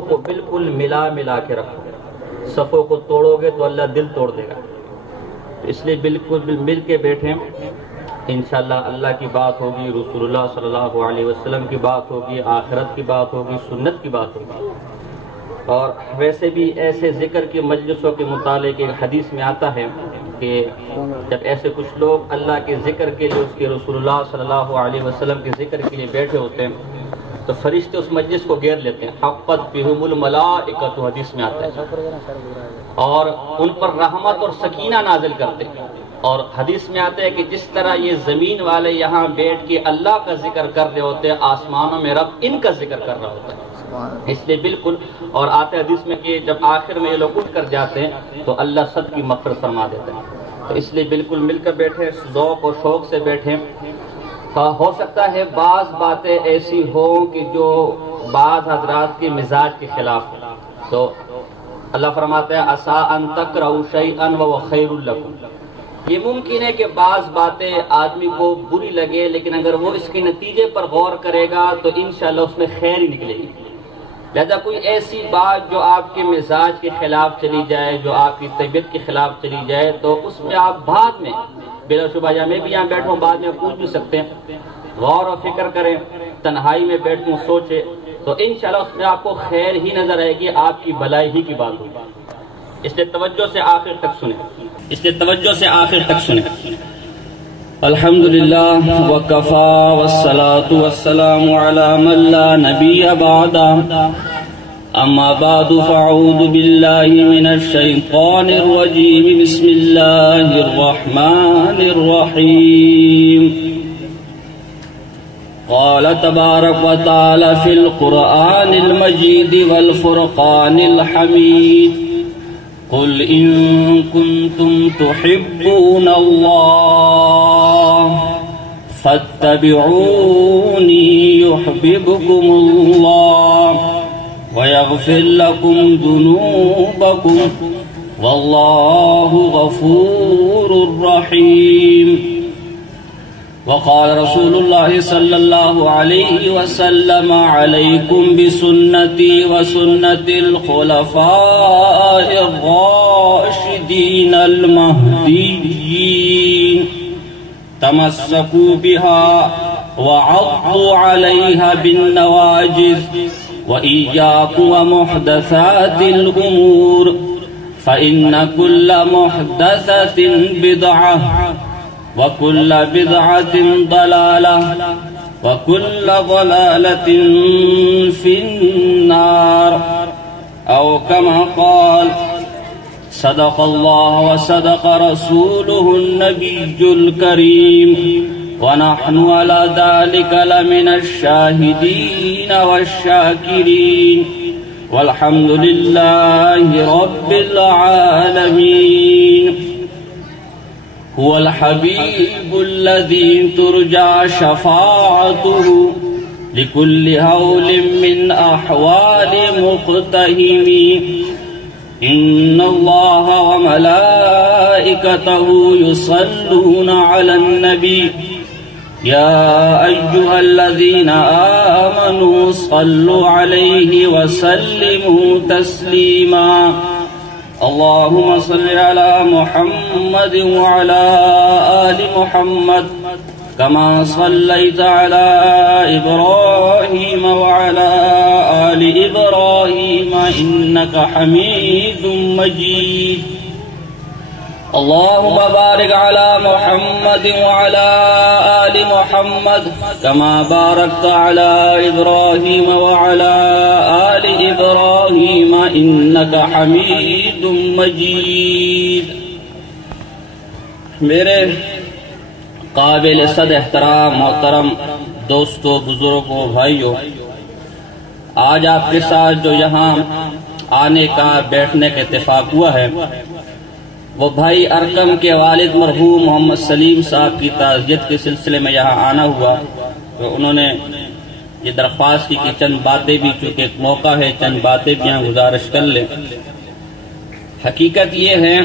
کو بالکل ملا کے رکھو، صفوں کو توڑو گے تو اللہ دل توڑ دے گا، تو اس لیے بالکل مل کے بیٹھیں۔ انشاءاللہ اللہ کی بات ہوگی، رسول اللہ صلی اللہ علیہ وسلم کی بات ہوگی، آخرت کی بات ہوگی، سنت کی بات ہوگی۔ اور ویسے بھی ایسے ذکر کی مجلسوں کے متعلق ایک حدیث میں آتا ہے کہ جب ایسے کچھ لوگ اللہ کے ذکر کے لیے، اس کے رسول اللہ صلی اللہ علیہ وسلم کے ذکر کے لیے بیٹھے ہوتے ہیں تو فرشتے اس مجلس کو گھیر لیتے ہیں، حفت بہم الملائکۃ، حدیث میں آتا ہے، اور ان پر رحمت اور سکینہ نازل کرتے ہیں۔ اور حدیث میں آتا ہے کہ جس طرح یہ زمین والے یہاں بیٹھ کے اللہ کا ذکر کر رہے ہوتے ہیں، آسمانوں میں رب ان کا ذکر کر رہا ہوتا ہے، اس لیے بالکل۔ اور آتا ہے حدیث میں کہ جب آخر میں یہ لوگ اٹھ کر جاتے ہیں تو اللہ سب کی مغفرت فرما دیتا ہے، تو اس لیے بالکل مل کر بیٹھے، ذوق اور شوق سے بیٹھیں۔ ہو سکتا ہے بعض باتیں ایسی ہوں کہ جو بعض حضرات کے مزاج کے خلاف ہے، تو اللہ فرماتا ہے عسیٰ ان تکرہوا شیئا وہو خیر لکم، یہ ممکن ہے کہ بعض باتیں آدمی کو بری لگے، لیکن اگر وہ اس کے نتیجے پر غور کرے گا تو انشاءاللہ اس میں خیر ہی نکلے گی۔ لہذا کوئی ایسی بات جو آپ کے مزاج کے خلاف چلی جائے، جو آپ کی طبیعت کے خلاف چلی جائے، تو اس میں آپ بعد میں بلا شبہ، یا میں بھی یہاں بیٹھوں بعد میں پوچھ بھی سکتے ہیں، غور و فکر کریں، تنہائی میں بیٹھوں سوچے، تو انشاءاللہ اس میں آپ کو خیر ہی نظر آئے گی، آپ کی بھلائی ہی کی بات ہوگی۔ اس لیے توجہ سے آخر تک سنیں، الحمدللہ وکفا والصلاة والسلام علی من لا نبی بعدہ، اما بعد فاعوذ باللہ من الشیطان الرجیم، بسم اللہ الرحمن الرحیم۔ قال تبارک وتعالی فی القرآن المجید والفرقان الحمید، قل ان کنتم تحبون اللہ فاتبعونی یحببکم اللہ وَيَغْفِرْ لَكُمْ ذُنُوبَكُمْ وَاللَّهُ غَفُورٌ رَحِيمٌ۔ وقال رسول اللہ صلی اللہ علیہ وسلم علیکم بسنتی وسنت الخلفاء الراشدین المہدیین، تمسکوا بها وعضوا علیہا بالنواجذ، وَإِيَّاكُمْ وَمُحْدَثَاتِ الْأُمُورِ فَإِنَّ كُلَّ مُحْدَثَةٍ بِدْعَةٍ وَكُلَّ بِدْعَةٍ ضَلَالَةٍ وَكُلَّ ضَلَالَةٍ فِي النَّارِ، أو كما قال صدق اللہ وصدق رسولہ النبی الکریم، ونحن على ذلك لمن الشاهدين والشاكرين، والحمد لله رب العالمين۔ هو الحبيب الذي ترجى شفاعته لكل هول من أحوال مقتهم، إن الله وملائكته يصلون على النبي، يا أيها الذين آمنوا صلوا عليه وسلموا تسليما، اللهم صل على محمد وعلى آل محمد كما صليت على إبراهيم وعلى آل إبراهيم إنك حميد مجيد، اللهم بارك على محمد وعلى آل محمد كما باركت على إبراهيم وعلى آل إبراهيم إنك حميد مجيد۔ میرے قابل صد احترام محترم دوستوں، بزرگوں، بھائیوں، آج آپ کے ساتھ جو یہاں آنے کا، بیٹھنے کا اتفاق ہوا ہے، وہ بھائی ارکم کے والد مرحوم محمد سلیم صاحب کی تعزیت کے سلسلے میں یہاں آنا ہوا، تو انہوں نے یہ درخواست کی کہ چند باتیں بھی، چونکہ ایک موقع ہے، چند باتیں بھی یہاں گزارش کر لیں۔ حقیقت یہ ہے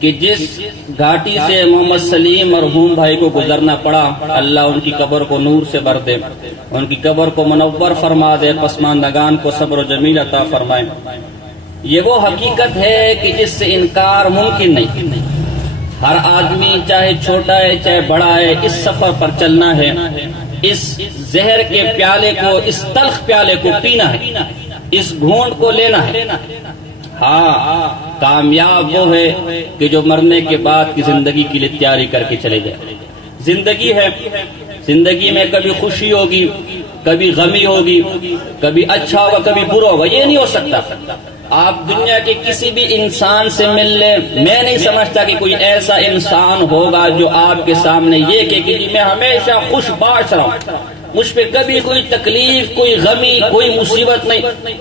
کہ جس گھاٹی سے محمد سلیم مرحوم بھائی کو گزرنا پڑا، اللہ ان کی قبر کو نور سے بھر دے، ان کی قبر کو منور فرما دے، پسماندگان کو صبر و جمیل عطا فرمائے۔ یہ وہ حقیقت ہے کہ جس سے انکار ممکن نہیں۔ ہر آدمی چاہے چھوٹا ہے چاہے بڑا ہے، اس سفر پر چلنا ہے، اس زہر کے پیالے کو، اس تلخ پیالے کو پینا ہے، اس گھونٹ کو لینا ہے۔ ہاں، کامیاب وہ ہے کہ جو مرنے کے بعد کی زندگی کے لیے تیاری کر کے چلے جائے۔ زندگی ہے، زندگی میں کبھی خوشی ہوگی، کبھی غمی ہوگی، کبھی اچھا ہوگا کبھی برا ہوگا، یہ نہیں ہو سکتا۔ آپ دنیا کے کسی بھی انسان سے مل لیں، میں نہیں سمجھتا کہ کوئی ایسا انسان ہوگا جو آپ کے سامنے یہ کہ میں ہمیشہ خوش باش رہا ہوں، مجھ پہ کبھی کوئی تکلیف، کوئی غمی، کوئی مصیبت نہیں۔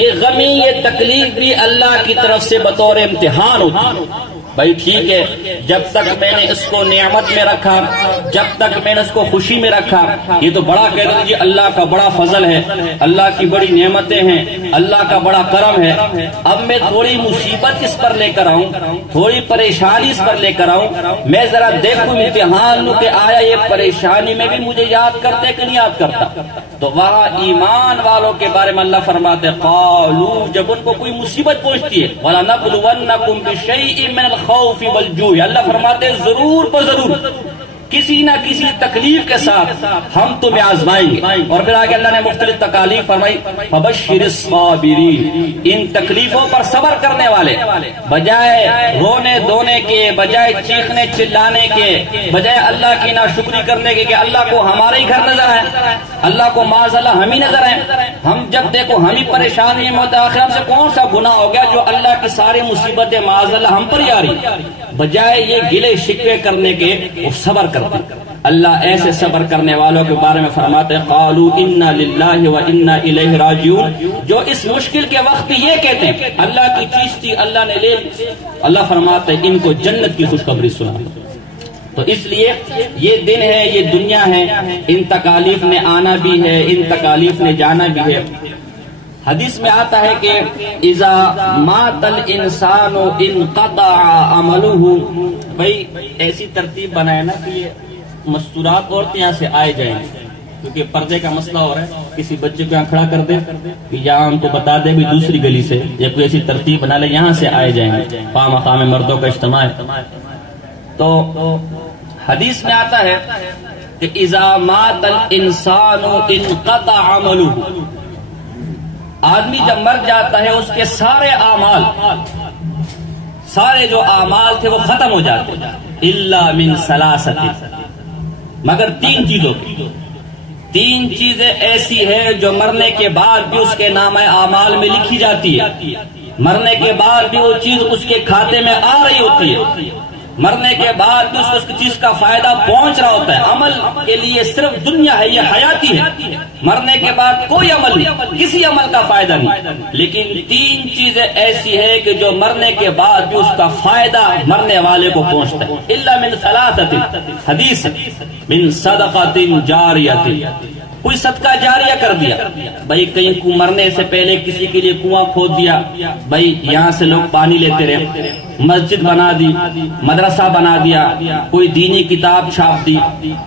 یہ غمی، یہ تکلیف بھی اللہ کی طرف سے بطور امتحان ہوتی ہے۔ بھائی ٹھیک ہے، جب تک میں نے اس کو نعمت میں رکھا، جب تک میں نے اس کو خوشی میں رکھا، یہ تو بڑا کہہ دیجیے اللہ کا بڑا فضل ہے، اللہ کی بڑی نعمتیں ہیں، اللہ کا بڑا کرم ہے۔ اب میں تھوڑی مصیبت اس پر لے کر آؤں، تھوڑی پریشانی اس پر لے کر آؤں، میں ذرا دیکھوں امتحان لوں کہ آیا یہ پریشانی میں بھی مجھے یاد کرتے کہ نہیں یاد کرتا۔ تو وہاں ایمان والوں کے بارے میں اللہ فرماتے قالوا، جب ان کو کوئی مصیبت پہنچتی ہے، وَلَنَبْلُوَنَّكُمْ بِشَيْءٍ مِّنَ الْخَوْفِ وَالْجُوعِ، اللہ فرماتے ضرور بضرور کسی نہ کسی تکلیف کے ساتھ ہم تمہیں آزمائیں گے۔ اور پھر آگے اللہ نے مختلف تکالیف فرمائی، فَبَشِّرِ الصَّابِرِينَ، ان تکلیفوں پر صبر کرنے والے، بجائے رونے دھونے کے، بجائے چیخنے چلانے کے، بجائے اللہ کی ناشکری کرنے کے کہ اللہ کو ہمارے ہی گھر نظر ہے، اللہ کو معاذ اللہ ہم ہی نظر ہیں، ہم جب دیکھو ہم ہی پریشانی میں ہوتے، آخر ہم سے کون سا گناہ ہو گیا جو اللہ کی ساری مصیبتیں معاذ اللہ ہم پر ہی آ رہی، بجائے یہ گلے شکوے کرنے کے وہ صبر کرتے۔ اللہ ایسے صبر کرنے والوں کے بارے میں فرماتے قالوا انا للہ و انا الیہ راجعون، جو اس مشکل کے وقت بھی یہ کہتے ہیں اللہ کی چیز تھی اللہ نے لے لی، اللہ فرماتے ان کو جنت کی خوشخبری سنا۔ تو اس لیے یہ دن ہے، یہ دنیا ہے، ان تکالیف نے آنا بھی ہے، ان تکالیف نے جانا بھی ہے۔ حدیث میں آتا ہے کہ اذا مات الانسان انقطع عمله، بھائی ایسی ترتیب بنائے نا کہ یہ مستورات عورتیں یہاں سے آئے جائیں، کیونکہ پردے کا مسئلہ ہو رہا ہے، کسی بچے کو یہاں کھڑا کر دے کہ یہاں ان کو بتا دے بھی دوسری گلی سے، یا کوئی ایسی ترتیب بنا لے یہاں سے آئے جائیں گے، مقام مردوں کا اجتماع ہے۔ تو حدیث میں آتا ہے کہ اذا مات الانسان انقطع عمله، آدمی جب مر جاتا ہے اس کے سارے اعمال، سارے جو اعمال تھے وہ ختم ہو جاتے ہیں، الا من ثلاثۃ، مگر تین چیزوں کی، تین چیزیں ایسی ہے جو مرنے کے بعد بھی اس کے نامہ اعمال میں لکھی جاتی ہے، مرنے کے بعد بھی وہ چیز اس کے کھاتے میں آ رہی ہوتی ہے، مرنے کے بعد بھی اس چیز کا فائدہ پہنچ رہا ہوتا ہے۔ عمل کے لیے صرف دنیا ہے، یہ حیاتی ہے، مرنے کے بعد کوئی عمل نہیں، کسی عمل کا فائدہ نہیں، لیکن تین چیزیں ایسی ہے کہ جو مرنے کے بعد بھی اس کا فائدہ مرنے والے کو پہنچتا ہے، الا من ثلاثۃ، حدیث من صدقۃ جاریۃ، کوئی صدقہ جاریہ کر دیا، بھائی کہیں مرنے سے پہلے کسی کے لیے کنواں کھود دیا، بھائی یہاں سے لوگ پانی لیتے رہے، مسجد بنا دی، مدرسہ بنا دیا، کوئی دینی کتاب چھاپ دی،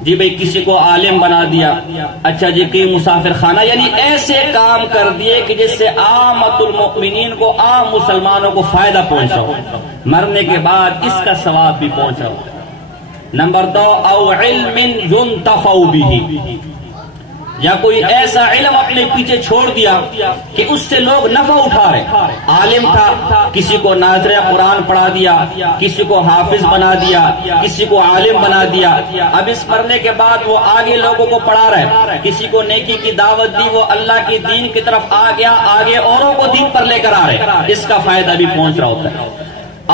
جی بھائی کسی کو عالم بنا دیا، اچھا جی کہیں مسافر خانہ، یعنی ایسے کام کر دیے کہ جس سے عامت المؤمنین کو، عام مسلمانوں کو فائدہ پہنچا ہو، مرنے کے بعد اس کا ثواب بھی پہنچا ہو۔ نمبر 2، او علم ينتفع به، یا کوئی ایسا علم اپنے پیچھے چھوڑ دیا کہ اس سے لوگ نفع اٹھا رہے، عالم تھا کسی کو ناظر قرآن پڑھا دیا، کسی کو حافظ بنا دیا، کسی کو عالم بنا دیا، اب اس مرنے کے بعد وہ آگے لوگوں کو پڑھا رہا ہے، کسی کو نیکی کی دعوت دی، وہ اللہ کی دین کی طرف آ گیا، آگے اوروں کو دین پر لے کر آ رہے، اس کا فائدہ بھی پہنچ رہا ہوتا ہے۔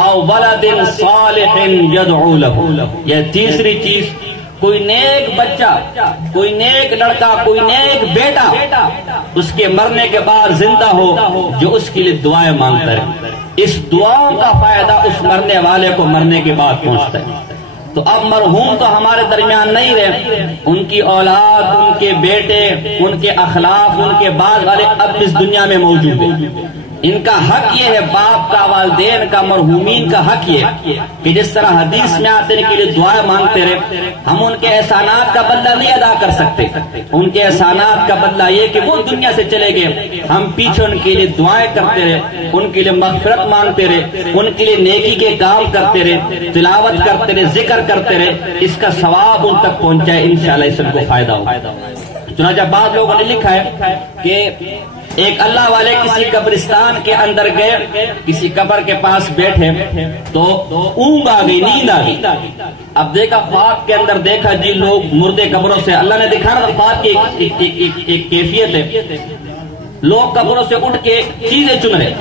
او ولد صالح يدعو له، یہ تیسری چیز، کوئی نیک بچہ، کوئی نیک لڑکا، کوئی نیک بیٹا اس کے مرنے کے بعد زندہ ہو جو اس کے لیے دعائیں مانگتا ہے، اس دعاؤں کا فائدہ اس مرنے والے کو مرنے کے بعد پہنچتا ہے۔ تو اب مرحوم تو ہمارے درمیان نہیں رہے، ان کی اولاد، ان کے بیٹے، ان کے اخلاق، ان کے بعد والے اب اس دنیا میں موجود ہیں، ان کا حق یہ ہے، باپ کا، والدین کا، مرحومین کا حق یہ کہ جس طرح حدیث میں آتے ہیں کہ لیے دعائیں مانگتے رہے، ہم ان کے احسانات کا بدلہ نہیں ادا کر سکتے، ان کے احسانات کا بدلہ یہ کہ وہ دنیا سے چلے گئے، ہم پیچھے ان کے لیے دعائیں کرتے رہے، ان کے لیے مغفرت مانگتے رہے، ان کے لیے نیکی کے کام کرتے رہے، تلاوت کرتے رہے، ذکر کرتے رہے، اس کا ثواب ان تک پہنچائے، انشاءاللہ اس کو فائدہ ہوگا۔ چنانچہ بعض لوگوں نے لکھا ہے کہ ایک اللہ والے کسی قبرستان کے اندر گئے، کسی قبر کے پاس بیٹھے تو اونگ آ گئی، نیند آ گئی۔ اب دیکھا خواب کے اندر، دیکھا جی لوگ مردے قبروں سے، اللہ نے دکھانا خواب کی ایک کیفیت ہے، لوگ قبروں سے اٹھ کے چیزیں چن رہے،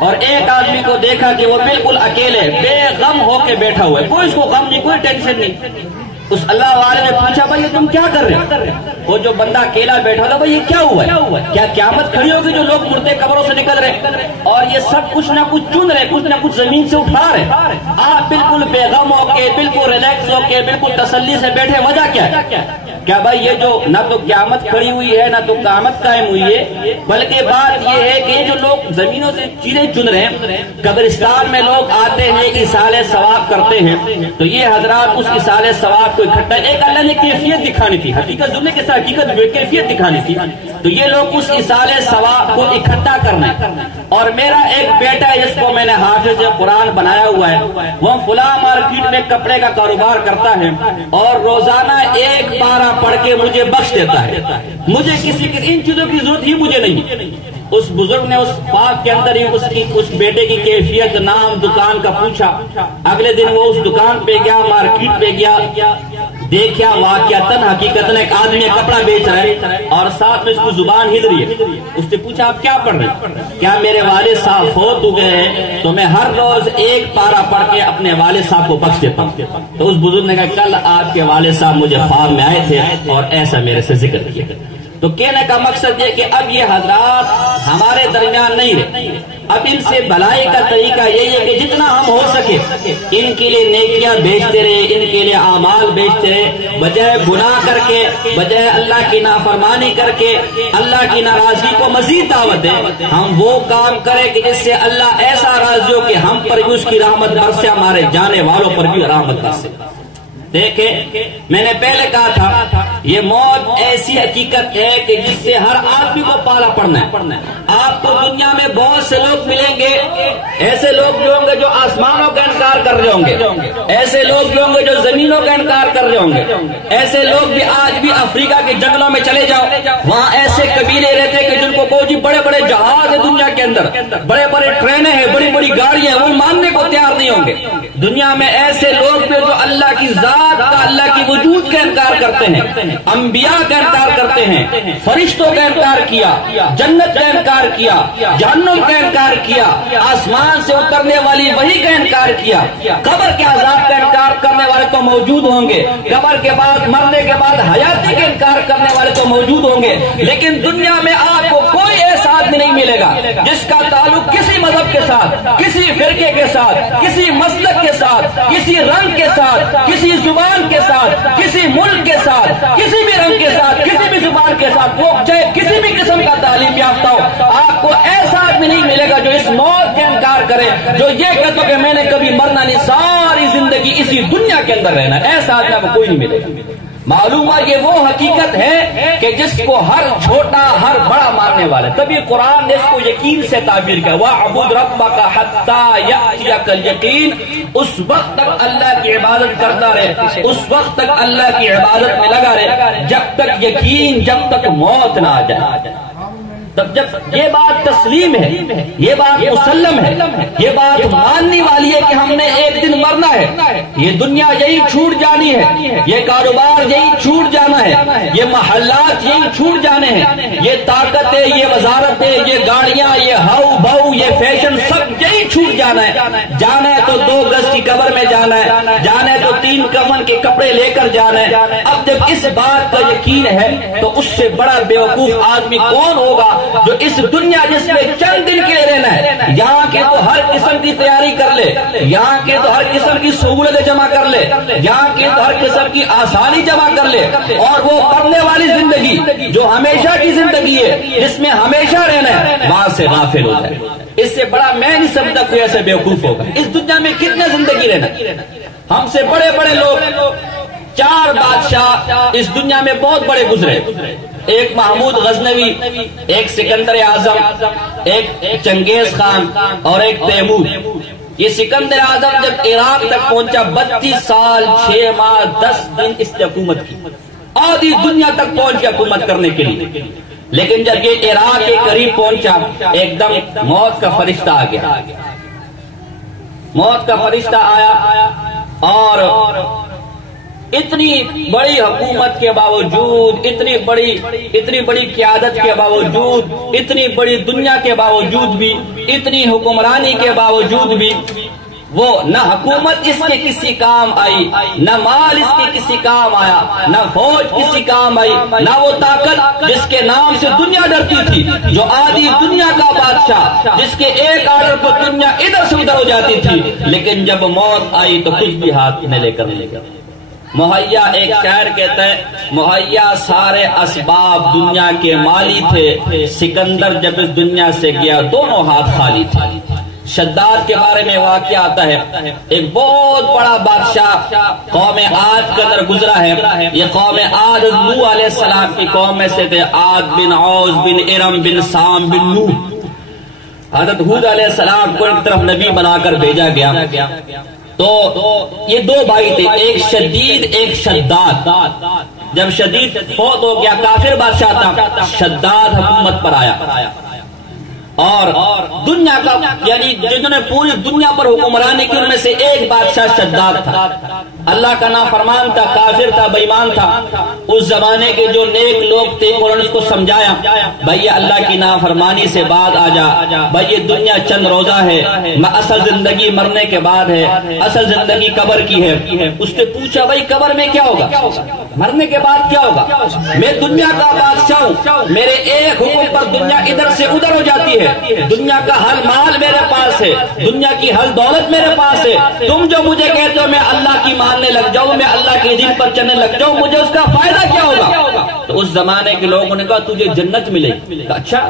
اور ایک آدمی کو دیکھا کہ وہ بالکل اکیلے بے غم ہو کے بیٹھا ہوا ہے، کوئی اس کو غم نہیں، کوئی ٹینشن نہیں۔ اس اللہ والے نے پوچھا بھائی تم کیا کر رہے ہو؟ وہ جو بندہ اکیلا بیٹھا تھا بھائی یہ کیا ہوا ہے؟ کیا قیامت کھڑی ہوگی جو لوگ مردے قبروں سے نکل رہے اور یہ سب کچھ نہ کچھ چن رہے، کچھ نہ کچھ زمین سے اٹھا رہے، آپ بالکل بے غم ہو کے، بالکل ریلیکس ہو کے، بالکل تسلی سے بیٹھے، وجہ کیا ہے؟ کیا بھائی یہ جو نہ تو قیامت کھڑی ہوئی ہے نہ تو قیامت قائم ہوئی ہے، بلکہ بات یہ ہے کہ یہ جو لوگ زمینوں سے چیزیں چن رہے ہیں، قبرستان میں لوگ آتے ہیں، ایصال ثواب کرتے ہیں، تو یہ حضرات اس ایصال ثواب کو اکٹھا، ایک اللہ نے کیفیت دکھانی تھی، حقیقت دنیا کے ساتھ حقیقت کیفیت دکھانی تھی، تو یہ لوگ اس ایصال ثواب کو اکٹھا کرنا ہے۔ اور میرا ایک بیٹا ہے جس کو میں نے حافظ قرآن بنایا ہوا ہے، وہ فلاں مارکیٹ میں کپڑے کا کاروبار کرتا ہے اور روزانہ ایک پارہ پڑھ کے مجھے بخش دیتا ہے، مجھے کسی ان چیزوں کی ضرورت ہی مجھے نہیں۔ اس بزرگ نے اس پاک کے اندر ہی اس بیٹے کی کیفیت، نام، دکان کا پوچھا، اگلے دن وہ اس دکان پہ گیا، مارکیٹ پہ گیا، دیکھا واقعتاً حقیقتاً ایک آدمی کپڑا بیچ رہا ہے اور ساتھ میں اس کی زبان ہل رہی ہے۔ اس نے پوچھا آپ کیا پڑھ رہے ہیں؟ کیا میرے والد صاحب فوت ہو گئے ہیں تو میں ہر روز ایک پارہ پڑھ کے اپنے والد صاحب کو بخش دیتا ہوں۔ تو اس بزرگ نے کہا کل آپ کے والد صاحب مجھے خواب میں آئے تھے اور ایسا میرے سے ذکر کیا۔ تو کہنے کا مقصد یہ کہ اب یہ حضرات ہمارے درمیان نہیں رہے، اب ان سے بھلائی کا طریقہ یہی ہے کہ جتنا ہم ہو سکے ان کے لیے نیکیاں بیچتے رہے، ان کے لیے اعمال بیچتے رہے، بجائے گناہ کر کے، بجائے اللہ کی نافرمانی کر کے اللہ کی ناراضگی کو مزید دعوت دیں، ہم وہ کام کریں کہ جس سے اللہ ایسا راضی ہو کہ ہم پر بھی اس کی رحمت برسے، ہمارے جانے والوں پر بھی رحمت برسے۔ دیکھیں میں نے پہلے کہا تھا یہ موت ایسی حقیقت ہے کہ جس سے ہر آدمی کو پالا پڑنا ہے۔ آپ کو دنیا میں بہت سے لوگ ملیں گے، ایسے لوگ بھی ہوں گے جو آسمانوں کا انکار کر رہے ہوں گے، ایسے لوگ بھی ہوں گے جو زمینوں کا انکار کر رہے ہوں گے، ایسے لوگ بھی آج بھی افریقہ کے جنگلوں میں چلے جاؤ، وہاں ایسے قبیلے رہتے کہ جن کو کہو جی بڑے بڑے جہاز ہیں دنیا کے اندر، بڑے بڑے ٹرینیں ہیں، بڑی بڑی گاڑیاں ہیں، وہ ماننے کو تیار نہیں ہوں گے۔ دنیا میں ایسے لوگ بھی جو اللہ کی ذات کا، اللہ کی وجود کا انکار کرتے ہیں، انبیاء کا انکار کرتے ہیں، فرشتوں کا انکار کیا، جنت کا انکار کیا، جہنم کا انکار کیا، آسمان سے اترنے والی وحی کا انکار کیا، قبر کے عذاب کا انکار کرنے والے تو موجود ہوں گے، قبر کے بعد، مرنے کے بعد حیاتی کا انکار کرنے والے تو موجود ہوں گے، لیکن دنیا میں آپ کو کوئی ایسا آدمی نہیں ملے گا جس کا تعلق کسی مذہب کے ساتھ، کسی فرقے کے ساتھ، کسی مسلک کے ساتھ، کسی رنگ کے ساتھ، کسی زبان کے ساتھ، کسی ملک کے ساتھ، کسی بھی رنگ کے ساتھ، کسی بھی زبان کے ساتھ، وہ چاہے کسی بھی قسم کا تعلیم یافتہ ہو، آپ کو ایسا آدمی نہیں ملے گا جو اس موت کا انکار کرے، جو یہ کہتا ہو کہ میں نے کبھی مرنا نہیں، ساری زندگی اسی دنیا کے اندر رہنا، ایسا آدمی آپ کو کوئی نہیں ملے گا۔ معلوم ہے یہ وہ حقیقت ہے کہ جس کو ہر چھوٹا ہر بڑا ماننے والا ہے، تبھی قرآن نے اس کو یقین سے تعبیر کیا، وَاعْبُدْ رَبَّكَ حَتَّى يَأْتِيَكَ الْيَقِينُ، اس وقت تک اللہ کی عبادت کرتا رہے، اس وقت تک اللہ کی عبادت میں لگا رہے جب تک یقین، جب تک موت نہ آ جائے۔ تب جب یہ بات تسلیم ہے، یہ بات مسلم ہے، یہ بات ماننے والی ہے کہ ہم نے ایک دن مرنا ہے، یہ دنیا یہی چھوٹ جانی ہے، یہ کاروبار یہی چھوٹ جانا ہے، یہ محلات یہی چھوٹ جانے ہیں، یہ طاقتیں، یہ وزارتیں، یہ گاڑیاں، یہ ہاؤ بھاؤ، یہ فیشن، سب یہی چھوٹ جانا ہے۔ جانا ہے تو 2 گز کی قبر میں جانا ہے، جانا ہے تو 3 کفن کے کپڑے لے کر جانا ہے۔ اب جب اس بات کا یقین ہے تو اس سے بڑا بیوقوف آدمی کون ہوگا جو اس دنیا جس میں چند دن کے لیے رہنا ہے، یہاں کے تو ہر قسم کی تیاری کر لے، یہاں کے تو ہر قسم کی سہولتیں جمع کر لے، یہاں کے تو ہر قسم کی آسانی جمع کر لے، اور وہ پڑھنے والی زندگی جو ہمیشہ کی زندگی ہے، جس میں ہمیشہ رہنا ہے، وہاں سے غافل ہو جائے. اس سے بڑا میں نہیں سمجھتا کوئی ایسے بیوقوف ہوگا. اس دنیا میں کتنے زندگی رہنا. ہم سے بڑے بڑے لوگ 4 بادشاہ اس دنیا میں بہت بڑے گزرے. ایک محمود غزنوی، ایک سکندر اعظم، ایک چنگیز خان اور ایک تیمور. یہ سکندر اعظم جب عراق تک پہنچا 32 سال 6 ماہ 10 دن اس نے حکومت کی. آدھی دنیا تک پہنچ گیا حکومت کرنے کے لیے. لیکن جب یہ عراق کے قریب پہنچا ایک دم موت کا فرشتہ آ گیا. موت کا فرشتہ آیا اور اتنی بڑی حکومت کے باوجود، اتنی بڑی قیادت کے باوجود، اتنی بڑی دنیا کے باوجود بھی، اتنی حکمرانی کے باوجود بھی وہ نہ حکومت اس کے کسی کام آئی، نہ مال اس کے کسی کام آیا، نہ فوج کسی کام آئی، نہ وہ طاقت جس کے نام سے دنیا ڈرتی تھی، جو آدھی دنیا کا بادشاہ جس کے ایک آرڈر پر دنیا ادھر سے ادھر ہو جاتی تھی. لیکن جب موت آئی تو کچھ بھی ہاتھ میں لے کر نہیں گیا. مہیا، ایک شاعر کہتا ہے، مہیا سارے اسباب دنیا کے مالی تھے، سکندر جب اس دنیا سے گیا دونوں ہاتھ خالی تھے. شداد کے بارے میں واقعہ آتا ہے. ایک بہت بڑا بادشاہ قوم عاد کے اندر گزرا ہے. یہ قوم عاد نوح علیہ السلام کی قوم میں سے تھے. عاد بن عوز بن ارم بن سام بن نوح. حضرت ہود علیہ السلام کو ایک طرف نبی بنا کر بھیجا گیا. تو یہ 2 بھائی تھے، ایک شدید ایک شداد. جب شدید فوت ہو گیا، کافر بادشاہ تھا، شداد حکومت پر آیا اور دنیا کا یعنی جنہوں نے پوری دنیا پر حکمرانی کی ان میں سے ایک بادشاہ شداد تھا. اللہ کا نافرمان تھا، کافر تھا، بے ایمان تھا. اس زمانے کے جو نیک لوگ تھے انہوں نے اس کو سمجھایا، بھائی اللہ کی نافرمانی سے بعد آ جا، بھائی یہ دنیا چند روزہ ہے، اصل زندگی مرنے کے بعد ہے، اصل زندگی قبر کی ہے. اس نے پوچھا بھائی قبر میں کیا ہوگا، مرنے کے بعد کیا ہوگا؟ میں دنیا کا بادشاہ ہوں، میرے ایک حکم پر دنیا ادھر سے ادھر ہو جاتی ہے. دنیا کا ہر مال میرے پاس ہے، دنیا کی ہر دولت میرے پاس ہے. تم جو مجھے کہتے ہو میں اللہ کی ماننے لگ جاؤں، میں اللہ کے دین پر چلنے لگ جاؤں، مجھے اس کا فائدہ کیا ہوگا؟ تو اس زمانے کے لوگوں نے کہا تجھے جنت ملے گی. اچھا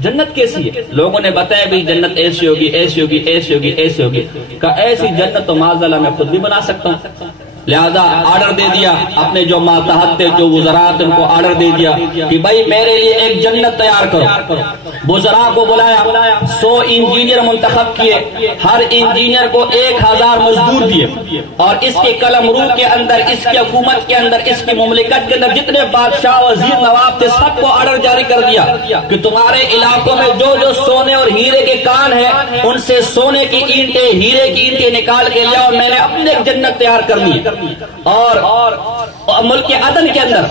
جنت کیسی ہے؟ لوگوں نے بتایا بھی جنت ایسی ہوگی، ایسی ہوگی، ایسی ہوگی، ایسی ہوگی. کہا ایسی جنت تو معاذ اللہ میں خود بھی بنا سکتا ہوں. لہذا آرڈر دے دیا، اپنے جو ماتحت تھے، جو وزراء تھے، ان کو آرڈر دے دیا کہ بھائی میرے لیے ایک جنت تیار کرو. وزراء کو بلایا، 100 انجینئر منتخب کیے، ہر انجینئر کو 1000 مزدور دیے اور اس کے قلم رو کے اندر، اس کی حکومت کے اندر، اس کی مملکت کے اندر جتنے بادشاہ وزیر نواب تھے سب کو آرڈر جاری کر دیا کہ تمہارے علاقوں میں جو جو سونے اور ہیرے کے کان ہیں ان سے سونے کی اینٹیں، ہیرے کی اینٹیں نکال کے لیا اور میں نے اپنے ایک جنت تیار کرنی ہے. اور ملک عدن کے اندر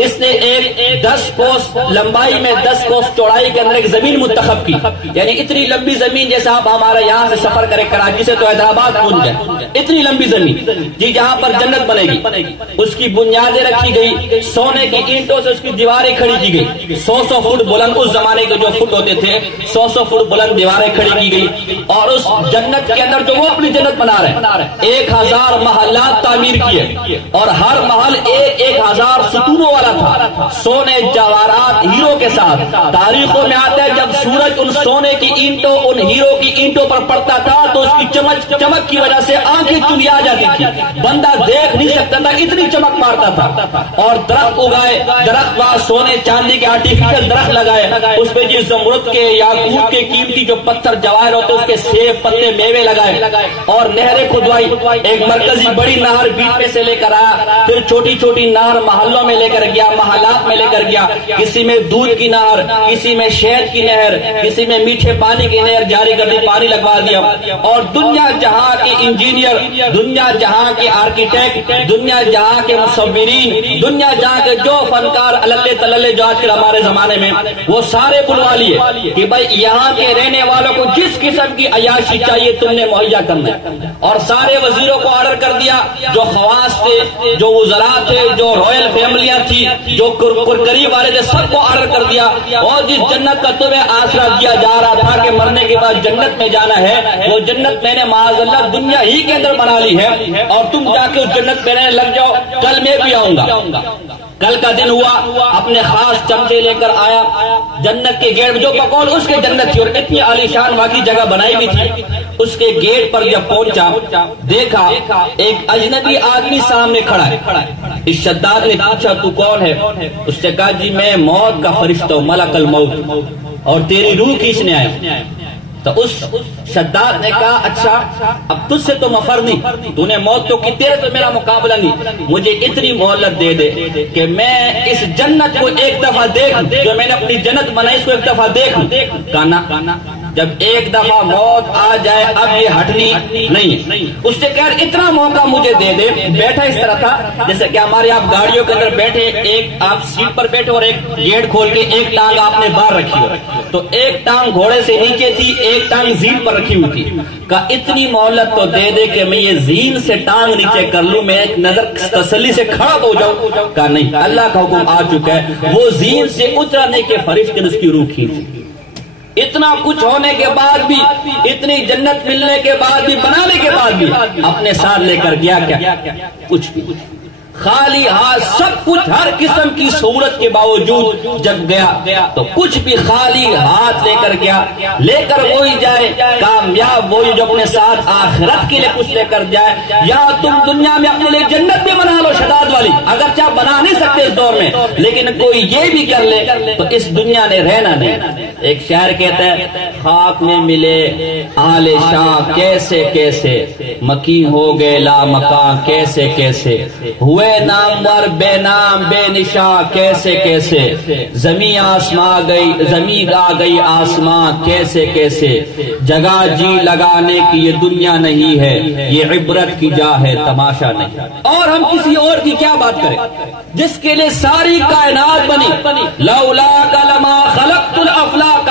اس نے ایک 10 کوس لمبائی میں 10 کوس چوڑائی کے اندر ایک زمین منتخب کی. یعنی اتنی لمبی زمین جیسا آپ ہمارے یہاں سے سفر کریں کراچی سے تو حیدرآباد پہنچ جائے، اتنی لمبی زمین جی جہاں پر جنت بنے گی. اس کی بنیادیں رکھی گئی، سونے کی اینٹوں سے اس کی دیواریں کھڑی کی گئی. 100 فٹ بلند، اس زمانے کے جو فٹ ہوتے تھے 100 فٹ بلند دیواریں کھڑی کی گئی. اور اس جنت کے اندر جو وہ اپنی جنت بنا رہے 1000 محلات تعمیر کیے اور ہر محل 1000 ستونوں والا تھا، سونے جواہرات ہیروں کے ساتھ. تاریخوں میں آتا ہے جب سورج ان سونے کی اینٹوں، ان ہیروں کی اینٹوں پر پڑتا تھا تو اس کی چمک کی وجہ سے آنکھیں چنیا جاتی تھی، بندہ دیکھ نہیں سکتا تھا، اتنی چمک مارتا تھا. اور درخت اگائے، درخت وہاں سونے چاندی کے آرٹیفیشل درخت لگائے، اس پہ جی زمرد کے یاقوت کے قیمتی جو پتھر جواہر ہوتے اس کے سیب پتے میوے لگائے. اور نہریں کھدوائی، ایک مرکزی بڑی نہر بیچ میں سے لے کر آیا، پھر چھوٹی چھوٹی نہر محلوں میں لے کر گیا، محلات میں لے کر گیا. کسی میں دودھ کی نہر، کسی میں شہد کی نہر، کسی میں میٹھے پانی کی نہر جاری کر دی، پانی لگوا دیا. اور دنیا جہاں کے انجینئر، دنیا جہاں کے آرکیٹیکٹ، دنیا جہاں کے مصورین، دنیا جہاں کے جو فنکار اللہ تللے جو آج کل ہمارے زمانے میں، وہ سارے بلوا لیے کہ بھائی یہاں کے رہنے والوں کو جس قسم کی عیاشی چاہیے تم نے مہیا کرنا ہے. اور سارے وزیروں کو آرڈر کر دیا، جو خواص تھے، جو وزراء تھے، جو رائل فیملیاں تھی، جو قریب والے تھے، سب کو آرڈر کر دیا. اور جس جنت کا تمہیں آسرا دیا جا رہا تھا کہ مرنے کے بعد جنت میں جانا ہے، وہ جنت میں نے معاذ اللہ دنیا ہی کے اندر بنا لی ہے اور تم جا کے اس جنت میں رہنے لگ جاؤ، کل میں بھی آؤں گا. کل کا دن ہوا، اپنے خاص چمچے لے کر آیا، جنت کے گیٹ جو بقول اس کے جنت تھی اور اتنی عالیشان وہاں کی جگہ بنائی بھی تھی، اس کے گیٹ پر جب پہنچا دیکھا ایک اجنبی آدمی سامنے کھڑا ہے۔ اس شداد نے پوچھا تو کون ہے؟ اس سے کہا جی میں موت کا فرشتہ ہوں، ملک الموت، اور تیری روح کھینچنے آیا۔ تو اس شداد نے کہا اچھا اب تجھ سے تو مفر نہیں، تو نے موت تو کی، تیرے تو میرا مقابلہ نہیں، مجھے اتنی مہلت دے دے کہ میں اس جنت کو ایک دفعہ دیکھوں، جو میں نے اپنی جنت بنائی اس کو ایک دفعہ دیکھوں۔ کہا نا جب ایک دفعہ موت آ جائے اب یہ ہٹنی نہیں۔ اس سے کہا اتنا موقع مجھے دے دے۔ بیٹھا اس طرح تھا جیسے کہ ہمارے آپ گاڑیوں کے اندر بیٹھے، ایک آپ سیٹ پر بیٹھے اور ایک گیٹ کھول کے ایک ٹانگ آپ نے باہر رکھی ہو، تو ایک ٹانگ گھوڑے سے نیچے تھی، ایک ٹانگ زین پر رکھی ہوئی تھی۔ کہا اتنی مہلت تو دے دے کہ میں یہ زین سے ٹانگ نیچے کر لوں، میں ایک نظر تسلی سے کھڑا ہو جاؤں۔ کہا نہیں، اللہ کا حکم آ چکا ہے، وہ زین سے اترنے کے فرشتے نے اس کی روح کھینچی۔ اتنا کچھ ہونے کے بعد بھی، اتنی جنت ملنے کے بعد بھی، بنانے کے بعد بھی اپنے ساتھ لے کر گیا کیا؟ کچھ بھی، خالی ہاتھ، سب کچھ ہر قسم کی سہولت کے باوجود جب گیا تو کچھ بھی خالی ہاتھ لے کر گیا، لے کر وہی جائے کامیاب، وہی جو اپنے ساتھ آخرت کے لیے کچھ لے کر جائے۔ یا تم دنیا میں اپنے لیے جنت بھی بنا لو شداد والی، اگر چاہ بنا نہیں سکتے اس دور میں، لیکن کوئی یہ بھی کر لے تو اس دنیا نے رہنا نہیں۔ ایک شاعر کہتا ہے خاک میں ملے آل شاہ کیسے کیسے، مکی ہو گئے لا مکان کیسے کیسے، ہوئے نامور بے نام بے نشاں کیسے کیسے، زمین آسمان گئی، زمین آ گئی آسمان کیسے کیسے، جگہ جی لگانے کی یہ دنیا نہیں ہے، یہ عبرت کی جا ہے تماشا نہیں۔ اور ہم کسی اور کی کیا بات کریں جس کے لیے ساری کائنات بنی، لولاک لما خلقت الافلاک،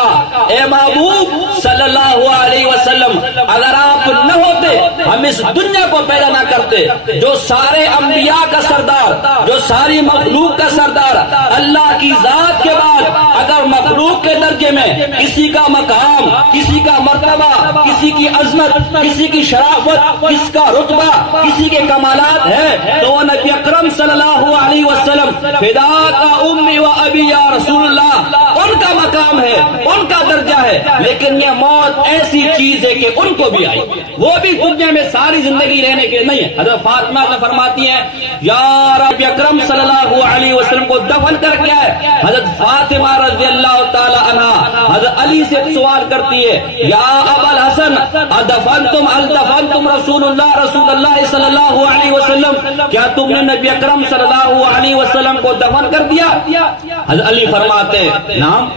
اے محبوب صلی اللہ علیہ وسلم اگر آپ نہ ہوتے ہم اس دنیا کو پیدا نہ کرتے، جو سارے انبیاء کا سردار، جو ساری مخلوق کا سردار، اللہ کی ذات کے بعد اگر مخلوق کے درجے میں کسی کا مقام، کسی کا مرتبہ، کسی کی عظمت، کسی کی شرافت، کس کا رتبہ، کسی کے کمالات ہے تو وہ نبی اکرم صلی اللہ علیہ وسلم، فداک امی و ابی یا رسول اللہ، ان کا مقام ہے، ان کا درجہ ہے۔ لیکن یہ موت ایسی چیز ہے کہ ان کو بھی آئی، وہ بھی دنیا میں ساری زندگی رہنے کے نہیں ہے۔ حضرت فاطمہ فرماتی ہیں یا رب اکرم صلی اللہ علیہ وسلم کو دفن کر کے آئے۔ حضرت فاطمہ رضی اللہ تعالی عنہ حضرت علی سے سوال کرتی ہے یا ابا الحسن الدفنتم رسول اللہ صلی اللہ علیہ وسلم، کیا تم نے نبی اکرم صلی اللہ علیہ وسلم کو دفن کر دیا؟ حضرت علی فرماتے ہیں نعم۔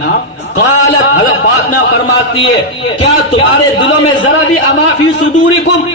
قالت حضرت فاطمہ فرماتی ہے کیا تمہارے دلوں میں ذرا بھی اما فی صدورکم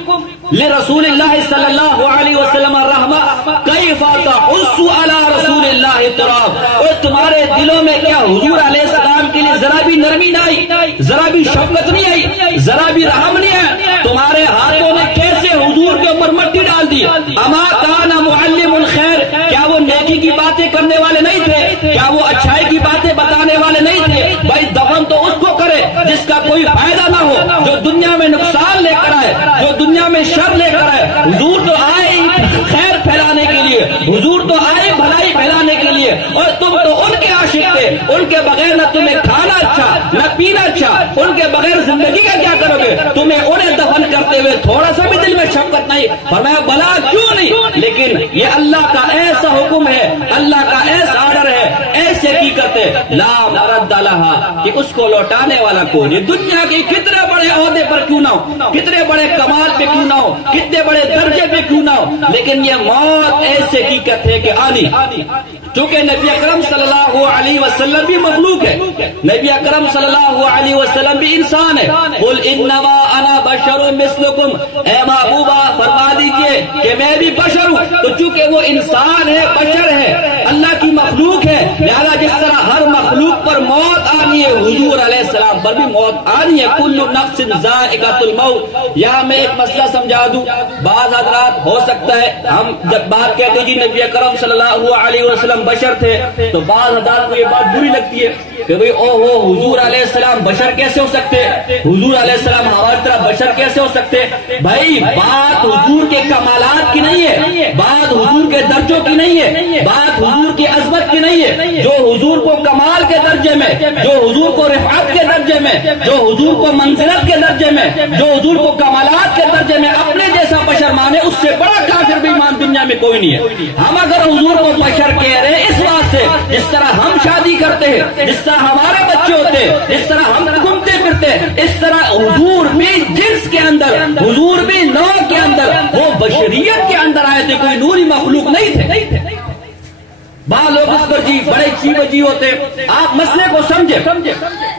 لرسول اللہ صلی اللہ علیہ وسلم الرحمہ کیف تحس علی رسول اللہ تراب، اور تمہارے دلوں میں کیا حضور علیہ السلام کے لیے ذرا بھی نرمی نہ آئی، ذرا بھی شفقت نہیں آئی، ذرا بھی رحم نہیں آیا؟ تمہارے ہاتھوں نے کیسے حضور کے اوپر مٹی ڈال دی؟ اما کان معلم الخیر، کیا وہ نیکی کی باتیں کرنے والے نہیں تھے؟ کیا وہ اچھائی کی باتیں بتانے والے نہیں تھے؟ بھائی دفن تو اس کو کرے جس کا کوئی فائدہ نہ ہو، جو دنیا میں نقصان لے کر آئے، جو دنیا میں شر لے کر آئے۔ حضور تو آئے خیر پھیلانے کے لیے، حضور تو آئے بھلائی پھیلانے کے لیے، اور تم تو ان کے عاشق تھے، ان کے بغیر نہ تمہیں کھانا اچھا نہ پینا اچھا، ان کے بغیر زندگی کا کیا کرو گے؟ تمہیں انہیں دفن کرتے ہوئے تھوڑا سا بھی دل میں شفقت نہیں؟ فرمایا بلا کیوں نہیں؟ لیکن یہ اللہ کا ایسا حکم ہے، اللہ کا ایسا آرڈر ہے، ایسی حقیقت ہے لا مرد لہا کہ اس کو لوٹانے والا کون؟ یہ دنیا کے کتنے بڑے عہدے پر کیوں نہ ہو، کتنے بڑے کمال پہ کیوں نہ ہو، کتنے بڑے درجے پہ کیوں نہ ہو، لیکن یہ موت ایسی حقیقت ہے کہ آنی۔ چونکہ نبی اکرم صلی اللہ علیہ وسلم بھی مخلوق ہے، نبی اکرم صلی اللہ علیہ وسلم بھی انسان ہے۔ قل انما انا بشر مثلکم، اے محبوبہ فرما دیجئے کہ میں بھی بشر ہوں۔ تو چونکہ وہ انسان ہے، بشر ہے، اللہ کی مخلوق ہے، لہذا جس طرح ہر مخلوق پر موت آنی ہے، حضور علیہ السلام پر بھی موت آنی ہے، کل نفس ذائقۃ الموت۔ یہاں میں ایک مسئلہ سمجھا دوں، بعض حضرات ہو سکتا ہے ہم جب بات کہتے ہیں جی نبی اکرم صلی اللہ علیہ وسلم بشر تھے تو بعض حضرات کو یہ بات بری لگتی ہے کہ بھئی او ہو حضور علیہ السلام بشر کیسے ہو سکتے، حضور علیہ السلام ہماری طرح بشر کیسے ہو سکتے؟ بھائی بات حضور کے کمالات کی نہیں ہے، بات حضور کے درجوں کی نہیں ہے، بات حضور کی عظمت کی نہیں ہے۔ جو حضور کو کمال کے درجے میں، جو حضور کو رفعت کے درجے میں، جو حضور کو منزلت کے درجے میں، جو حضور کو کمالات کے درجے میں اپنے جیسا بشر مانے، اس سے بڑا کافر بے ایمان دنیا میں کوئی نہیں ہے۔ ہم اگر حضور کو بشر کہہ رہے ہیں اس واسطے جس طرح ہم شادی کرتے ہیں، جس طرح ہمارے بچے ہوتے ہیں، جس طرح ہم گھومتے پھرتے ہیں، اس طرح حضور بھی جنس کے اندر، حضور بھی نوع کے اندر، وہ بشریت کے اندر آئے تھے، کوئی نوری مخلوق نہیں تھے۔ بعض لوگ اس پر جی بڑے چی ہوتے، آپ مسئلے کو سمجھے۔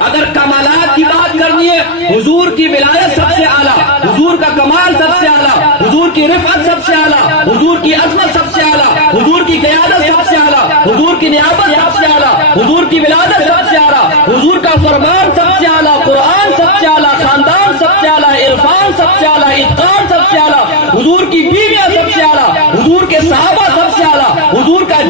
اگر کمالات کی بات کرنی ہے، حضور کی ولایت سب سے اعلیٰ، حضور کا کمال سب سے اعلیٰ، حضور کی رفعت سب سے اعلیٰ، حضور کی عظمت سب سے اعلیٰ، حضور کی قیادت سب سے اعلیٰ، حضور کی نیابت سب سے اعلیٰ، حضور کی ولادت سب سے اعلیٰ، حضور کا فرمان سب سے اعلیٰ، قرآن سب سے اعلیٰ، خاندان سب سے اعلیٰ، عرفان سب سے اعلیٰ، اتقان سب سے اعلیٰ، حضور کی بیویاں سب سے اعلیٰ، حضور کے صحابہ سب سے اعلیٰ، حضور کا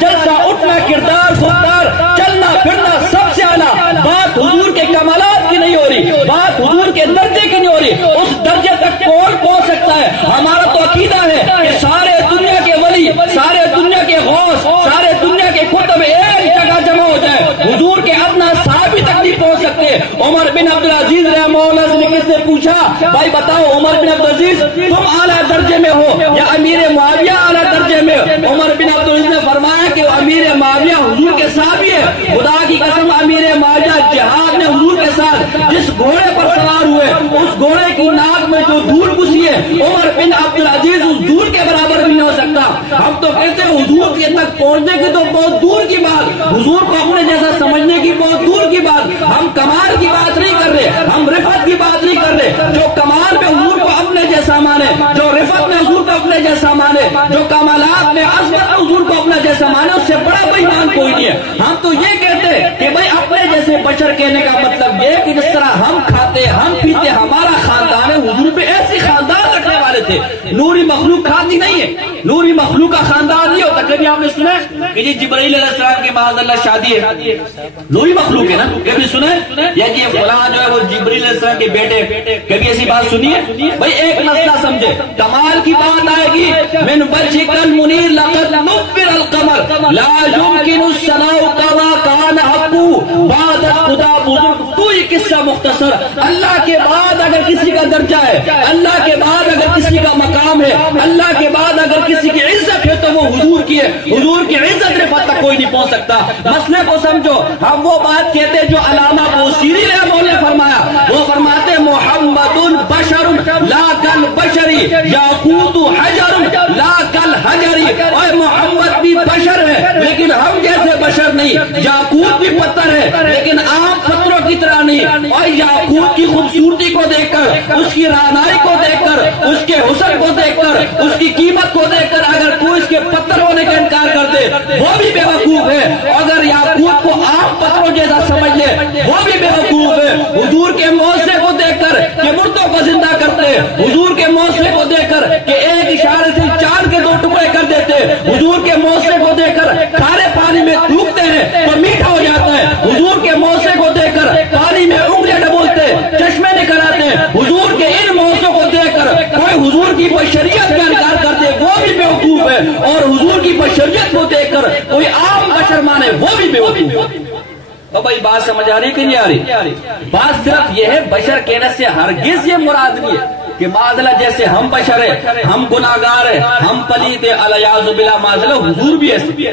جلسہ اٹھنا، کردار گفتار، چلنا پھرنا سب سے اعلیٰ۔ بات حضور کے کمالات کی نہیں ہو رہی، بات حضور کے درجے کی نہیں ہو رہی۔ اس درجے تک کون پہنچ سکتا ہے؟ ہمارا تو عقیدہ ہے کہ سارے دنیا کے ولی، سارے دنیا کے غوث، سارے دنیا کے کتب ایک جگہ جمع ہو جائے، حضور کے اپنا صحابی تک نہیں پہنچ سکتے۔ عمر بن عبدالعزیز رحمہ اللہ سے کس نے پوچھا بھائی بتاؤ عمر بن عبدالعزیز تم اعلیٰ درجے میں ہو یا امیر معاویہ اعلیٰ درجے میں؟ عمر بن عبدالعزیز نے فرمایا کہ امیر معاویہ حضور کے صحابی ہے۔ خدا کی قسم امیر معاویہ جہاد میں حضور کے ساتھ جس گھوڑے پر سوار ہوئے اس گھوڑے کی ناک میں جو دھول گھسی ہے عمر بن عبدالعزیز اس دھول کے برابر بھی نہیں ہو سکتا۔ ہم تو کہتے ہیں حضور کے تک پہنچنے کی تو بہت دور کی بات، حضور کو اپنے جیسا سمجھنے کی بہت دور کی بات، ہم کمال کی بات نہیں کر رہے، ہم رفعت کی بات نہیں کر رہے۔ جو کمال میں حضور کو اپنے جیسا مانے، جو رفعت میں حضور کو اپنے جیسا مانے، جو کمالات میں عظمت میں حضور کو اپنا جیسا مانے، اس سے بڑا بے ایمان کوئی نہیں ہے۔ ہم تو یہ کہتے ہیں کہ بھائی اپنے جیسے بشر کہنے کا مطلب یہ کہ جس طرح ہم کھاتے ہم پیتے ہمارا خاندان ہے، حضور پہ ایسی خاندان رکھنے والے تھے۔ نوری مخلوق کھاتی نہیں ہے، نوری مخلوق کا خاندان نہیں ہوتا۔ کبھی آپ نے سنا کہ جی جبرائیل علیہ السلام کی معاذ اللہ شادی ہے، نوری مخلوق ہے نا؟ کبھی سنا یا کہ فلاں جو ہے وہ جبرائیل علیہ السلام کے بیٹے، کبھی ایسی بات سنی ہے؟ بھائی ایک مسئلہ سمجھے، کمال کی بات آئے گی من وجهك المنير لقد نبر القمر لا يمكن الثناء كما كان حقه بعد خدا بزرگ۔ تو یہ قصہ مختصر، اللہ کے بعد اگر کسی کا درجہ ہے، اللہ کے بعد اگر کسی کا مقام ہے، اللہ کے بعد اگر کسی کی عزت ہے تو وہ حضور کی ہے۔ حضور کی عزت رفعت تک کوئی نہیں پہنچ سکتا۔ مسئلے کو سمجھو، ہم وہ بات کہتے جو علامہ بوصیری رحمہ اللہ نے فرمایا، وہ فرماتے محمد بشر لا کل بشری یاقوت حجر لا کل حجری۔ اور محمد بھی بشر ہے لیکن ہم جیسے بشر نہیں، یاقوت بھی پتھر ہے لیکن عام پتھروں کی طرح نہیں۔ اور یاقوت کی خوبصورتی کو دیکھ کر، اس کی رعنائی کو دیکھ کر، اس کے حسن کو دیکھ کر، اس کی قیمت کو دیکھ کر اگر کوئی اس کے پتھر ہونے کا انکار کر دے وہ بھی بے وقوف ہے، اگر یاقوت کو عام پتھروں جیسا سمجھ لے وہ بھی بے وقوف ہے۔ حضور کے معجزے کو دیکھ کر کہ مردوں کو زندہ کرتے، حضور کے معجزے کو دیکھ کر کہ ایک اشارے سے چاند کے 2 ٹکڑے کر دیتے، حضور کے معجزے کو دیکھ کر کھارے پانی میں تھوکتے ہیں تو میٹھا ہو جاتا ہے، حضور کے معجزے کو دیکھ کر پانی میں انگلیاں ڈبوتے چشمے نکل آتے ہیں۔ حضور کے ان معجزوں کو دیکھ کر کوئی حضور کی بشریت کا انکار کرتے وہ بھی بے وقوف ہے، اور حضور کی بشریت کو دیکھ کر کوئی عام بشر مانے وہ بھی بے وقوف ہے۔ تو بھائی بات سمجھ آ رہی کہ نہیں آ رہی؟ بات صرف یہ ہے بشر کہنے سے ہرگز یہ مراد نہیں ہے کہ معاذ جیسے ہم بشر ہیں، ہم گناہگار ہیں، ہم پلیت ہیں، الیاذ باللہ معاذ اللہ، حضور بھی ایسے۔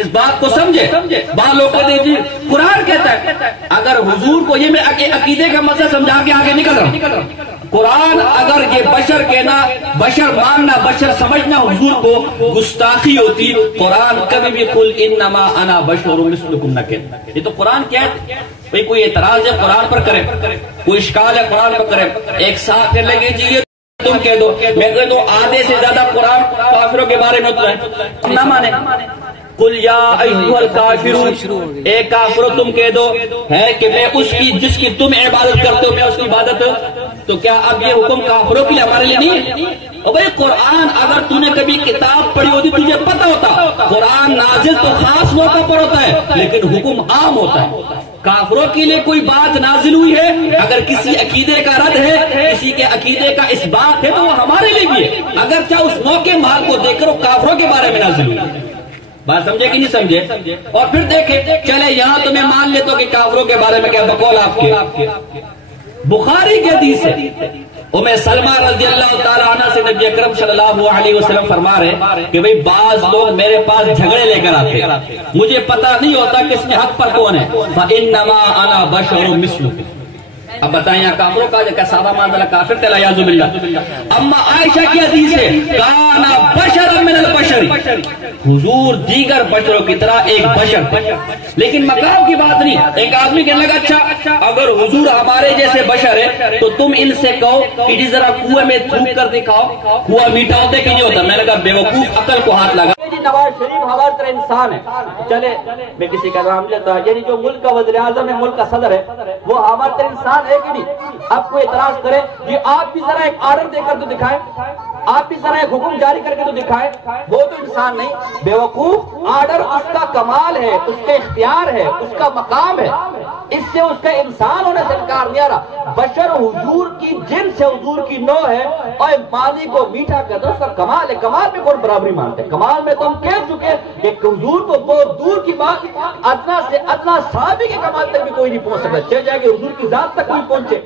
اس بات کو سمجھے، بعض لوگ کہتے ہیں جی قرآن کہتا ہے، اگر حضور کو، یہ میں عقیدے کا مسئلہ سمجھا کے آگے نکل رہا ہوں۔ قرآن اگر یہ بشر کہنا، بشر ماننا، بشر سمجھنا حضور کو گستاخی ہوتی، قرآن کبھی بھی قل انما انا بشر مثلکم نہ کہتا۔ یہ تو قرآن کیا ہے؟ بھئی کوئی اعتراض ہے قرآن پر کرے، کوئی اشکال ہے قرآن پر کرے، ایک ساتھ کہنے لگے جی یہ تم کہہ دو، میں کہہ دو آدھے سے زیادہ قرآن کافروں کے بارے میں اترا ہے، ہم نہ مانے۔ قل یا ایھا الکافرون، اے کافرو تم کہہ دو ہے کہ میں اس کی جس کی تم عبادت کرتے ہو میں اس کی عبادت. تو کیا اب یہ حکم کافروں کے لیے ہمارے لیے نہیں؟ اور بھائی قرآن اگر تو نے کبھی کتاب پڑھی ہوتی تجھے پتہ ہوتا قرآن نازل تو خاص موقع پر ہوتا ہے لیکن حکم عام ہوتا ہے. کافروں کے لیے کوئی بات نازل ہوئی ہے، اگر کسی عقیدے کا رد ہے، کسی کے عقیدے کا اس بات ہے تو وہ ہمارے لیے بھی ہے، اگرچہ اس موقع مال کو دیکھ کر وہ کافروں کے بارے میں نازل ہوئی. بات سمجھے کہ نہیں سمجھے؟ اور پھر دیکھیں چلے یہاں تو میں مان لیتا ہوں کہ کافروں کے بارے میں کیا بقول آپ کے بخاری کی حدیث ہے. ام سلمہ رضی اللہ تعالیٰ عنہ سے نبی اکرم صلی اللہ علیہ وسلم فرما رہے کہ بھئی بعض لوگ میرے پاس جھگڑے لے کر آتے، مجھے پتہ نہیں ہوتا کس میں حق پر کون ہے. فَإِنَّمَا أَنَا بَشَرٌ مِثْلُكُمْ. اب بتائیں یہاں کافروں کا جو صحابہ معاذ کافر تھے یعوذ باللہ. اما عائشہ کی حدیث ہے کانا بشرا من البشر، حضور دیگر بشروں کی طرح ایک بشر تھے، لیکن مقام کی بات نہیں. ایک آدمی کہنے لگا اچھا اگر حضور ہمارے جیسے بشر ہے تو تم ان سے کہو کہ جی ذرا کنویں میں تھوک کر دکھاؤ کنواں میٹھا ہوتا ہے کہ نہیں ہوتا. میں نے کہا بیوقوف عقل کو ہاتھ لگا. نواز شریف ہماری طرح انسان ہے. چلے میں کسی کا نام لیتا یعنی جو ملک کا وزیر اعظم ہے، ملک کا صدر ہے، وہ ہماری طرح انسان ہے کہ نہیں؟ اب کوئی اعتراض کرے جی آپ بھی ذرا ایک آرڈر دے کر تو دکھائیں، آپ بھی ذرا ایک حکم جاری کر کے تو دکھائیں. وہ تو انسان نہیں بیوقوف. آرڈر اس کا کمال ہے، اس کا اختیار ہے، اس کا مقام ہے، اس سے اس کا انسان ہونے سے انکار نہیں آ رہا. بشر حضور کی جنس ہے، حضور کی نوع ہے، اور پانی کو میٹھا کر دو اس کا کمال ہے. کمال میں کون برابری مانتے ہیں؟ کمال میں تو ہم کہہ چکے کہ حضور تو بہت دور کی بات، ادنا سے ادنا صحابی کے کمال تک بھی کوئی نہیں پہنچ سکتا، چل جائے کہ حضور کی ذات تک کوئی پہنچے.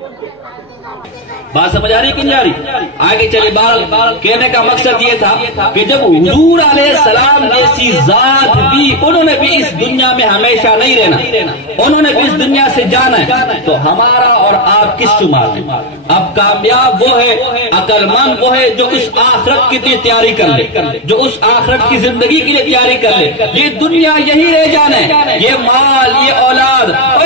بات سمجھ آ رہی کہ نہیں آ رہی؟ آگے چلے. بہرحال کہنے کا مقصد یہ تھا کہ جب حضور علیہ السلام جیسی ذات بھی انہوں نے بھی اس دنیا میں ہمیشہ نہیں رہنا، انہوں نے بھی اس دنیا سے جانا ہے، تو ہمارا اور آپ کس شمار میں؟ اب کامیاب وہ ہے، عقل مند وہ ہے جو اس آخرت کے لیے تیاری کر لے، جو اس آخرت کی زندگی کے لیے تیاری کر لے. یہ دنیا یہی رہ جانا ہے، یہ مال، یہ اولاد، اور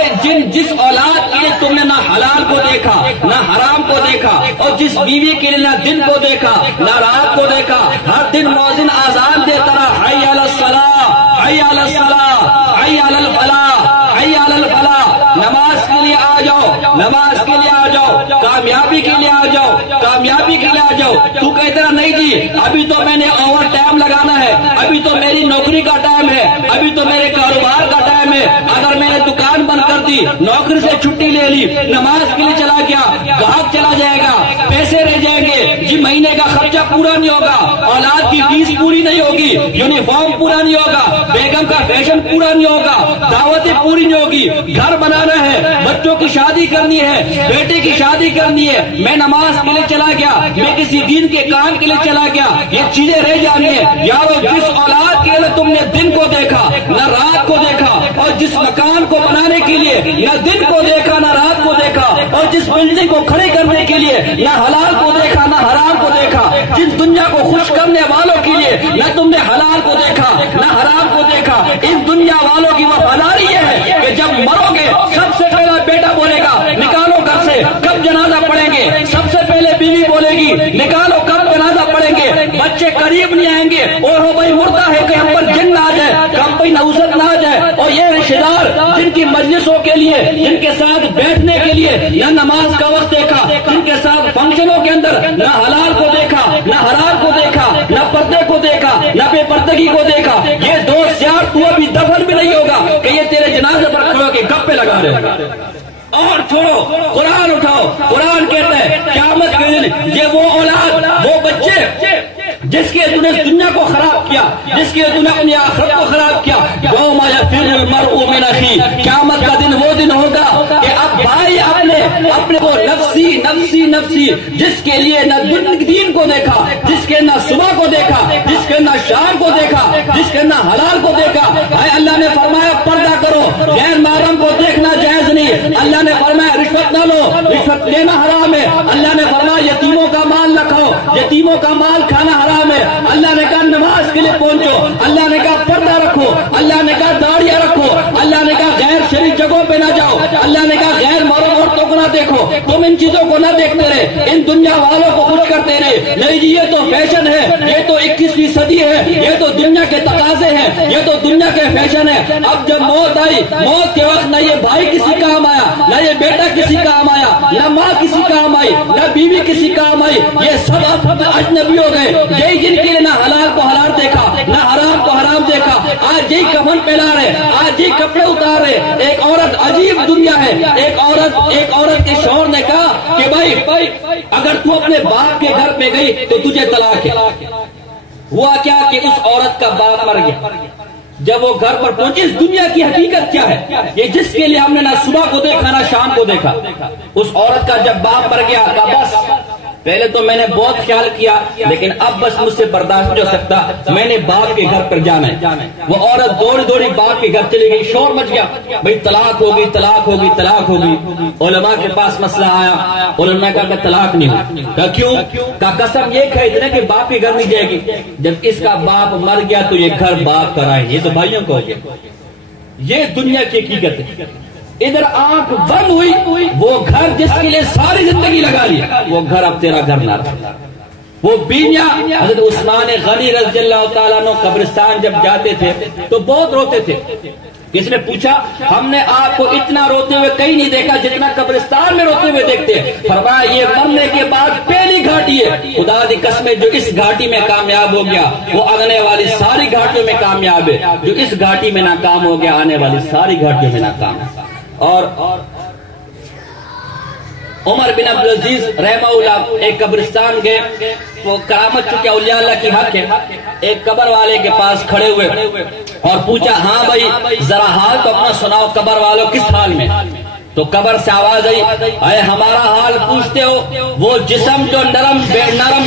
جس اولاد کے لیے تم نے نہ حلال کو دیکھا نہ حرام کو دیکھا، اور جس بیوی کے لیے نہ دن کو دیکھا نہ رات کو دیکھا، ہر دن مؤذن آذان دیتا رہا حی علی الصلاۃ حی علی الصلاۃ حی علی الفلاح حی علی الفلاح. نماز کے لیے آ جاؤ، نماز کے لیے آ جاؤ، کامیابی کے لیے آ جاؤ، کامیابی کے لیے آ جاؤ. تو کہتے رہا نہیں جی ابھی تو میں نے اوور ٹائم لگانا ہے، ابھی تو میری نوکری کا ٹائم ہے، ابھی تو میرے کاروبار کا ٹائم ہے. اگر میں نے دکان بند کر دی، نوکری سے چھٹی لے لی، نماز کے لیے چلا گیا، گاہک چلا جائے گا، پیسے رہ جائیں گے، جی مہینے کا خرچہ پورا نہیں ہوگا، اولاد کی فیس پوری نہیں ہوگی، یونیفارم پورا نہیں ہوگا، بیگم کا فیشن پورا نہیں ہوگا، دعوتیں پوری نہیں ہوگی، گھر بنانا ہے، بچوں کی شادی کرنی ہے، بیٹے کی شادی کرنی ہے، میں نماز کے لیے چلا گیا، میں کسی دین کے کام کے لیے چلا گیا، یہ چیزیں رہ جانی ہے. یارو جس اولاد کے لیے تم نے دن کو دیکھا نہ رات کو دیکھا، اور جس مکان کو بنانے کے لیے نہ دن کو دیکھا نہ رات کو دیکھا، اور جس بلڈنگ کو کھڑے کرنے کے لیے نہ حلال کو دیکھا نہ حرام کو دیکھا، جس دنیا کو خوش کرنے والوں کے لیے نہ تم نے حلال کو دیکھا نہ حرام کو دیکھا، ان دنیا والوں کی وفاداری یہ ہے کہ جب مرو گے سب سے پہلا بیٹا بولے گا نکالو گھر سے، کب جنازہ پڑھیں گے، سب سے پہلے بیوی بولے گی نکالو کب جنازہ پڑھیں گے، بچے قریب نہیں آئیں گے، اور وہ بھائی مردہ ہے کہ ہم پر جن نہ آ جائے، کم بھائی نوزت نہ آ جائے. اور یہ رشتے دار جن کی مجلسوں کے لیے، جن کے ساتھ بیٹھنے کے لیے نہ نماز کا وقت دیکھا، جن کے ساتھ فنکشنوں کے اندر نہ حلال کو دیکھا نہ حرام کو دیکھا، نہ پردے کو دیکھا نہ بے پردگی کو دیکھا، یہ دوست یار تو ابھی دفن بھی نہیں ہوگا کہ یہ تیرے جنازے پر کھڑو کے گپے لگا رہے. اور چھوڑو قرآن اٹھاؤ، قرآن کہتا ہے قیامت کے دن یہ وہ اولاد وہ بچے جس کے تم نے دنیا کو خراب کیا، جس کے تم نے اپنی آخرت کو خراب کیا. یوم یفر المرء من اخیہ، قیامت کا دن وہ دن ہوگا کہ اب بھائی اپنے کو نفسی نفسی نفسی، جس کے لیے نہ دین کو دیکھا، جس کے نہ صبح کو دیکھا، جس کے نہ شام کو دیکھا، جس کے نہ حلال کو دیکھا. اللہ نے فرمایا پردہ کرو، غیر محرم کو دیکھنا جائز نہیں. اللہ نے فرمایا رشوت نہ لو، رشوت لینا حرام ہے. اللہ نے فرمایا یتیموں کا مال نہ کھاؤ، یتیموں کا مال کھانا حرام ہے. اللہ نے کہا نماز کے لیے پہنچو، اللہ نے کہا پردہ رکھو، اللہ نے کہا داڑیاں رکھو، اللہ نے کہا غیر شریف جگہوں پہ نہ جاؤ، اللہ نے کہا غیر محرم عورتوں کو نہ دیکھو، تم ان چیزوں کو نہ دیکھتے رہے، ان دنیا والوں کو خوش کرتے رہے، نہیں جی یہ تو فیشن ہے، یہ تو 21ویں صدی ہے، یہ تو دنیا کے تقاضے ہیں، یہ تو دنیا کے فیشن ہے۔ اب جب موت آئی، موت کے وقت نہ یہ بھائی کسی کام آیا، نہ یہ بیٹا کسی کام آیا، نہ ماں کسی کام آئی، نہ بیوی کسی کام آئی، یہ سب اب اجنبی ہو گئے۔ یہی جن کے لیے نہ حلال کو حلال دیکھا، نہ حرام کو حرام دیکھا، آج یہی کفن پہنا رہے، آج یہی کپڑے اتار رہے۔ ایک عورت، عجیب دنیا ہے، ایک عورت کے شوہر نے کہا کہ بھائی اگر تو اپنے باپ کے گھر پہ گئی تو تجھے طلاق ہے۔ ہوا کیا کہ اس عورت کا باپ مر گیا۔ جب وہ گھر پر پہنچی، اس دنیا کی حقیقت کیا ہے، یہ جس کے لیے ہم نے نہ صبح کو دیکھا نہ شام کو دیکھا، اس عورت کا جب باپ مر گیا کہا بس پہلے تو میں نے بہت خیال کیا لیکن اب بس مجھ سے برداشت نہیں ہو سکتا، میں نے باپ کے گھر پر جانا ہے۔ وہ عورت دوڑی باپ کے گھر چلی گئی، شور مچ گیا، بھئی طلاق ہوگی طلاق ہوگی طلاق ہوگی۔ علماء کے پاس مسئلہ آیا، علماء نے کہا کہ طلاق نہیں ہوگی۔ کہا کیوں؟ کہا قسم یہ کھائی تھی کہ باپ کے گھر نہیں جائے گی، جب اس کا باپ مر گیا تو یہ گھر باپ کرائے، یہ تو بھائیوں کو ہو گیا۔ یہ دنیا کی حقیقت ہے۔ ادھر آنکھ بند ہوئی، وہ گھر جس کے لیے ساری زندگی لگا لی، وہ گھر اب تیرا گھر نہ رہا۔ وہ بیویاں، حضرت عثمان غنی رضی اللہ تعالیٰ عنہ قبرستان جب جاتے تھے تو بہت روتے تھے۔ کس نے پوچھا ہم نے آپ کو اتنا روتے ہوئے کہیں نہیں دیکھا جتنا قبرستان میں روتے ہوئے دیکھتے ہیں۔ فرمایا یہ مرنے کے بعد پہلی گھاٹی ہے، خدا دی قسمیں جو اس گھاٹی میں کامیاب ہو گیا وہ آنے والی ساری گھاٹیوں میں کامیاب ہے، جو اس گھاٹی میں ناکام ہو گیا آنے والی ساری گھاٹیوں میں ناکام ہے۔ اور عمر بن عبدالعزیز رحمہ اللہ ایک قبرستان گئے، وہ کرامت چونکہ اولیاء اللہ کی حق ہے، ایک قبر والے کے پاس کھڑے ہوئے اور پوچھا ہاں بھائی ذرا حال تو اپنا سناؤ، قبر والوں کس حال میں؟ تو قبر سے آواز آئی اے ہمارا حال پوچھتے ہو؟ وہ جسم جو نرم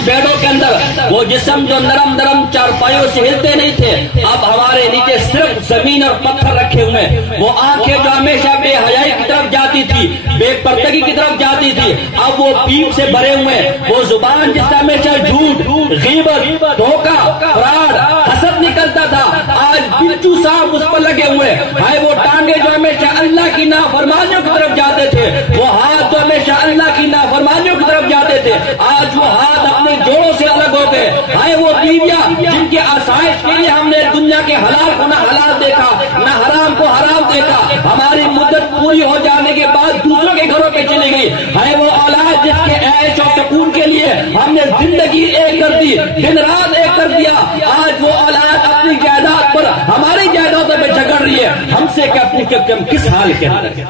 بیڈوں کے اندر، وہ جسم جو نرم چارپائیوں سے ہلتے نہیں تھے، اب ہمارے نیچے صرف زمین اور پتھر رکھے ہوئے۔ وہ آنکھیں جو ہمیشہ بے حیائی کی طرف جاتی تھی، بے پردگی کی طرف جاتی تھی، اب وہ پیپ سے بھرے ہوئے۔ وہ زبان جس سے ہمیشہ جھوٹ، غیبت، دھوکہ، فراڈ، حسد نکلتا تھا، آج بچو صاحب اس پر لگے ہوئے۔ ہائے وہ ٹانگیں جو ہمیشہ اللہ کی نافرمانیوں کی طرف جاتے تھے، وہ ہاتھ جو ہمیشہ اللہ کی نافرمانیوں کی طرف جاتے تھے، آج وہ ہاتھ اپنے جوڑوں سے الگ ہو گئے۔ ہائے وہ بیویاں جن کے آسائش کے لیے ہم نے دنیا کے حلال کو نہ حلال دیکھا، نہ حرام کو حرام دیکھا، ہماری مدت پوری ہو جانے کے بعد دوسروں کے گھروں پہ چلی گئی۔ ہائے وہ اولاد جس کے عیش اور سکون کے لیے ہم نے زندگی ایک کر دی، دن رات ایک کر دیا، آج وہ اولاد اپنی جائیداد پر ہماری جائیدادوں پہ جھگڑ رہی ہے۔ ہم سے کیا پوچھو کہ ہم کس حال کے اندر؟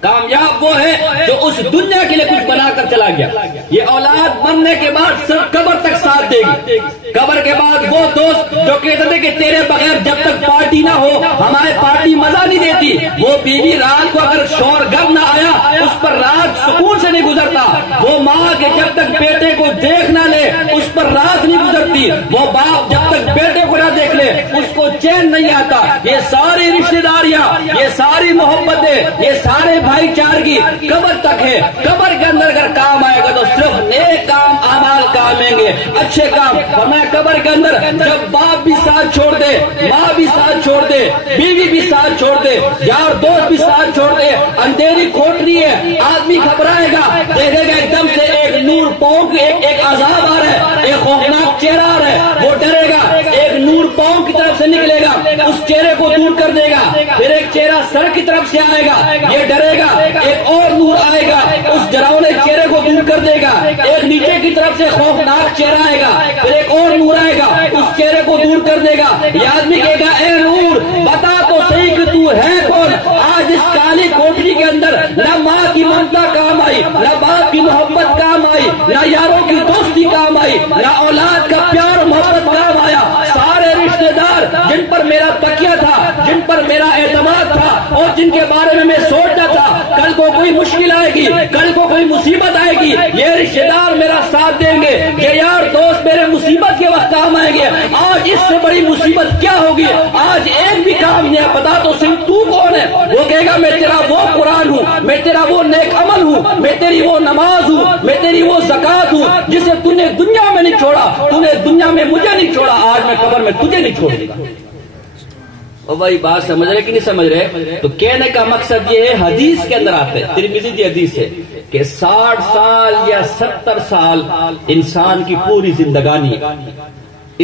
کامیاب وہ ہے جو اس دنیا کے لیے کچھ بنا کر چلا گیا۔ یہ اولاد مرنے کے بعد صرف قبر تک ساتھ دے گی۔ قبر کے بعد وہ دوست جو کہتے تھے کہ تیرے بغیر جب تک پارٹی نہ ہو ہمارے پارٹی مزہ نہیں دیتی، وہ بیوی رات کو اگر شوہر گھر نہ آیا اس پر رات سکون سے نہیں گزرتا، وہ ماں کے جب تک بیٹے کو دیکھ نہ لے اس پر رات نہیں گزرتی، وہ باپ جب تک بیٹے کو نہ دیکھ لے اس کو چین نہیں آتا۔ یہ ساری رشتے داریاں، یہ ساری محبتیں، یہ سارے بھائی چارگی قبر تک ہے۔ قبر کے اندر اگر کام آئے گا تو صرف نیک کام، اعمال کام آئیں گے، اچھے کام۔ فرمایا قبر کے اندر جب باپ بھی ساتھ چھوڑ دے، ماں بھی ساتھ چھوڑ دے، بیوی بھی ساتھ چھوڑ دے، یار دوست بھی ساتھ چھوڑ دے، اندھیری کھوٹنی ہے، آدمی گھبرائے گا، دیکھے گا ایک دم سے ایک نور پاؤں ایک عذاب آ رہا ہے، ایک خوفناک چہرہ آ رہا ہے، وہ ڈرے گا، ایک نور پاؤں کی طرف سے نکلے گا، اس چہرے کو دور کر دے گا، پھر ایک چہرہ سر کی طرف سے آئے گا، یہ ڈرے گا، ایک اور نور آئے گا، اس ڈراؤنے چہرے کو دور کر دے گا، ایک نیچے کی طرف سے خوفناک چہرہ آئے گا، پھر ایک اور نور آئے گا، اس چہرے کو دور کر دے گا۔ یہ آدمی کہے گا اے نور بتا تو صحیح کہ تو ہے کون؟ آج اس کالی کوٹری کے اندر نہ ماں کی ممتا کام آئی، نہ باپ کی محبت کام آئی، نہ یاروں کی دوستی کام آئی، نہ اولاد کا پیار اور محبت کام آیا۔ سارے رشتے دار جن پر میرا تکیہ تھا، جن پر میرا اعتماد تھا اور جن کے بارے میں سوچتا تھا کل کو کوئی مشکل آئے گی، کل کو کوئی مصیبت آئے گی، یہ رشتے دار میرا ساتھ دیں گے، یہ یار دوست میرے مصیبت کے وقت کام آئیں گے۔ آج اس سے بڑی مصیبت کیا ہوگی؟ آج ایک بھی کام نہیں ہے، بتا تو صرف تو کون ہے؟ وہ کہے گا میں تیرا وہ قرآن ہوں، میں تیرا وہ نیک عمل ہوں، میں تیری وہ نماز ہوں، میں تیری وہ زکات ہوں جسے تو نے دنیا میں نہیں چھوڑا، تو نے دنیا میں مجھے نہیں چھوڑا، آج میں قبر میں تجھے نہیں چھوڑے گا۔ اور وہی بات سمجھ رہے کہ نہیں سمجھ رہے؟ تو کہنے کا مقصد یہ ہے، حدیث کے اندر آتے ہیں، ترمذی کی حدیث ہے کہ 60 سال یا 70 سال انسان کی پوری زندگانی ہے،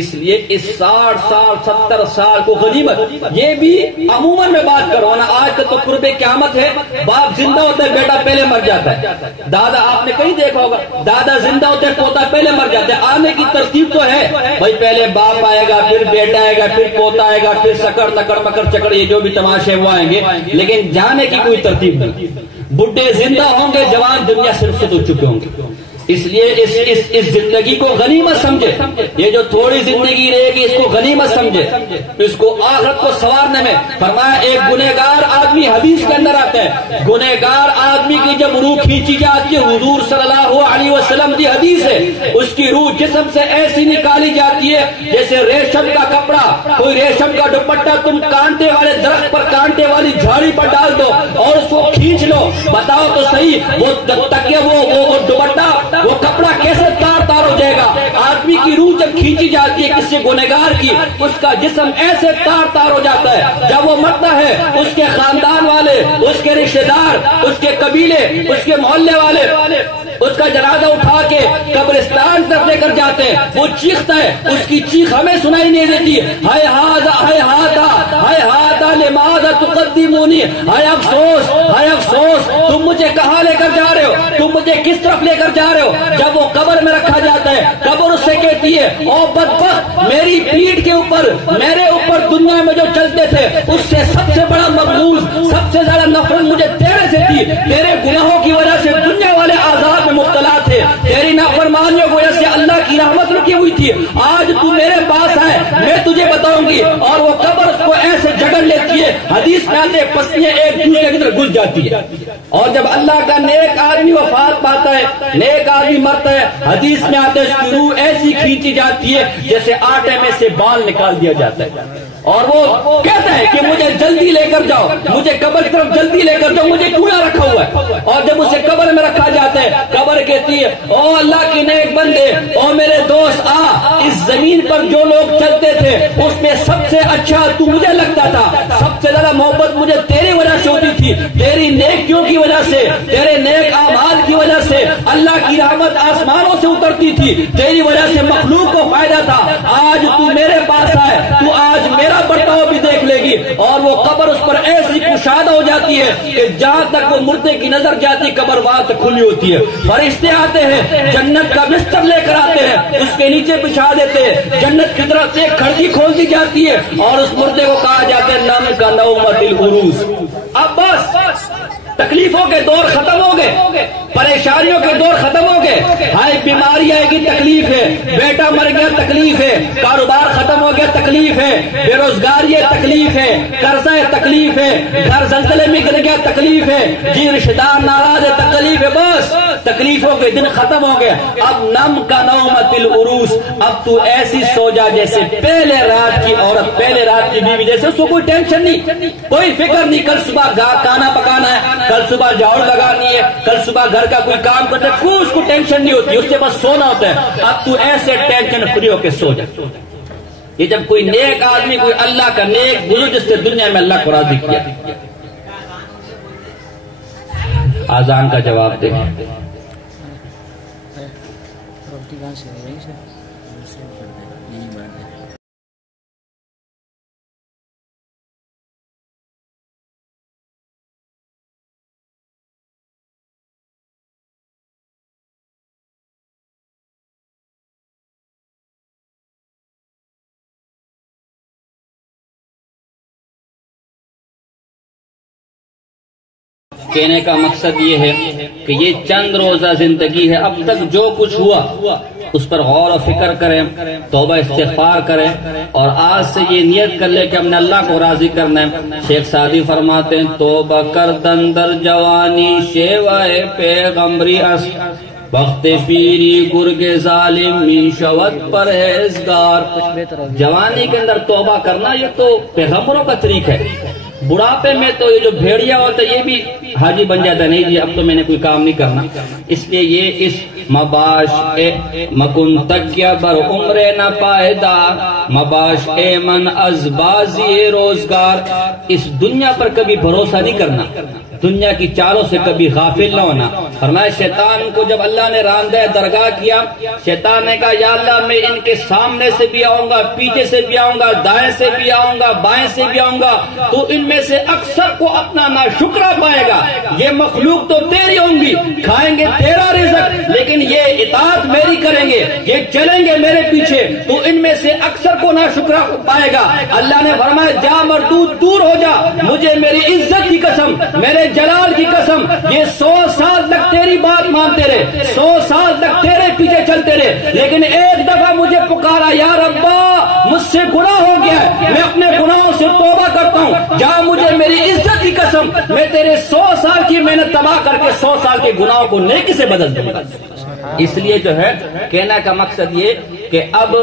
اس لیے اس 60 سال 70 سال کو غنیمت، یہ بھی عموماً میں بات کروں نا، آج کل تو قرب قیامت ہے، باپ زندہ ہوتا ہے بیٹا پہلے مر جاتا ہے، دادا آپ نے کہیں دیکھا ہوگا دادا زندہ ہوتا ہے پوتا پہلے مر جاتا ہے، آنے کی ترتیب تو ہے بھائی، پہلے باپ آئے گا، پھر بیٹا آئے گا، پھر پوتا آئے گا، پھر سکڑ نکڑ مکڑ چکڑ یہ جو بھی تماشے وہ آئیں گے، لیکن جانے کی کوئی ترتیب نہیں، بڈھے زندہ ہوں گے، جوان دنیا سے رخصت ہو چکے ہوں گے، اس لیے اس زندگی کو غنیمت سمجھے، یہ جو تھوڑی زندگی رہے گی اس کو غنیمت سمجھے، اس کو آخرت کو سنوارنے میں فرمایا ایک گنہگار آدمی، حدیث کے اندر آتا ہے گنہگار آدمی کی جب روح کھینچی جاتی ہے، حضور صلی اللہ علیہ وسلم کی حدیث ہے، اس کی روح جسم سے ایسی نکالی جاتی ہے جیسے ریشم کا کپڑا، کوئی ریشم کا دوپٹہ تم کانٹے والے درخت پر کانٹے والی جھاڑی پر ڈال دو اور اس کو کھینچ لو، بتاؤ تو صحیح وہ تکیہ وہ دوپٹہ وہ کپڑا کیسے تار تار ہو جائے گا؟ آدمی کی روح جب کھینچی جاتی ہے کسی گنہگار کی، اس کا جسم ایسے تار تار ہو جاتا ہے، جب وہ مرتا ہے اس کے خاندان والے، اس کے رشتہ دار، اس کے قبیلے، اس کے محلے والے اس کا جنازہ اٹھا کے قبرستان تک لے کر جاتے ہیں، وہ چیختا ہے، اس کی چیخ ہمیں سنائی نہیں دیتی، ہائے ہاذا ہائے ہاذا ہائے ہاذا لماذا تقدمونی، ہائے افسوس ہائے افسوس، تم مجھے کہاں لے کر جا رہے ہو، تم مجھے کس طرف لے کر جا رہے ہو؟ جب وہ قبر میں رکھا جاتا ہے قبر اس سے کہتی ہے او بدبخت، میری پیٹھ کے اوپر میرے اوپر دنیا میں جو چلتے تھے اس سے سب سے بڑا مقبوض، سب سے زیادہ نفرت مجھے تیرے سے تھی، تیرے گناہوں کی وجہ سے دنیا والے عذاب میں مبتلا تھے، تیری نافرمانیوں کی وجہ سے اللہ کی رحمت رکی ہوئی تھی، آج تو میرے پاس آئے میں تجھے بتاؤں گی، اور وہ قبر اس کو ایسے جگڑ لیتی ہے، حدیث میں آتے پسلیاں ایک دوسرے کی طرف گھس جاتی ہے، اور جب اللہ کا نیک آدمی وفات پاتا ہے، نیک آدمی مرتا ہے، حدیث میں آتے اس کی روح ایسی کھینچی جاتی ہے جیسے آٹے میں سے بال نکال دیا جاتا ہے، اور وہ کہتا ہے کہ مجھے جلدی لے کر جاؤ، مجھے قبر کی طرف جلدی لے کر جاؤ، مجھے کیوں رکھا ہوا ہے؟ اور جب اسے قبر میں رکھا جاتا ہے قبر کہتی ہے او اللہ کی نیک بندے، او میرے دوست آ، اس زمین پر جو لوگ چلتے تھے اس میں سب سے اچھا تو مجھے لگتا تھا، سب سے زیادہ محبت مجھے تیری وجہ سے ہوتی تھی، تیری نیکیوں کی وجہ سے، تیرے نیک اعمال کی وجہ سے اللہ کی رحمت آسمانوں سے اترتی تھی، تیری وجہ سے مخلوق کو فائدہ تھا، آج تو میرے پاس آئے، تو آج میرا برتاؤ بھی دیکھ لے گی، اور وہ قبر اس پر ایسی کشادہ ہو جاتی ہے کہ جہاں تک وہ مردے کی نظر جاتی قبر وہاں تک کھلی ہوتی ہے، فرشتے آتے ہیں جنت کا بستر لے کر آتے ہیں، اس کے نیچے بچھا دیتے ہیں، جنت کی طرف سے کھڑکی کھول دی جاتی ہے اور اس مردے کو کہا جاتا ہے نام کا نومت العروس، اب بس تکلیفوں کے دور ختم ہو گئے، پریشانیوں کے دور ختم ہو گئے، ہائے بیماری آئے گی تکلیف ہے، بیٹا مر گیا تکلیف ہے، کاروبار ختم ہو گیا تکلیف ہے، بے روزگاری ہے تکلیف ہے، قرضہ ہے تکلیف ہے، گھر زلزلے میں گر گیا تکلیف ہے، جی رشتہ دار ناراض ہے تکلیف ہے، بس تکلیفوں کے دن ختم ہو گئے، اب نم کا نومت العروس، اب تو ایسی سو جا جیسے پہلے رات کی عورت، پہلے رات کی بیوی جیسے، اس کو کوئی ٹینشن نہیں، کوئی فکر نہیں، کل صبح کھانا پکانا ہے، کل صبح جھاڑو لگانی ہے، کل صبح گھر کا کوئی کام کرتا ہے، کوئی اس کو ٹینشن نہیں ہوتی، اس کے پاس سونا ہوتا ہے، اب تو ایسے ٹینشن فری ہو کے سو جا، یہ جب کوئی نیک آدمی، کوئی اللہ کا نیک بزرگ جس سے دنیا میں اللہ کو راضی کیا، آذان کا جواب دے کہنے کا مقصد یہ ہے کہ یہ چند روزہ زندگی ہے، اب تک جو کچھ ہوا اس پر غور و فکر کریں، توبہ استغفار کریں، اور آج سے یہ نیت کر لے کہ ہم نے اللہ کو راضی کرنا ہے۔ شیخ سعدی فرماتے ہیں توبہ کردن در جوانی شیوائے پیغمبری اس، وقت پیری گرگ ظالم می شود پرہیزگار۔ جوانی کے اندر توبہ کرنا یہ تو پیغمبروں کا طریقہ ہے، بڑھاپے میں تو یہ جو بھیڑیا ہوتا ہے یہ بھی حاجی بن جاتا ہے، نہیں جی اب تو میں نے کوئی کام نہیں کرنا، اس لیے یہ اس مباش مکن تکیہ بر عمر نہ پائیدہ مباش من از بازی روزگار، اس دنیا پر کبھی بھروسہ نہیں کرنا، دنیا کی چالوں سے کبھی غافل نہ ہونا۔ فرمایا شیطان کو جب اللہ نے راندہ درگاہ کیا، شیطان نے کہا یا اللہ میں ان کے سامنے سے بھی آؤں گا، پیچھے سے بھی آؤں گا، دائیں سے بھی آؤں گا، بائیں سے بھی آؤں گا، تو ان میں سے اکثر کو اپنا ناشکرہ پائے گا، یہ مخلوق تو تیری ہوں گی، کھائیں گے تیرا رزق لیکن یہ اطاعت میری کریں گے، یہ چلیں گے میرے پیچھے، تو ان میں سے اکثر کو ناشکرہ پائے گا۔ اللہ نے فرمایا جا مردود دور ہو جا، مجھے میری عزت کی قسم، میرے جلال کی قسم، یہ 100 سال تک تیری بات مانتے رہے، 100 سال تک تیرے پیچھے چلتے رہے، لیکن ایک دفعہ مجھے پکارا یا ربا مجھ سے گناہ ہو گیا ہے، میں اپنے گناہوں سے توبہ کرتا ہوں، جا مجھے میری عزت کی قسم میں تیرے 100 سال کی محنت تباہ کر کے 100 سال کے گناہوں کو نیکی سے بدل دوں گا۔ اس لیے جو ہے کہنا کا مقصد یہ کہ اب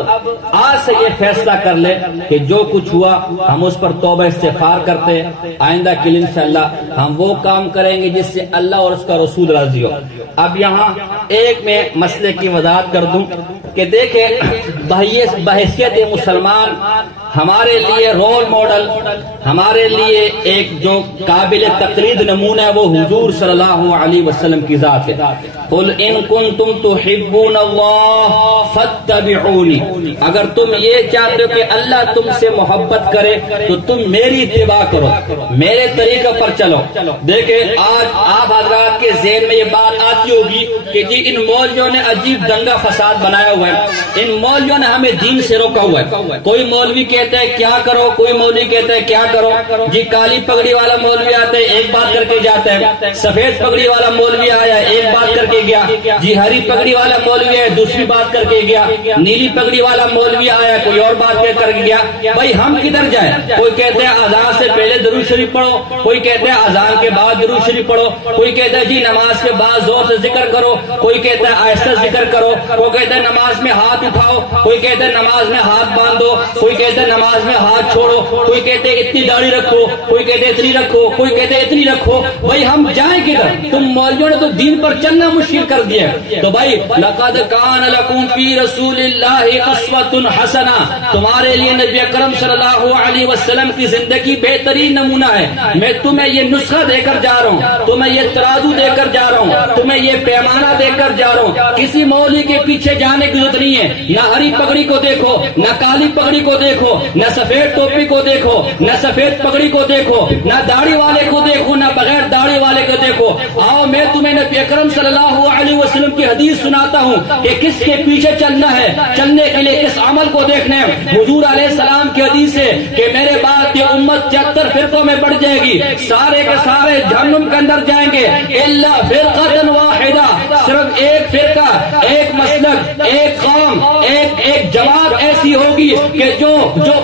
آج سے یہ فیصلہ کر لے کہ جو کچھ ہوا ہم اس پر توبہ استغفار کرتے ہیں، آئندہ کے لیے انشاءاللہ ہم وہ کام کریں گے جس سے اللہ اور اس کا رسول راضی ہو۔ اب یہاں ایک میں مسئلے کی وضاحت کر دوں کہ دیکھیں بحیثیت مسلمان ہمارے لیے رول ماڈل، ہمارے لیے ایک جو قابل تقلید نمونہ ہے وہ حضور صلی اللہ علیہ وسلم کی ذات ہے۔ قل ان کنتم تحبون اللہ فاتبعونی، اگر تم یہ چاہتے ہو کہ اللہ تم سے محبت کرے تو تم میری اتباع کرو، میرے طریقے پر چلو۔ دیکھیں آج آپ حضرات کے ذہن میں یہ بات آتی ہوگی کہ جی ان مولویوں نے عجیب دنگا فساد بنایا ہوا ہے، ان مولویوں نے ہمیں دین سے روکا ہوا ہے، کوئی مولوی کہتا ہے کیا کرو، کوئی مولوی کہتا ہے کیا کرو، جی کالی پگڑی والا مولوی آتا ہے ایک بات کر کے جاتا ہے، سفید پگڑی والا مولوی آیا ایک بات کر کے گیا، جی ہری پگڑی والا مولوی ہے دوسری بات کر کے گیا، نیلی پگڑی والا مولوی آیا کوئی اور بات کر کے گیا۔ بھائی ہم کدھر جائیں؟ کوئی کہتے ہیں اذان سے پہلے درود شریف پڑھو، کوئی کہتے ہیں اذان کے بعد درود شریف پڑھو، کوئی کہتا ہے جی نماز کے بعد زور سے ذکر کرو، کوئی کہتا ہے آہستہ ذکر کرو، کوئی کہتا ہے نماز میں ہاتھ اٹھاؤ، کوئی کہتا ہے نماز میں ہاتھ باندھو، کوئی کہتا ہے نماز میں ہاتھ چھوڑو، کوئی کہتے ہیں اتنی داڑھی رکھو، کوئی کہتے ہیں اتنی رکھو، کوئی کہتے ہیں اتنی رکھو۔ بھائی ہم جائیں کدھر؟ تم مولویوں نے تو دین پر چلنا مشکل کر دیا ہے۔ تو بھائی لقد کان لکم فی رسول اللہ اسوۃ حسنہ، تمہارے لیے نبی اکرم صلی اللہ علیہ وسلم کی زندگی بہترین نمونہ ہے۔ میں تمہیں یہ نسخہ دے کر جا رہا ہوں، تمہیں یہ ترازو دے کر جا رہا ہوں، تمہیں یہ پیمانہ دے کر جا رہا ہوں۔ کسی مولوی کے پیچھے جانے کی ضرورت نہیں ہے، نہ ہری پگڑی کو دیکھو، نہ کالی پگڑی کو دیکھو، نہ سفید ٹوپی کو دیکھو، نہ سفید پگڑی کو دیکھو، نہ داڑھی والے کو دیکھو، نہ بغیر داڑھی والے کو دیکھو۔ آؤ میں تمہیں نبی اکرم صلی اللہ علیہ وسلم کی حدیث سناتا ہوں کہ کس کے پیچھے چلنا ہے، چلنے کے لیے کس عمل کو دیکھنا ہے۔ حضور علیہ السلام کی حدیث ہے کہ میرے بعد یہ امت 73 فرقوں میں بڑھ جائے گی، سارے کے سارے جہنم کے اندر جائیں گے، الا فرقۃ واحدہ، صرف ایک فرقہ، ایک مسلک، ایک قوم، ایک جماعت ایسی ہوگی کہ جو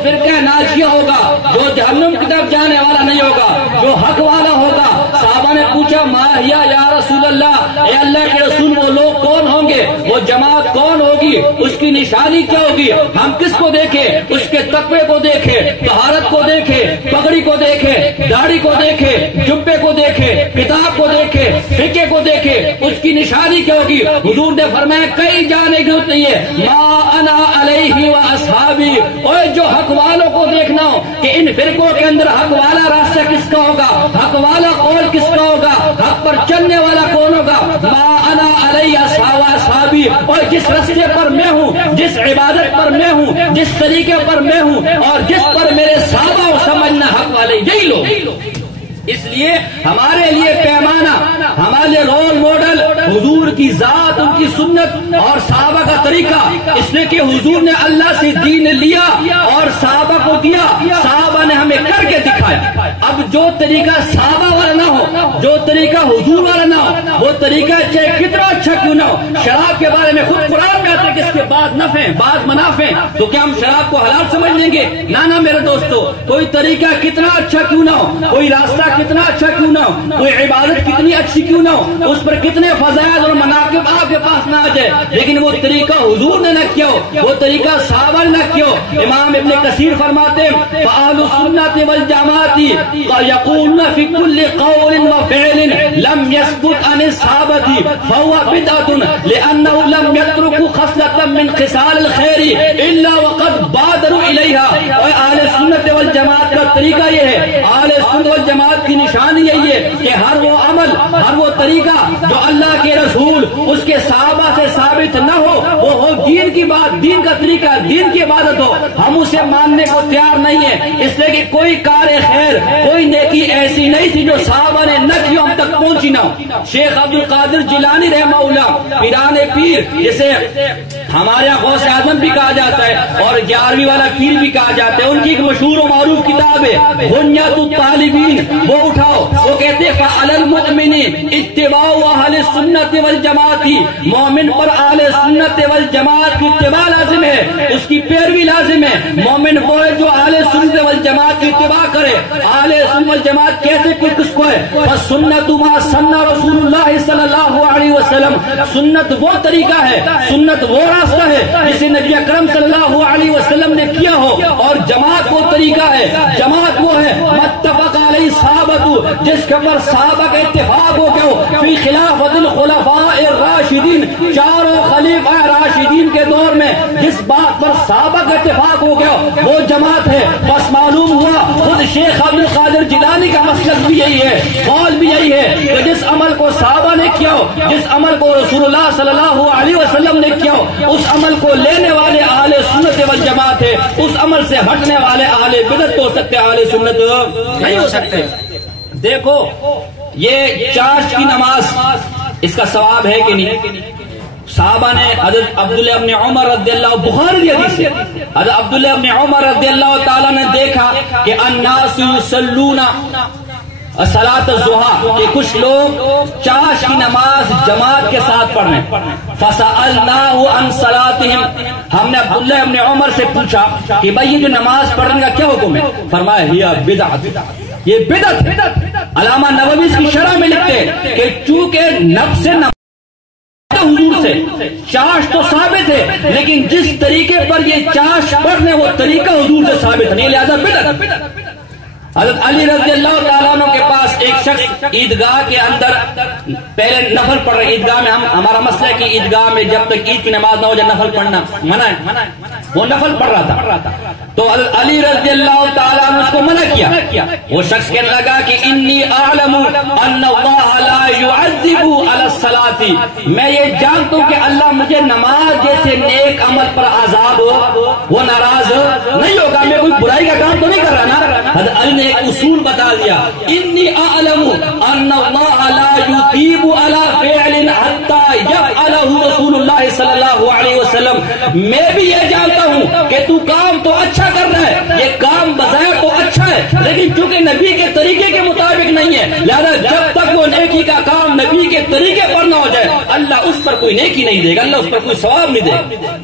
فرقہ ناجیہ ہوگا، جو جہنم کی طرف جانے والا نہیں ہوگا، جو حق والا ہوگا۔ صحابہ نے پوچھا ما ہیا یا رسول اللہ، اے اللہ کے رسول وہ لوگ کون ہوں گے، وہ جماعت کون ہوگی، اس کی نشانی کیا ہوگی؟ ہم کس کو دیکھیں؟ اس کے تقوی کو دیکھیں، طہارت کو دیکھیں، پگڑی کو دیکھیں، داڑھی کو دیکھیں، جبے کو دیکھیں، کتاب کو دیکھیں، فقہ کو دیکھیں، اس کی نشانی کیا ہوگی؟ حضور نے فرمایا کہیں جانے کی ضرورت نہیں ہے، ما انا علیہ و اصحابی، اور جو حق والوں کو دیکھنا ہو کہ ان فرقوں کے اندر حق والا راستہ کس کا ہوگا، حق والا قول کس کا ہوگا، حق پر چلنے والا کون ہوگا، ما انا علیہ اصحابی، اور جس راستے پر میں ہوں، جس عبادت پر میں ہوں، جس طریقے پر میں ہوں، اور جس پر میرے صحابہ کو سمجھنا حق والے یہی لوگ۔ اس لیے ہمارے لیے پیمانہ، ہمارے لیے رول ماڈل حضور کی ذات، ان کی سنت اور صحابہ کا طریقہ، اس لیے کہ حضور نے اللہ سے دین لیا اور صحابہ کو دیا، صحابہ نے ہمیں کر کے دکھایا۔ اب جو طریقہ صحابہ والا نہ ہو، جو طریقہ حضور والا نہ ہو، وہ طریقہ چاہے کتنا اچھا کیوں کیوں نہ ہو. شراب کے بارے میں خود قرآن میں آتا ہے کہ اس کے بعد نفع بعد منافع, تو کیا ہم شراب کو حلال سمجھ لیں گے؟ نہ میرے دوستو, کوئی طریقہ کتنا اچھا کیوں نہ ہو, کوئی راستہ کتنا اچھا کیوں نہ ہو, کوئی عبادت کتنی اچھی کیوں نہ ہو, اس پر کتنے فضائل اور مناقب آپ کے پاس نہ آ جائے, لیکن وہ طریقہ حضور نے نہ کیا ہو, وہ طریقہ صحابہ نے نہ کیا ہو. امام ابن کثیر فرماتے ہیں فأهل السنة والجماعة يقولون في كل قول وفعل لم يثبت عن الصحابة فهو بدعة لأنه لم يتركوا خصلة من خصال الخير إلا وقد بادروا إليها. اور اہل سنت والجماعت کا طریقہ یہ ہے, اہل سنت والجماعت کی نشانی یہی ہے کہ ہر وہ عمل, ہر وہ طریقہ جو اللہ کے رسول اس کے صحابہ سے ثابت نہ ہو, وہ ہو دین کی بات, دین کا طریقہ, دین کی عبادت ہو, ہم اسے ماننے کو تیار نہیں ہے. اس لیے کہ کوئی کار خیر, کوئی نیکی ایسی نہیں تھی جو صحابہ نے نہ کی ہم تک پہنچی نہ ہو. شیخ عبد القادر جیلانی رحمہ اللہ پیران پیر, جسے ہمارے یہاں غوث اعظم بھی کہا جاتا ہے اور 11ویں والا پیر بھی کہا جاتا ہے, ان کی ایک مشہور و معروف کتاب ہے بنیاد الطالبین, وہ اٹھاؤ. وہ کہتے ہیں فعلی المؤمن اتباع اہل السنت والجماعت, مومن پر اہل سنت والجماعت کی اتباع لازم ہے, اس کی پیروی لازم ہے. مومن وہ ہے جو اہل سنت والجماعت کی اتباع کرے. اہل سنت والجماعت کیسے کس کو ہے؟ فسنت ما سن رسول اللہ صلی اللہ علیہ وسلم, سنت وہ طریقہ ہے, سنت وہ راستہ ہے جسے نبی اکرم صلی اللہ علیہ وسلم نے کیا ہو, اور جماعت وہ طریقہ ہے, جماعت وہ ہے متفق علیہ صحابہ, جس کے پر صحابہ کا اتفاق ہو گیا ہو فی خلافت الخلفاء الراشدین, چاروں خلیفہ راشدین کے دور میں جس بات پر صحابہ کا اتفاق ہو گیا وہ جماعت ہے. بس معلوم ہوا خود شیخ عبد القادر جیلانی کا مسلک بھی یہی ہے, قول بھی یہی ہے کہ جس عمل کو صحابہ نے کیا ہو, جس عمل کو رسول اللہ صلی اللہ علیہ وسلم نے کیا ہو, اس عمل کو لینے والے اہل سنت والجماعت ہے, اس عمل سے ہٹنے والے اہل بدعت ہو سکتے, اہل سنت نہیں ہو سکتے. دیکھو یہ چاشت کی نماز, اس کا ثواب ہے کہ نہیں؟ صحابہ نے حضرت عبداللہ ابن عمر رضی اللہ, بخاری حدیث ہے, حضرت عبداللہ ابن عمر رضی اللہ تعالیٰ نے دیکھا کہ الناس یصلون صلاۃ الضحیٰ, کہ کچھ لوگ چاش کی نماز جماعت کے ساتھ پڑھ رہے ہیں. فسألناہ عن صلاتہم, ہم نے عبداللہ ابن عمر سے پوچھا کہ بھائی یہ جو نماز پڑھنے کا کیا حکم ہے؟ فرمایا ہی بدعت, یہ بدعت. علامہ نووی اس کی شرح میں لکھتے ہیں کہ چونکہ نفس حضور سے چاش تو ثابت ہے, لیکن جس طریقے پر یہ چاش پڑھنے وہ طریقہ حضور سے ثابت نہیں, لہذا بدعت. حضرت علی رضی اللہ تعالیٰ عنہ کے پاس ایک شخص عیدگاہ کے اندر پہلے نفل پڑھ رہے, عیدگاہ میں ہمارا مسئلہ ہے کہ عیدگاہ میں جب تک عید کی نماز نہ ہو جائے نفل پڑھنا منع ہے, وہ نفل پڑھ رہا تھا. تو حضرت علی رضی اللہ تعالیٰ عنہ اس کو منع کیا. وہ شخص کہنے لگا کہ انی اعلم ان اللہ لا يعذب علی الصلاۃ, میں یہ جانتا ہوں کہ اللہ مجھے نماز جیسے نیک عمل پر عذاب ہو وہ ناراض نہیں ہوگا, میں کوئی برائی کا کام تو نہیں کر رہا نا. حضرت علی نے ایک اصول بتا دیا, انی اعلم ان اللہ لا یثیب علی فعل حتی یفعلہ رسول اللہ صلی اللہ علیہ وسلم, میں بھی یہ جانتا ہوں کہ تو کام تو اچھا کر رہا ہے, یہ کام بظاہر تو اچھا ہے, لیکن چونکہ نبی کے طریقے کے مطابق نہیں ہے, لہذا جب تک وہ نیکی کا کام نبی کے طریقے پر نہ ہو جائے اللہ اس پر کوئی نیکی نہیں دے گا, اللہ اس پر کوئی ثواب نہیں دے گا.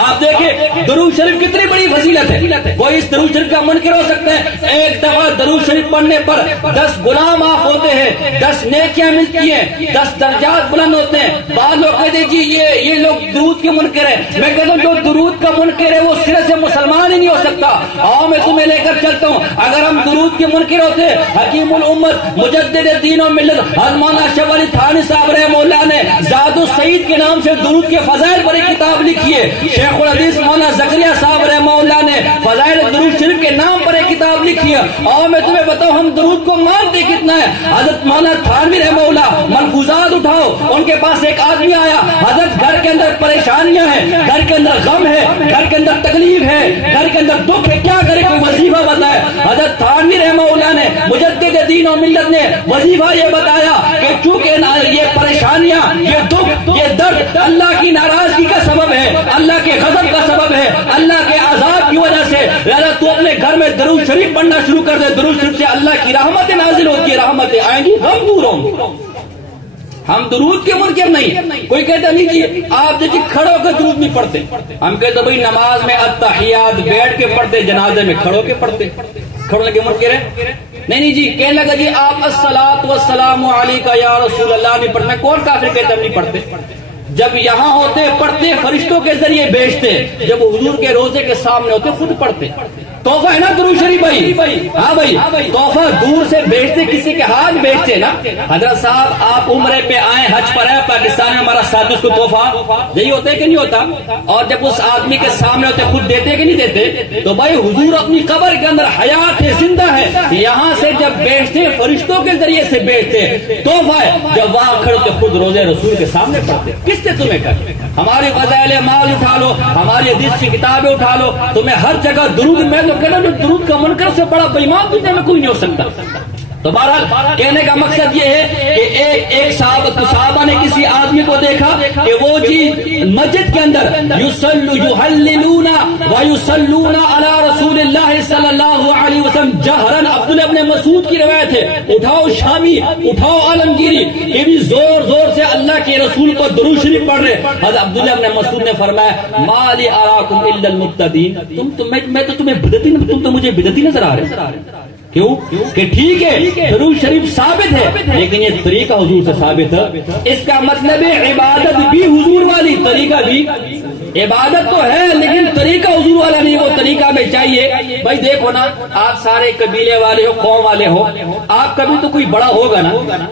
آپ دیکھیں درود شریف کتنی بڑی فضیلت ہے, کوئی اس درود شریف کا منکر ہو سکتا ہے. ایک دفعہ درود شریف پڑھنے پر 10 گناہ معاف ہوتے ہیں, 10 نیکیاں ملتی ہیں, 10 درجات بلند ہوتے ہیں. بعض لوگ کہتے ہیں جی یہ لوگ درود کے منکر ہیں. میں کہتا ہوں جو درود کا منکر ہے وہ سرے سے مسلمان ہی نہیں ہو سکتا. آؤ میں تمہیں لے کر چلتا ہوں, اگر ہم درود کے منکر ہوتے, حکیم الامت مجدد دین و ملت حضرت مولانا اشرف علی تھانوی صاحب رحمہ اللہ نے زاد السعید کے نام سے درود کے فضائل پر ایک کتاب لکھی ہے. شیخ الحدیث مولانا زکریا صاحب رحمہ اللہ نے فضائل درود شریف کے نام پر ایک کتاب لکھی ہے. اور میں تمہیں بتاؤں ہم درود کو مانتے کتنا ہے. حضرت مولانا تھانوی رحمہ اللہ ملفوظات اٹھاؤ, ان کے پاس ایک آدمی آیا, حضرت گھر کے اندر پریشانیاں ہیں, گھر کے اندر غم ہے, گھر کے اندر تکلیف ہے, گھر کے اندر دکھ ہے, کیا کرے کوئی وظیفہ بتائے. حضرت تھانوی رحمہ اللہ نے مجدد دین و ملت نے وظیفہ یہ بتایا کہ چونکہ یہ پریشانیاں, یہ دکھ, یہ درد اللہ کی ناراضگی کا سبب ہے, اللہ کے غضب کا سبب ہے, اللہ کے عذاب کی وجہ سے, لہذا تو اپنے گھر میں درود شریف پڑھنا شروع کر دے. درود شریف سے اللہ کی رحمتیں نازل ہوتی ہے, رحمتیں آئیں گی, غم دور ہوں گے. ہم درود کے منکر نہیں. کوئی کہتا نہیں جی آپ دیکھیے کھڑے ہو کے درود نہیں پڑھتے. ہم کہتے بھائی نماز میں التحیات بیٹھ کے پڑھتے, جنازے میں کھڑے ہو کے پڑھتے. کھڑے کے منکر ہے نہیں جی. کہنے لگا جی آپ الصلاۃ والسلام علیکہ یا رسول اللہ نہیں پڑھنا. کون کافر کہتا نہیں پڑھتے؟ جب یہاں ہوتے پڑھتے, فرشتوں کے ذریعے بھیجتے, جب حضور کے روزے کے سامنے ہوتے خود پڑھتے. تحفہ ہے نا درود شریف بھائی. ہاں بھائی تحفہ دور سے بیچتے, کسی کے ہاتھ بیچتے نا. حضرت صاحب آپ عمرے پہ آئے, حج پر آئے, پاکستان میں ہمارا ساتھ, اس کو تحفہ یہی ہوتا ہے کہ نہیں ہوتا؟ اور جب اس آدمی کے سامنے ہوتے خود دیتے کہ نہیں دیتے؟ تو بھائی حضور اپنی قبر کے اندر حیات ہے, زندہ ہے, یہاں سے جب بیچتے فرشتوں کے ذریعے سے بیچتے تحفہ ہے. جب وہاں کھڑے خود روزے رسول کے سامنے پڑھتے. کس نے تمہیں کہا؟ ہماری فضائل مال اٹھا لو, ہماری حدیث کی کتابیں اٹھا لو, تمہیں ہر جگہ درود. میں تو کہنا جو درود کا منکر سے بڑا بے ایمان دنیا میں کوئی نہیں ہو سکتا. تو بہرحال کہنے کا مقصد یہ ہے کہ ایک صحابہ نے کسی آدمی کو دیکھا کہ وہ جی مسجد کے اندر یحللون ویصلون علی رسول اللہ صلی اللہ علیہ وسلم جہرن. عبداللہ ابن مسعود کی روایت ہے, اٹھاؤ شامی, اٹھاؤ عالمگیری, یہ بھی زور زور سے اللہ کے رسول کو درود شریف پڑھ رہے. حضرت عبداللہ ابن مسعود نے فرمایا ما لی اراکم الا المبتدین. میں تو تمہیں بدعتی, تم تو مجھے بدعتی نظر آ رہے. کیوں کہ ٹھیک ہے درود شریف ثابت ہے, لیکن یہ طریقہ حضور سے ثابت ہے. اس کا مطلب ہے عبادت بھی حضور والی, طریقہ بھی عبادت تو ہے لیکن طریقہ حضور والا نہیں. وہ طریقہ میں چاہیے. بھائی دیکھو نا, آپ سارے قبیلے والے ہو, قوم والے ہو, آپ کبھی تو کوئی بڑا ہوگا نا,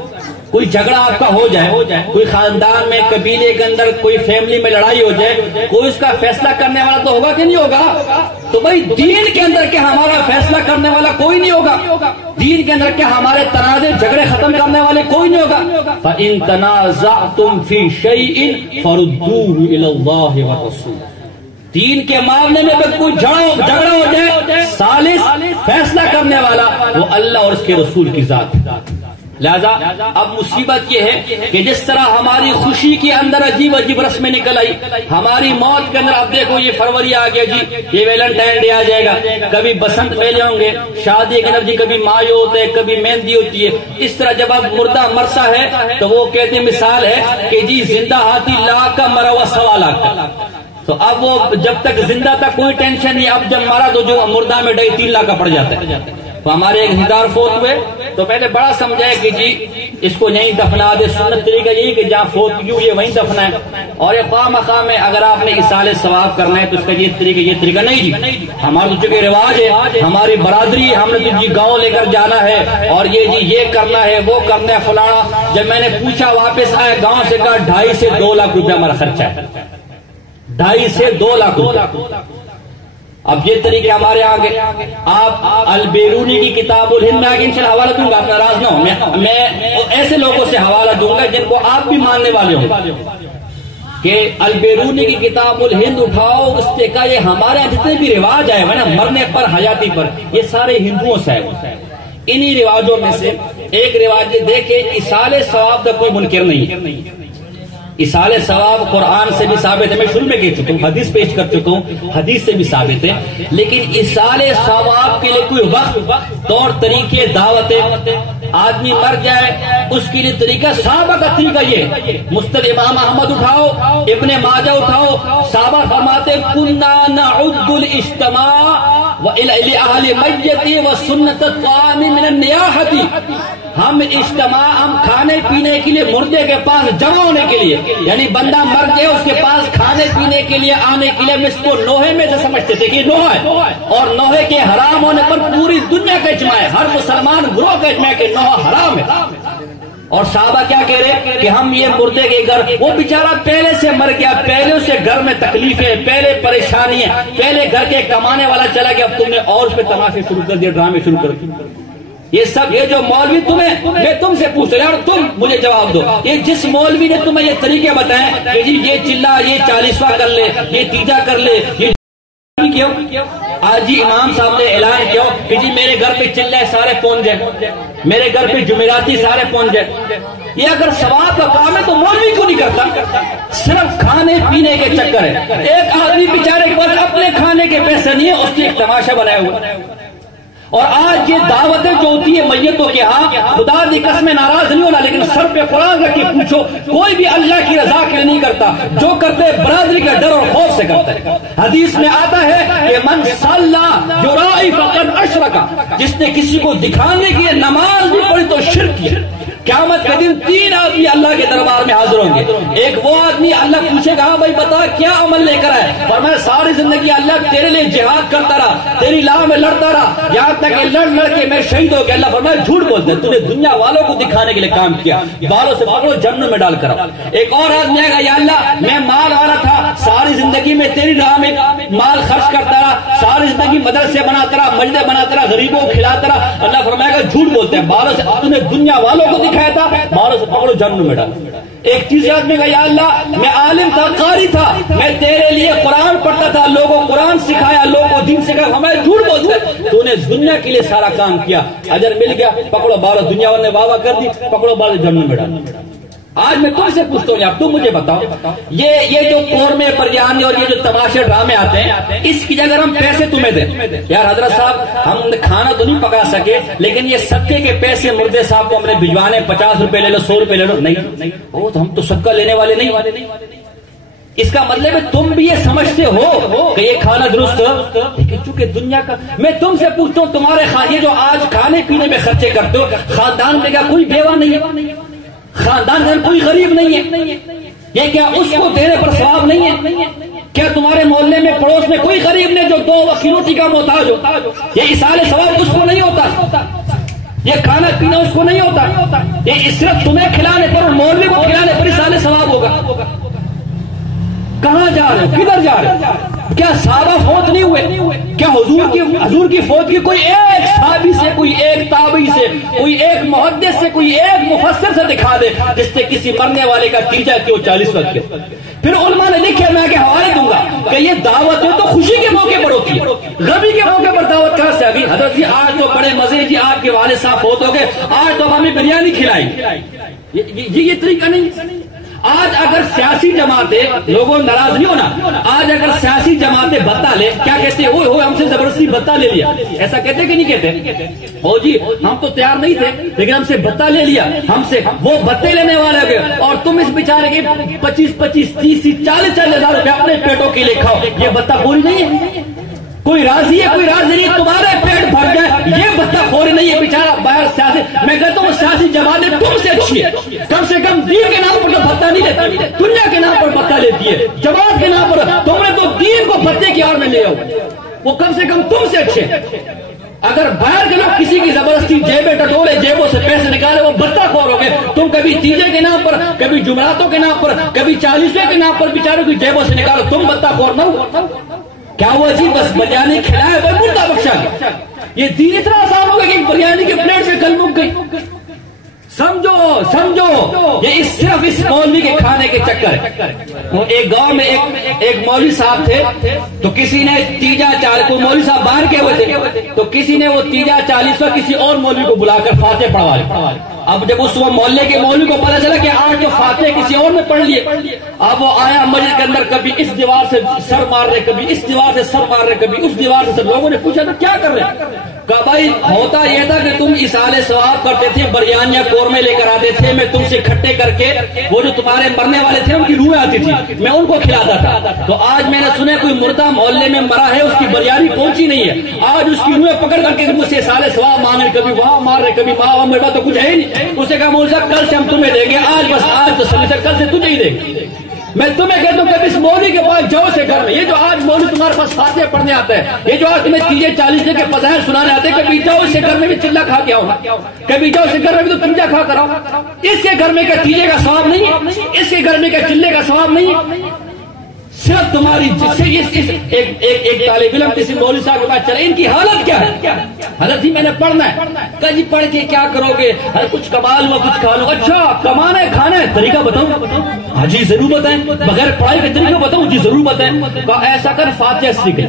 کوئی جھگڑا آپ کا ہو جائے, کوئی خاندان میں قبیلے کے اندر کوئی فیملی میں لڑائی ہو جائے, کوئی اس کا فیصلہ کرنے والا تو ہوگا کہ نہیں ہوگا؟ تو بھائی دین کے اندر کیا ہمارا فیصلہ کرنے والا کوئی نہیں ہوگا؟ دین کے اندر کیا ہمارے تنازع جھگڑے ختم کرنے والے کوئی نہیں ہوگا؟ فَإِن تَنَازَعْتُمْ فِي شَيْءٍ فَرُدُّوهُ إِلَى اللَّهِ وَالرَّسُولِ. دین کے معاملے میں کوئی جھگڑا ہو جائے, ثالث فیصلہ کرنے والا وہ اللہ اور اس کے رسول کی ذات. لہذا اب مصیبت یہ ہے کہ جس طرح ہماری خوشی کے اندر عجیب عجیب رسمیں نکل آئی, ہماری موت کے اندر اب دیکھو یہ فروری آ گیا جی, یہ ویلنٹائن ڈے آ جائے گا, کبھی بسنت میلے ہوں گے, شادی کے اندر جی کبھی مایو ہوتے, کبھی مہندی ہوتی ہے. اس طرح جب اب مردہ مرتا ہے تو وہ کہتے ہیں مثال ہے کہ جی زندہ ہاتھی لاکھ کا, مرا ہوا 1.25 لاکھ کا. تو اب وہ جب تک زندہ تھا کوئی ٹینشن نہیں, اب جب مرا تو جو مردہ میں 3 لاکھ کا پڑ جاتا ہے. تو ہمارے ایک رشتہ دار فوت ہوئے تو میں نے بڑا سمجھایا کہ جی اس کو یہیں دفنا دے. سنت طریقہ یہی کہ جہاں فوت کیوں یہ وہیں دفنا ہے. اور یہ خواہ مخواہ میں اگر آپ نے اصالِ ثواب کرنا ہے تو اس کا یہ طریقہ نہیں جی. ہمارا تو چونکہ رواج ہے, ہماری برادری, ہم نے تو جی گاؤں لے کر جانا ہے اور یہ جی یہ کرنا ہے, وہ کرنا ہے فلانا. جب میں نے پوچھا واپس آئے گاؤں سے, کہا 2.5 سے 2 لاکھ روپے ہمارا خرچہ ہے. 2.5 سے 2 لاکھ روپے. اب یہ طریقے ہمارے آگے. آپ البیرونی کی کتاب الہند میں آگے انشاءاللہ حوالہ دوں گا, آپ ناراض نہ ہو. میں ایسے لوگوں سے حوالہ دوں گا جن کو آپ بھی ماننے والے ہوں کہ البیرونی کی کتاب الہند اٹھاؤ, اس سے کہا یہ ہمارے جتنے بھی رواج آئے ہوئے نا مرنے پر, حیاتی پر, یہ سارے ہندوؤں سے آئے. انہی رواجوں میں سے ایک رواج دیکھے, اصالِ ثواب کا کوئی منکر نہیں ہے. اصالِ ثواب قرآن سے بھی ثابت ہے, میں شروع میں کہہ چکا ہوں, حدیث پیش کر چکا ہوں, حدیث سے بھی ثابت ہے. لیکن اصالِ ثواب کے لیے کوئی وقت, طور طریقے, دعوتیں, آدمی مر جائے اس کے لیے طریقہ, صحابہ کا طریقہ یہ. مستد امام احمد اٹھاؤ, ابن ماجہ اٹھاؤ, صحابہ فرماتے کننا نعد الاجتماع لأہل میت وسنت الطعام من النیاحۃ. ہم اجتماع, ہم کھانے پینے کے لیے مردے کے پاس جمع ہونے کے لیے, یعنی بندہ مر گئے اس کے پاس کھانے پینے کے لیے آنے کے لیے, ہم اس کو نوحے میں سے سمجھتے تھے کہ نوحہ ہے, اور نوحے کے حرام ہونے پر پوری دنیا کا اجماع ہے, ہر مسلمان گروہ کا اجماع کہ نوحہ حرام ہے. اور صحابہ کیا کہہ رہے کہ ہم یہ مردے کے گھر, وہ بیچارہ پہلے سے مر گیا, پہلے اسے گھر میں تکلیفیں, پہلے پریشانی ہے, پہلے گھر کے کمانے والا چلا گیا, اب تم نے اور اس پہ تماشے شروع کر دیے, ڈرامے شروع کر دیے. یہ سب, یہ جو مولوی تمہیں, میں تم سے پوچھ رہا ہوں اور تم مجھے جواب دو, یہ جس مولوی نے تمہیں یہ طریقے بتائیں کہ جی یہ چلا, یہ 40واں کر لے, یہ تیجا کر لے, یہ کیوں؟ آج جی امام صاحب نے اعلان کیا کہ جی میرے گھر پہ چلے سارے پہنچ جائے, میرے گھر پہ جمعراتی سارے پہنچ جائے. یہ اگر ثواب کا کام ہے تو مولوی کیوں نہیں کرتا؟ صرف کھانے پینے کے چکر ہے. ایک آدمی بیچارے کے پاس اپنے کھانے کے پیسے نہیں ہے, اس نے ایک تماشا بنایا ہوا. اور آج یہ دعوتیں جو ہوتی ہے میتوں کے ہاں، خدا دی قسم ناراض نہیں ہونا، لیکن سر پہ قرآن رکھ کے پوچھو، کوئی بھی اللہ کی رضا کے لیے نہیں کرتا، جو کرتے برادری کے ڈر اور خوف سے کرتا ہے۔ حدیث میں آتا ہے کہ من صلی یرائی فقد اشرک، جس نے کسی کو دکھانے کے لیے نماز بھی پڑھی تو شرک کیا۔ قیامت کے دن 3 آدمی اللہ کے دربار میں حاضر ہوں گے۔ ایک وہ آدمی، اللہ پوچھے گا بھائی بتا کیا عمل لے کر آئے، فرمایا ساری زندگی اللہ تیرے لیے جہاد کرتا رہا، تیری راہ میں لڑتا رہا، یہاں تک کہ لڑ کے میں شہید ہو گیا۔ اللہ فرمایا جھوٹ بولتے ہیں، تو نے دنیا والوں کو دکھانے کے لیے کام کیا، بالوں سے پکڑو جہنم میں ڈال کر آؤ۔ ایک اور آدمی آئے گا، یا اللہ میں مال والا تھا، ساری زندگی میں تیری راہ میں مال خرچ کرتا رہا، ساری زندگی مدرسے بناتا رہا، مسجدیں بناتا رہا، غریبوں کو کھلاتا رہا۔ اللہ فرمائے گا جھوٹ بولتے ہیں، بالوں سے تو نے دنیا والوں کو دکھایا تھا، بالوں سے پکڑو جہنم میں ڈال۔ ایک چیز آدمی کا، یا اللہ میں عالم تھا، قاری تھا، میں تیرے لیے قرآن پڑھتا تھا، لوگوں کو قرآن سکھایا، لوگوں کو دین سکھایا، ہمیں جھوٹ بولتے، تو نے دنیا کے لیے سارا کام کیا، اجر مل گیا، پکڑو بالوں، دنیا والے نے واہ واہ کر دی، پکڑو بالوں جہنم میں ڈال۔ آج میں تم سے پوچھتا ہوں، اب تم مجھے بتاؤ، یہ جو قورمے بریانی اور یہ جو تماشے ڈرامے آتے ہیں، اس کی جگہ ہم پیسے تمہیں دیں، یار حضرت صاحب ہم کھانا تو نہیں پکا سکے، لیکن یہ صدقے کے پیسے مردے صاحب کو ہم نے بھجوانے، 50 روپے لے لو، 100 روپے لے لو، نہیں وہ تو ہم تو صدقہ لینے والے نہیں۔ اس کا مطلب ہے تم بھی یہ سمجھتے ہو کہ یہ کھانا درست ہے، لیکن چونکہ دنیا کا، میں تم سے پوچھتا ہوں تمہارے یہ جو آج کھانے پینے میں خرچے کرتے ہو، خاندان میں کیا کوئی بیوہ نہیں ہے؟ خاندان میں کوئی غریب نہیں ہے؟ یہ کیا اس کو دینے پر ثواب نہیں ہے؟ کیا تمہارے محلے میں پڑوس میں کوئی غریب نے جو 2 وقت کی روٹی کا محتاج ہو، یہ ایصال ثواب اس کو نہیں ہوتا؟ یہ کھانا پینا اس کو نہیں ہوتا؟ یہ صرف تمہیں کھلانے پر اور محلے کو کھلانے پر ایصال ثواب ہوگا؟ کہاں جا رہے ہو، کدھر جا رہے ہو؟ کیا صحابہ فوت نہیں ہوئے؟ کیا حضور کی فوت کی کوئی ایک صحابی سے، کوئی ایک تابعی سے، کوئی ایک محدث سے، کوئی ایک مفسر سے دکھا دے جس سے کسی مرنے والے کا تیجا کیوں 40 وقت کیوں؟ پھر علماء نے لکھے، میں کے حوالے دوں گا کہ یہ دعوت ہے تو خوشی کے موقع پر ہوتی ہے، غمی کے موقع پر دعوت کہاں سے آگئی؟ حضرت جی آج تو بڑے مزے، جی آپ کے والد صاحب فوت ہو گئے، آج تو ہمیں بریانی کھلائیں گے، یہ طریقہ نہیں۔ آج اگر سیاسی جماعتیں، لوگوں ناراض نہیں ہونا، آج اگر سیاسی جماعتیں بھتہ لے، کیا کہتے ہیں؟ وہ ہم سے زبردستی بھتہ لے لیا، ایسا کہتے کہ نہیں کہتے؟ او جی ہم تو تیار نہیں تھے لیکن ہم سے بھتہ لے لیا، ہم سے وہ بھتے لینے والے ہو گئے، اور تم اس بیچارے کے 25 30 40 ہزار روپے اپنے پیٹوں کے لیے کھاؤ، یہ بھتہ خوری نہیں ہے؟ کوئی راضی ہے، کوئی راضی نہیں، تمہارے پیٹ بھر جائے، یہ بھتہ خوری نہیں ہے بیچارہ باہر سیاسی۔ میں کہتا ہوں سیاسی جماعتیں تم سے اچھی ہے، کم سے کم دین کے نام پر تو بھتہ نہیں لیتی، دنیا کے نام پر بھتہ لیتی ہے، جماعت کے نام پر تم نے تو دین کو بھتے کی آڑ میں لے آؤ، وہ کم سے کم تم سے اچھے۔ اگر باہر کے لوگ کسی کی زبردستی جیبیں ٹٹولے، جیبوں سے پیسے نکالے، وہ بھتہ خور ہو گئے، تم کبھی تیجے کے نام پر، کبھی جمعراتوں کے نام پر، کبھی 40ویں کے نام پر بیچاروں کی جیبوں سے نکالو، تم بھتہ خور نہ ہو؟ کیا ہوا جی بس بریانی کھلائے بھائی مردہ بخشا گیا؟ یہ دین اتنا آسان ہوگا کہ بریانی کے پلیٹ سے کل مک گئی؟ سمجھو یہ صرف اس مولوی کے کھانے کے چکر ہے۔ ایک گاؤں میں ایک مولوی صاحب تھے، تو کسی نے تیجا 40، کوئی مولوی صاحب باہر کے ہوئے تھے، تو کسی نے وہ تیجا 40 کسی اور مولوی کو بلا کر فاتح پڑھوا لی۔ اب جب اس وہ محلے کے مولوی کو پتا چلا کہ آج جو فاتح کسی اور نے پڑھ لیے، اب وہ آیا مسجد کے اندر، کبھی اس دیوار سے سر مار رہے، کبھی اس دیوار سے سر مار رہے، کبھی اس دیوار سے سر۔ لوگوں نے پوچھا تو کیا کر رہے؟ کہا بھائی ہوتا یہ تھا کہ تم ایصال ثواب کرتے تھے، بریانیاں قورمے لے کر آتے تھے، میں تم سے اکٹھے کر کے وہ جو تمہارے مرنے والے تھے ان کی روحیں آتی تھی، میں ان کو کھلاتا تھا۔ تو آج میں نے سنا کوئی مردہ محلے میں مرا ہے، اس کی بریانی پہنچی نہیں ہے، آج اس کی روحیں پکڑ کر کے مجھ سے ایصال ثواب مانگے، کبھی وہاں مار رہے، کبھی وہاں، میرے پاس تو کچھ ہے ہی نہیں۔ اسے کہا مولوی صاحب کل سے ہم تمہیں دیں گے، آج بس آج تو سمجھ کل سے تجھے ہی دیں گے۔ میں تمہیں کہتا ہوں کہ اس مولوی کے پاس جاؤ سے گھر میں، یہ جو آج مولوی تمہارے پاس فاتحہ پڑھنے آتا ہے، یہ جو آج تمہیں تیجے 40 کے فضائل سنانے آتے ہیں، کبھی جاؤ اس کے گھر میں بھی چلہ کھا کے آؤ، کبھی جاؤ اس کے گھر میں بھی تو تیجا کھا کر آؤ۔ اس کے گھر میں کیا تیجے کا ثواب نہیں ہے؟ اس کے گھر میں کیا چلے کا ثواب نہیں ہے؟ صرف تمہاری ایک طالب علم کسی مولوی صاحب کے پاس چلے، ان کی حالت کیا ہے؟ حضرت جی میں نے پڑھنا ہے، کہ جی پڑھ کے کیا کرو گے؟ کچھ کما لوں کچھ کھا لوں۔ اچھا کمانا ہے کھانا ہے، طریقہ بتاؤں؟ ہاں جی ضرور بتائیں، بغیر پڑھائی کا طریقہ بتاؤں؟ جی ضرور بتائیں۔ ایسا کر فاتحہ سیکھ لے۔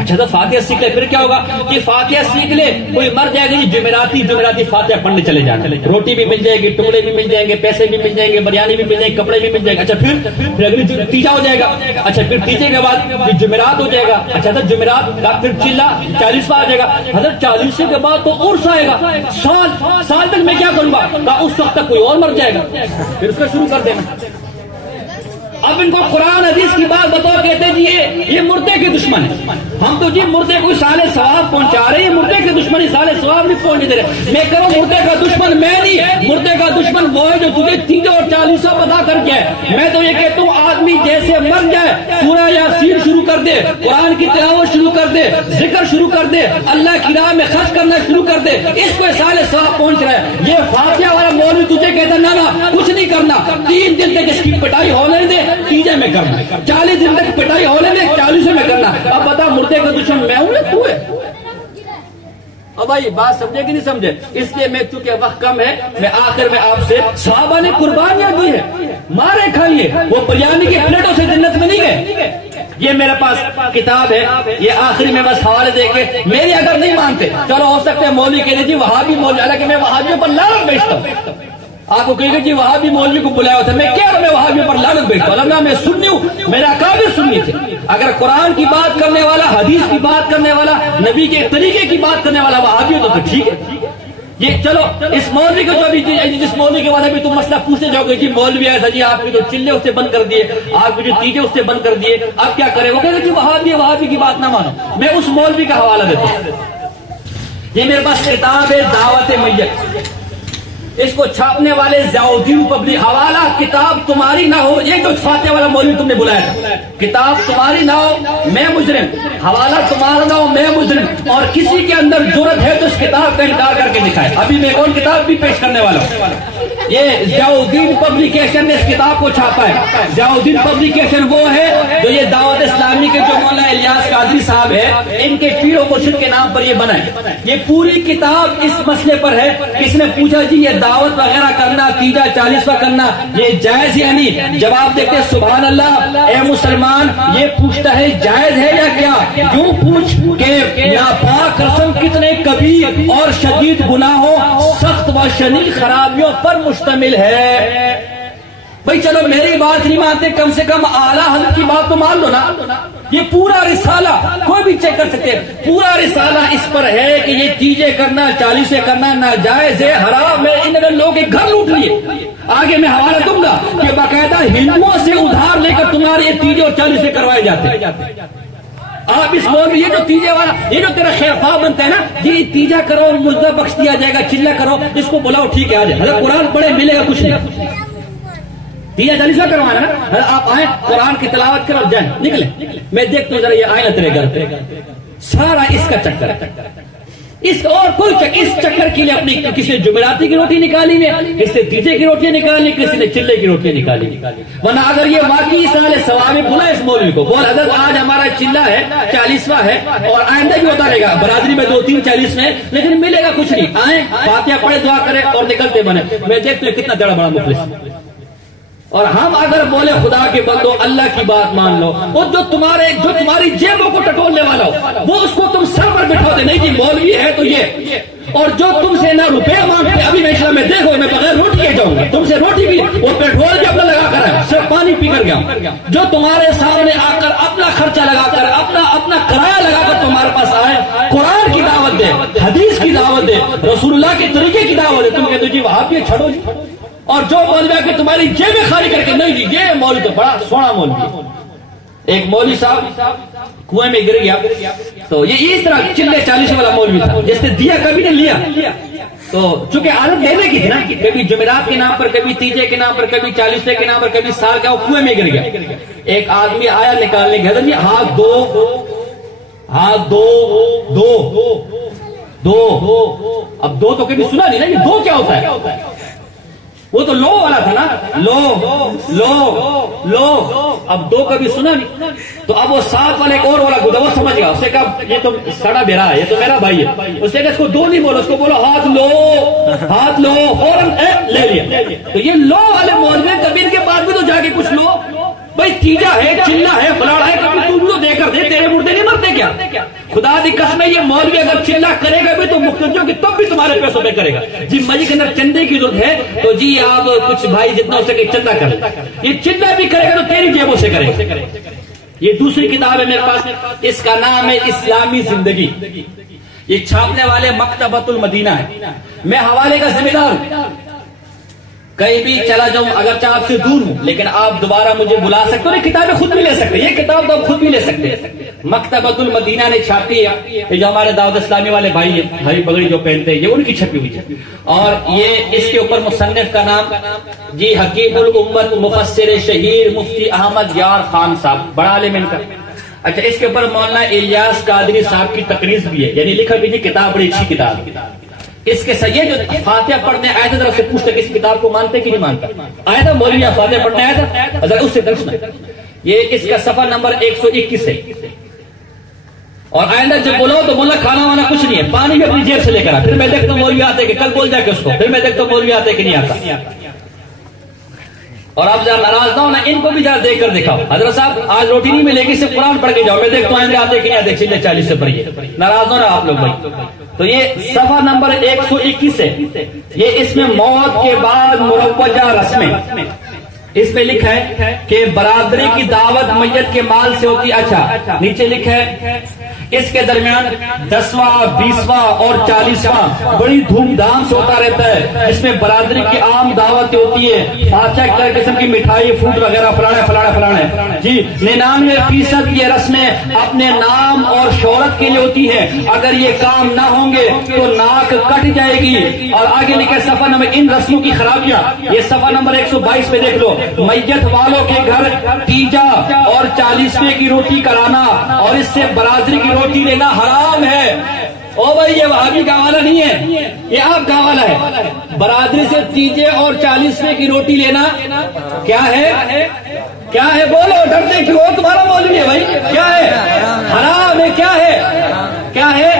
اچھا تو فاتحہ سیکھ لے، پھر کیا ہوگا کہ فاتحہ سیکھ لے، کوئی مر جائے گا جمعراتی فاتحہ پڑھنے چلے جانا، روٹی بھی مل جائے گی، ٹکڑے بھی مل جائیں گے، پیسے بھی مل جائیں گے، بریانی بھی مل جائے گی، کپڑے بھی مل جائیں گے۔ اچھا پھر اگلی تیجا ہو جائے گا، اچھا اچھا پھر تیجے کے بعد جمعرات ہو جائے گا. اچھا حضرت جمعرات پھر چلا 40واں آ جائے گا. حضرت 40 کے بعد تو عرس آئے گا. سال تک میں کیا کروں گا؟ کہا اس وقت تک کوئی اور مر جائے گا. پھر اس کا شروع کر دینا. اب ان کو قرآن حدیث کی بات بتاؤ، کہتے ہیں جی یہ مردے کے دشمن ہے. ہم تو جی مردے کو سال ثواب پہنچا رہے ہیں، مردے کے دشمن سال ثواب نہیں پہنچنے دے رہے. میں کروں مردے کا دشمن میں نہیں، مردے کا دشمن وہ ہے جو تجھے 3 اور 40 پتا کر کے ہے. میں تو یہ کہتا ہوں آدمی جیسے مر جائے سورہ یاسین شروع کر دے، قرآن کی تلاوت شروع کر دے، ذکر شروع کر دے، اللہ کی راہ میں خرچ کرنا شروع کر دے، اس کو سال ثواب پہنچ رہا ہے. یہ فاتحہ والا مولوی تجھے کہتا ہے نا کچھ نہیں کرنا، 3 دن تک اس کی پٹائی ہونے دے، تیجے میں کرنا، 40 دن تک پٹائی ہونے دے، 40 میں کرنا. اب بتا مردے کا دشمن میں ہوں یا تو ہے؟ اب بھائی بات سمجھے کہ نہیں سمجھے؟ اس لیے میں چونکہ وقت کم ہے، میں آخر میں آپ سے صحابہ نے قربانیاں دی ہے، مارے کھائیے، وہ بریانی کی پلیٹوں سے جنت میں نہیں گئے. یہ میرے پاس کتاب ہے، یہ آخری میں بس حوالے دے کے میری اگر نہیں مانتے چلو ہو سکتے ہیں مولوی کہہ دیجیے وہابی مولوی، حالانکہ میں وہابیوں پر لعنت بھیجتا ہوں. آپ کو کہیں گے جی وہابی مولوی کو بلایا ہوتا ہے، میں کیا میں وہابیوں پر لعنت بھیجتا ہوں؟ اللہ میں سنی ہوں، میرا اکابر سنی تھے. اگر قرآن کی بات کرنے والا، حدیث کی بات کرنے والا، نبی کے طریقے کی بات کرنے والا وہابی ہو تو ٹھیک ہے. یہ چلو اس مولوی کو جو جس مولوی کے بارے میں تم مسئلہ پوچھتے جاؤ گے جی مولوی آیا تھا جی آپ کے جو چلے اس سے بند کر دیے، آپ کے جو تیجے اس سے بند کر دیے، اب کیا کرے؟ وہ کہتے جی وہابی کی بات نہ مانو. میں اس مولوی کا حوالہ دیتا ہوں. یہ میرے پاس کتاب ہے دعوت میت، اس کو چھاپنے والے ضیاء الدین پبلک، حوالہ کتاب تمہاری نہ ہو، یہ جو فاتحہ والا مولوی تم نے بلایا تھا، کتاب تمہاری نہ ہو میں مجرم، حوالہ تمہارا نہ ہو میں مجرم، اور کسی کے اندر جرت ہے تو اس کتاب کا انکار کر کے دکھائے. ابھی میں اور کتاب بھی پیش کرنے والا ہوں. یہ ضیاء الدین پبلیکیشن نے اس کتاب کو چھاپا ہے. ضیاء الدین پبلیکیشن وہ ہے جو یہ دعوت اسلامی کے جو مولانا الیاس قادری صاحب ہے ان کے پیر و مرشد کے نام پر یہ بنا ہے. یہ پوری کتاب اس مسئلے پر ہے. کس نے پوچھا جی یہ دعوت وغیرہ کرنا، تیجا 40واں کرنا یہ جائز یا نہیں؟ جواب دیتے سبحان اللہ، اے مسلمان یہ پوچھتا ہے جائز ہے یا کیا؟ یوں پوچھ کہ ناپاک رسم کتنے کبیر اور شدید گناہوں، سخت و شنیع خرابیوں پر مشتمل ہے. بھائی چلو میری بات نہیں مانتے، کم سے کم اعلیٰ حضرت کی بات تو مان لو نا. یہ پورا رسالہ کوئی بھی چیک کر سکتے، پورا رسالہ اس پر ہے کہ یہ تیجے کرنا 40 کرنا ناجائز ہے، حرام ہے. انہوں نے لوگ ایک گھر لوٹ لیے. آگے میں حوالہ دوں گا کہ باقاعدہ ہندوؤں سے ادھار لے کر تمہارے یہ تیجے اور 40 کروائے جاتے ہیں. آپ اس مولوی یہ جو تیجے والا یہ جو تیرا خیر خواہ بنتا ہے نا، یہ تیجا کرو مزدہ بخش دیا جائے گا، چلا کرو، اس کو بلاؤ ٹھیک ہے آ جائے. حضرت قرآن پڑھے ملے گا کچھ نہیں. تیجا 40 کروانا نا، آپ آئیں قرآن کی تلاوت کرو جائیں نکلیں. میں دیکھتا ہوں ذرا یہ آئے نا تیرے گھر، سارا اس کا چکر ہے. اس اور کوئی اس چکر کے لیے اپنی کسی نے جمعراتی کی روٹی نکالی ہے، کسی نے تیجے کی روٹی نکالی، کسی نے چلے کی روٹی نکالی. ورنہ اگر یہ واقعی سال ثواب بلا اس مولوی کو بول حضرت آج ہمارا چلہ ہے 40واں ہے اور آئندہ بھی ہوتا رہے گا، برادری میں 2-3 40 میں، لیکن ملے گا کچھ نہیں. آئیں فاتحہ پڑھے دعا کرے اور نکلتے بنے. میں دیکھتا ہوں کتنا بڑا مخلص. اور ہم اگر بولے خدا کے بندو اللہ کی بات مان لو، وہ جو تمہاری جیبوں کو ٹٹولنے والا ہو وہ اس کو تم سر پر بٹھا دے، نہیں جی مولوی ہے تو یہ. اور جو تم سے نہ روپے مانگتے، ابھی میں دیکھو میں بغیر روٹی کے جاؤں گا، تم سے روٹی بھی وہ پیٹرول بھی اپنا لگا کر ہے، صرف پانی پی کر گیا. جو تمہارے سامنے آ کر اپنا خرچہ لگا کر اپنا کرایہ لگا کر تمہارے پاس آئے، قرآن کی دعوت دے، حدیث کی دعوت دے، رسول اللہ کے طریقے کی دعوت دے، تم کہتے جی وہاں بھی چھڑو جی. اور جو مولوی کہ تمہاری جیبیں خالی کر کے نہیں جی یہ مولوی تو بڑا سونا مولوی. ایک مولوی صاحب کنویں میں گر گیا تو یہ اس طرح چلے 40 والا مولوی تھا، جس نے دیا کبھی نے لیا. تو چونکہ عادت دینے کی تھی نا، کبھی جمعرات کے نام پر، کبھی تیجے کے نام پر، کبھی 40 کے نام پر، کبھی سال کا، وہ کنویں میں گر گیا. ایک آدمی آیا نکالنے گیا جی ہاتھ دو. اب دو تو کبھی سنا نہیں نا، یہ دو کیا ہوتا ہے؟ وہ تو لو والا تھا نا، لو. اب دو کبھی سنا نہیں. تو اب وہ 7 والا ایک اور والا گزرا، وہ سمجھ گیا. اس نے کہا یہ تو سڑا بیرا ہے، یہ تو میرا بھائی ہے. اس نے کہا اس کو دو نہیں بولو، اس کو بولو ہاتھ لو، فوراً لے لیا. تو یہ لو والے مولوی کبھی ان کے بعد بھی تو جا کے کچھ لو. بھائی تیجا ہے، چلا ہے، فلاڑا ہے، کبھی تم تو دے کر دے، تیرے مردے نہیں مرتے کیا؟ خدا دی قسم ہے یہ مولوی اگر چلا کرے گا بھی تو مختلفوں کی تب بھی تمہارے پیسوں پہ کرے گا. جی مسجد کے اندر چندے کی ضرورت ہے تو جی آپ کچھ بھائی جتنا ہو سکے چندہ کریں. یہ چندہ بھی کرے گا تو تیری جیبوں سے کرے گا. یہ دوسری کتاب ہے میرے پاس، اس کا نام ہے اسلامی زندگی، یہ چھاپنے والے مکتبۃ المدینہ ہے۔ میں حوالے کا ذمہ دار ہوں، کہیں بھی چلا جاؤں اگرچہ آپ سے دور ہوں لیکن آپ دوبارہ مجھے بلا سکتے ہو، یہ کتابیں خود بھی لے سکتے ہیں، یہ کتاب تو آپ خود بھی لے سکتے ہیں۔ مکتبۃ المدینہ نے چھاپی ہے، یہ جو ہمارے دعوت اسلامی والے بھائی ہیں، ہری پگڑی جو پہنتے ہیں، یہ ان کی چھپی ہوئی ہے، اور یہ اس کے اوپر مصنف کا نام جی حکیم الامت مفسر شہیر مفتی احمد یار خان صاحب، بڑا عالم ان کا۔ اچھا، اس کے اوپر مولانا الیاس قادری صاحب کی تقریر بھی ہے، یعنی لکھا بھی نہیں، کتاب بڑی اچھی کتاب ہے۔ اس کے سید جو فاتحہ پڑھنے آئے تھے، ذرا سے پوچھتے کہ اس کتاب کو مانتے کہ نہیں مانتا، آیا تھا مولوی فاتحہ پڑھنے آیا تھا، ذرا اس سے پوچھنا۔ یہ اس کا صفحہ نمبر 121 ہے، اور آئندہ جب بولو تو بولنا کھانا وانا کچھ نہیں ہے، پانی بھی اپنی جیب سے لے کر آ، پھر میں دیکھتا ہوں مولوی آتے کہ کل بول جا کے اس کو، پھر میں دیکھتا ہوں مولوی آتے کہ نہیں آتا۔ اور آپ ذرا ناراض نہ ہونا، ان کو بھی ذرا دیکھ کر دکھاؤ، حضرت صاحب آج روٹی نہیں ملے گی، صرف قرآن پڑھ کے جاؤ، میں دیکھتا ہوں آئندہ آتے کہ نہیں آتے، چلے 40 سے پڑھیے، ناراض نہ ہونا آپ لوگ بھائی۔ تو یہ صفحہ نمبر 121 ہے، یہ اس میں موت کے بعد مروجہ رسمیں، اس میں لکھا ہے کہ برادری کی دعوت میت کے مال سے ہوتی۔ اچھا، نیچے لکھا ہے اس کے درمیان 10واں 20واں اور 40واں بڑی دھوم دھام سے ہوتا رہتا ہے، اس میں برادری کی عام دعوتیں ہوتی ہے، فاتحہ کی قسم کی مٹھائی فروٹ وغیرہ فلانے جی۔ 99% یہ رسمیں اپنے نام اور شہرت کے لیے ہوتی ہے، اگر یہ کام نہ ہوں گے تو ناک کٹ جائے گی۔ اور آگے لکھا صفحہ نمبر ان رسموں کی خرابیاں، یہ صفحہ نمبر 122 پہ دیکھ لو، میت والوں کے گھر تیجا اور 40ویں کی روٹی کرانا اور اس سے برادری کی روٹی لینا حرام ہے۔ او بھائی، یہ وہابی کا حوالہ نہیں ہے، یہ آپ کا حوالہ ہے۔ برادری سے تیجے اور 40ویں کی روٹی لینا کیا ہے؟ کیا ہے؟ بولو، ڈرتے کیوں ہو؟ تمہارا مولوی ہے بھائی، کیا ہے؟ حرام ہے۔ کیا ہے؟ کیا ہے؟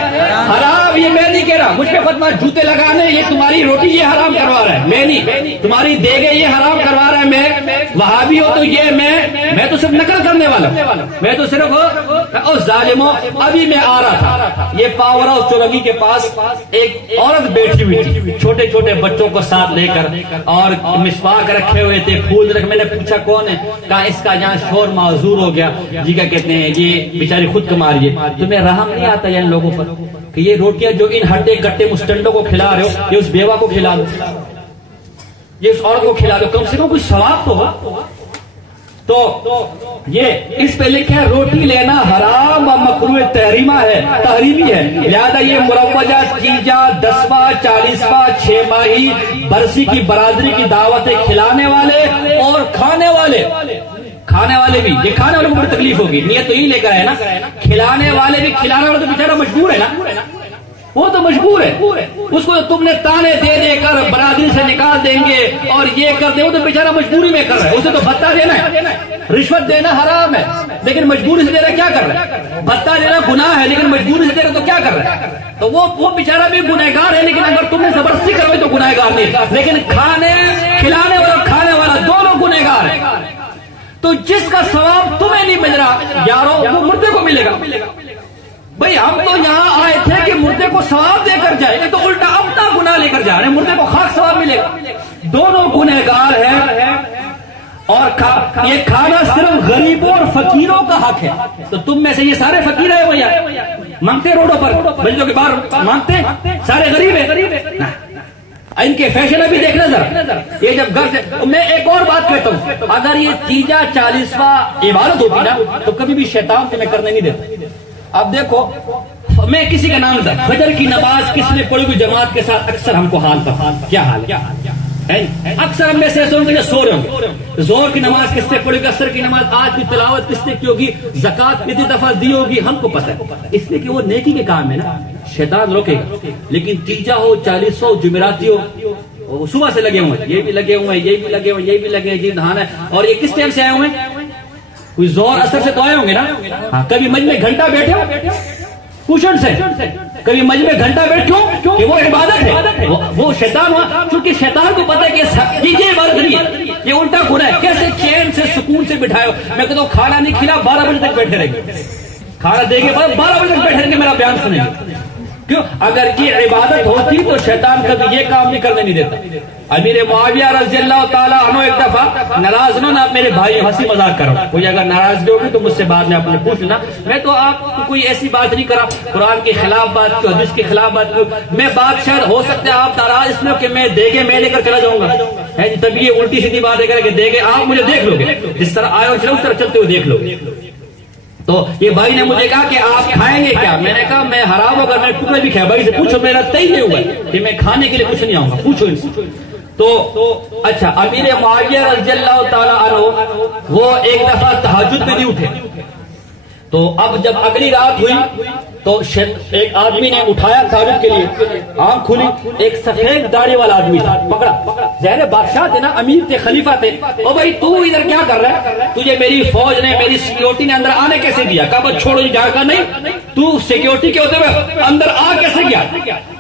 حرام۔ یہ میں نہیں کہہ رہا، مجھ پہ فتویٰ جوتے لگانے، یہ تمہاری روٹی یہ حرام کروا رہا ہے، میں نہیں، تمہاری دیگے یہ حرام کروا رہا ہے میں، وہابی ہو تو یہ میں تو صرف نقل کرنے والا ہوں، میں تو صرف او ظالموں۔ ابھی میں آ رہا تھا، یہ پاور ہاؤس چورنگی کے پاس ایک عورت بیٹھی ہوئی تھی، چھوٹے چھوٹے بچوں کو ساتھ لے کر، اور مسواک رکھے ہوئے تھے، پھول رکھے۔ میں نے پوچھا کون ہے؟ کہا اس کا یہاں شور معذور ہو گیا جی۔ کیا کہتے ہیں؟ یہ بیچاری خود کما رہی ہے۔ تمہیں رحم نہیں آتا ان لوگوں پر کہ یہ روٹیاں جو ان ہڈے گٹے مسٹنڈوں کو کھلا رہے ہو، یہ اس بیوہ کو کھلا دو، یہ اس عورت کو کھلا دو، کم سے کم کوئی ثواب تو ہو۔ تو یہ اس پہ لکھا ہے روٹی لینا حرام و مکروہ تحریمہ ہے، تحریمی ہے، لہذا یہ مروجہ تیجا 10واں 40واں 6 ماہی برسی کی برادری کی دعوتیں کھلانے والے اور کھانے والے بھی، یہ کھانے والوں کو بڑی تکلیف ہوگی، نیت تو یہی لے کر ہے نا، کھلانے والے بھی، کھلانے والا تو بیچارہ مجبور ہے نا، وہ تو مجبور ہے، اس کو تم نے تانے دے دے کر برادری سے نکال دیں گے اور یہ کر دیں، وہ تو بیچارہ مجبوری میں کر رہا ہے، اسے تو بھتہ دینا ہے، رشوت دینا حرام ہے لیکن مجبوری سے دے رہا ہے، کیا کر رہا ہے؟ بھتہ دینا گناہ ہے لیکن مجبوری سے دے رہا تو کیا کر رہا ہے؟ تو وہ بیچارہ بھی گنہگار ہے، لیکن اگر تم نے زبردستی کروئی تو گنہگار نہیں، لیکن کھلانے والا کھانے والا دونوں گنہگار ہیں۔ تو جس کا ثواب تمہیں نہیں مل رہا یارو، وہ مردے کو ملے گا۔ بھئی ہم تو یہاں آئے تھے کہ مردے کو ثواب دے کر جائے، یہ تو الٹا اپنا گناہ لے کر جا رہے ہیں، مردے کو خاک ثواب ملے گا۔ دونوں گنہگار ہیں، اور یہ کھانا صرف غریبوں اور فقیروں کا حق ہے۔ تو تم میں سے یہ سارے فقیر ہیں بھیا، مانگتے روڈوں پر، بجلوں کے باہر مانگتے، سارے غریب ہیں۔ ان کے فیشن ابھی دیکھنا ذرا، یہ جب گھر سے، میں ایک اور بات کہتا ہوں، اگر یہ تیجا 40واں عبادت ہوتی نا تو کبھی بھی شیطان تمہیں کرنے نہیں دیتا۔ اب دیکھو، میں کسی کا نام تھا، فجر کی نماز کس نے پڑھی ہوئی جماعت کے ساتھ، اکثر ہم کو حال تھا، کیا حال ہے؟ اکثر ہم میں سے سو رہے ہوں گے، زور کی نماز کس نے پڑھی ہوگی، اثر کی نماز، آج کی تلاوت کس نے کی ہوگی، زکات کتنی دفعہ دی ہوگی، ہم کو پتہ ہے، اس لیے کہ وہ نیکی کے کام ہے نا، شیطان روکے گا۔ لیکن تیجا ہو 40 ہو جمعراتی ہو، صبح سے لگے ہوئے، یہ بھی لگے ہوئے، یہ بھی لگے ہوئے، یہ بھی لگے، جی دھانا ہے، اور یہ کس ٹائم سے آئے ہوئے ہیں؟ کوئی زور اثر سے تو آئے ہوں گے نا، ہاں، کبھی مجھ میں گھنٹہ بیٹھے ہو کوشن سے، کبھی مجھ میں گھنٹا بیٹھ کیوں کہ وہ عبادت ہے، وہ شیطان ہوا، چونکہ شیطان کو پتا ہے کہ یہ عبادت نہیں ہے، یہ الٹا گناہ ہے۔ کیسے چین سے سکون سے بٹھائے ہو، میں کہتا ہوں کھانا نہیں کھلا 12 بجے تک بیٹھے رہیں گے، کھانا دے کے بعد 12 بجے تک بیٹھے رہیں گے، میرا بیان سنیں گے، کیوں؟ اگر یہ عبادت ہوتی تو شیطان کبھی یہ کام نہیں کرنے نہیں دیتا. امیر معاویہ رضی اللہ تعالیٰ عنہ ایک دفعہ ناراض نہ میرے بھائی ہنسی مذاق کرو، کوئی اگر ناراض ہوگی تو مجھ سے بعد میں آپ نے پوچھنا، میں تو آپ کو کوئی ایسی بات نہیں کرا قرآن کے خلاف بات کی، حدیث کے خلاف بات کی. میں بات شاید ہو سکتا ہے آپ ناراض اس میں کہ میں دیگے میں لے کر چلا جاؤں گا، تب یہ الٹی سیدھی بات ہے کہ دیگے آپ مجھے دیکھ لو گے، جس طرح آئے ہو چلو اس طرح چلتے ہوئے دیکھ لو. تو یہ بھائی نے مجھے کہا کہ آپ کھائیں گے کیا؟ میں نے کہا میں حرام اگر میں ٹکڑے بھی کھایا. بھائی سے پوچھو، میرا طے نہیں ہوا کہ میں کھانے کے لیے کچھ نہیں آؤں گا، پوچھو ان سے. تو اچھا امیر معاویہ رضی اللہ تعالیٰ عنہ وہ ایک دفعہ تہجد میں نہیں اٹھے. تو اب جب اگلی رات ہوئی تو ایک آدمی نے اٹھایا تہجد کے لیے، آنکھ کھلی، ایک سفید داڑھی والا آدمی تھا، پکڑا. ظاہر بادشاہ تھے نا، امیر تھے، خلیفہ تھے. او بھائی تو ادھر کیا کر رہا ہے؟ تجھے میری فوج نے، میری سیکیورٹی نے اندر آنے کیسے دیا؟ کہا بس چھوڑو جا کر، نہیں تو سیکیورٹی کے ہوتے ہوئے اندر آ کیسے گیا؟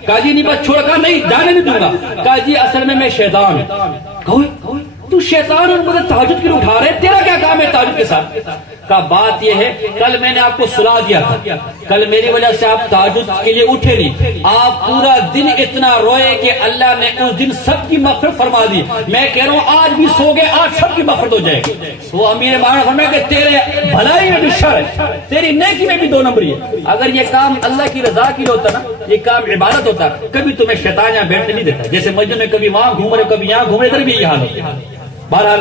کہا جی نہیں بس چھوڑ کر نہیں جانے نہیں دوں گا. کہا جی اصل میں شیطان. تو شیطان اور مجھے تہجد کے لیے اٹھا رہے، تیرا کیا کام ہے تہجد کے ساتھ؟ کا بات یہ ہے کل میں نے آپ کو سلا دیا تھا، کل میری وجہ سے آپ تہجد کے لیے اٹھے نہیں، آپ پورا دن اتنا روئے کہ اللہ نے اس دن سب کی مغفرت فرما دی. میں کہہ رہا ہوں آج بھی سو گئے، آج سب کی مغفرت ہو جائے گی. وہ امیر معاویہ فرمایا کہ تیرے بھلائی میں بھی شر ہے، تیری نیکی میں بھی 2 نمبری ہے. اگر یہ کام اللہ کی رضا کے لیے ہوتا نا، یہ کام عبادت ہوتا، کبھی تمہیں شیطان یہاں بیٹھنے نہیں دیتا. جیسے مسجد میں کبھی وہاں گھوم رہے کبھی یہاں گھوم رہے، ادھر بھی یہ حال ہوتا ہے. بہرحال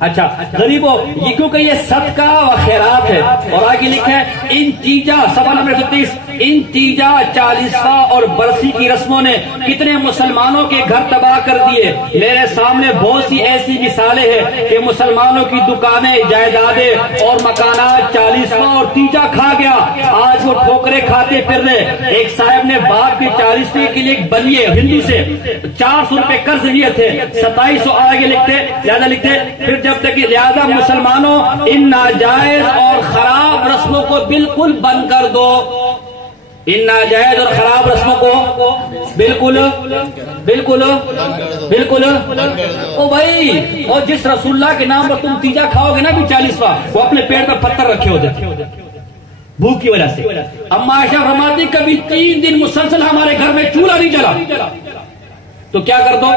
اچھا غریبوں، یہ کیونکہ یہ صدقہ و خیرات ہے. اور آگے لکھا ہے انتیجا صفحہ نمبر 37، انتیجا 40واں اور برسی کی رسموں نے کتنے مسلمانوں کے گھر تباہ کر دیے. میرے سامنے بہت سی ایسی مثالیں ہیں کہ مسلمانوں کی دکانیں، جائیدادیں اور مکانات 40واں اور تیجا کھا گیا. آج وہ ٹھوکرے کھاتے پھر رہے. ایک صاحب نے باپ کے 40ویں کے لیے بنیے ہندو سے 400 روپے قرض لیے تھے، 2700 آگے لکھتے پھر جب تک لہذا مسلمانوں ان ناجائز اور خراب رسموں کو بالکل بند کر دو. ان ناجائز اور خراب رسموں کو بالکل بالکل بالکل. او بھائی، اور جس رسول اللہ کے نام پر تم تیجا کھاؤ گے نا بھی 40واں، وہ اپنے پیٹ پر پتھر رکھے ہوتے تھے بھوک کی وجہ سے. اما عائشہ فرماتی کبھی 3 دن مسلسل ہمارے گھر میں چولہا نہیں جلا. تو کیا کر دو،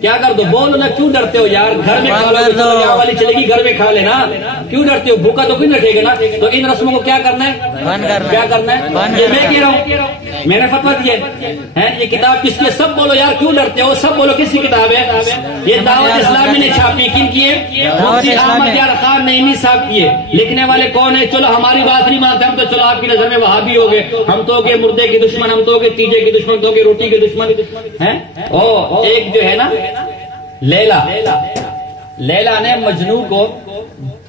کیا کر دو؟ بولو نا، کیوں ڈرتے ہو یار؟ گھر میں کھا لو، یہاں والی چلے گی، گھر میں کھا لینا. کیوں ڈرتے ہو؟ بھوکا تو کیوں رکھے گا نا. تو ان رسموں کو کیا کرنا ہے؟ کیا کرنا ہے؟ یہ میں کہہ رہا ہوں، میں نے فتویٰ دیا ہے. یہ کتاب کس کی؟ سب بولو یار، کیوں ڈرتے ہو؟ سب بولو کس کی کتاب ہے؟ یہ دعوت اسلامی نے چھاپی. کن کی ہے؟ مفتی احمد یار خان نعیمی صاحب کی ہے. لکھنے والے کون ہے؟ چلو ہماری بات نہیں مانتے ہم تو، چلو آپ کی نظر میں وہابی ہو گئے، ہم تو ہو گئے مردے کے دشمن، ہم تو ہو گئے تیجے کے دشمن، تو ہو گئے روٹی کے دشمن ہیں. ایک جو ہے نا لیلا نے مجنو کو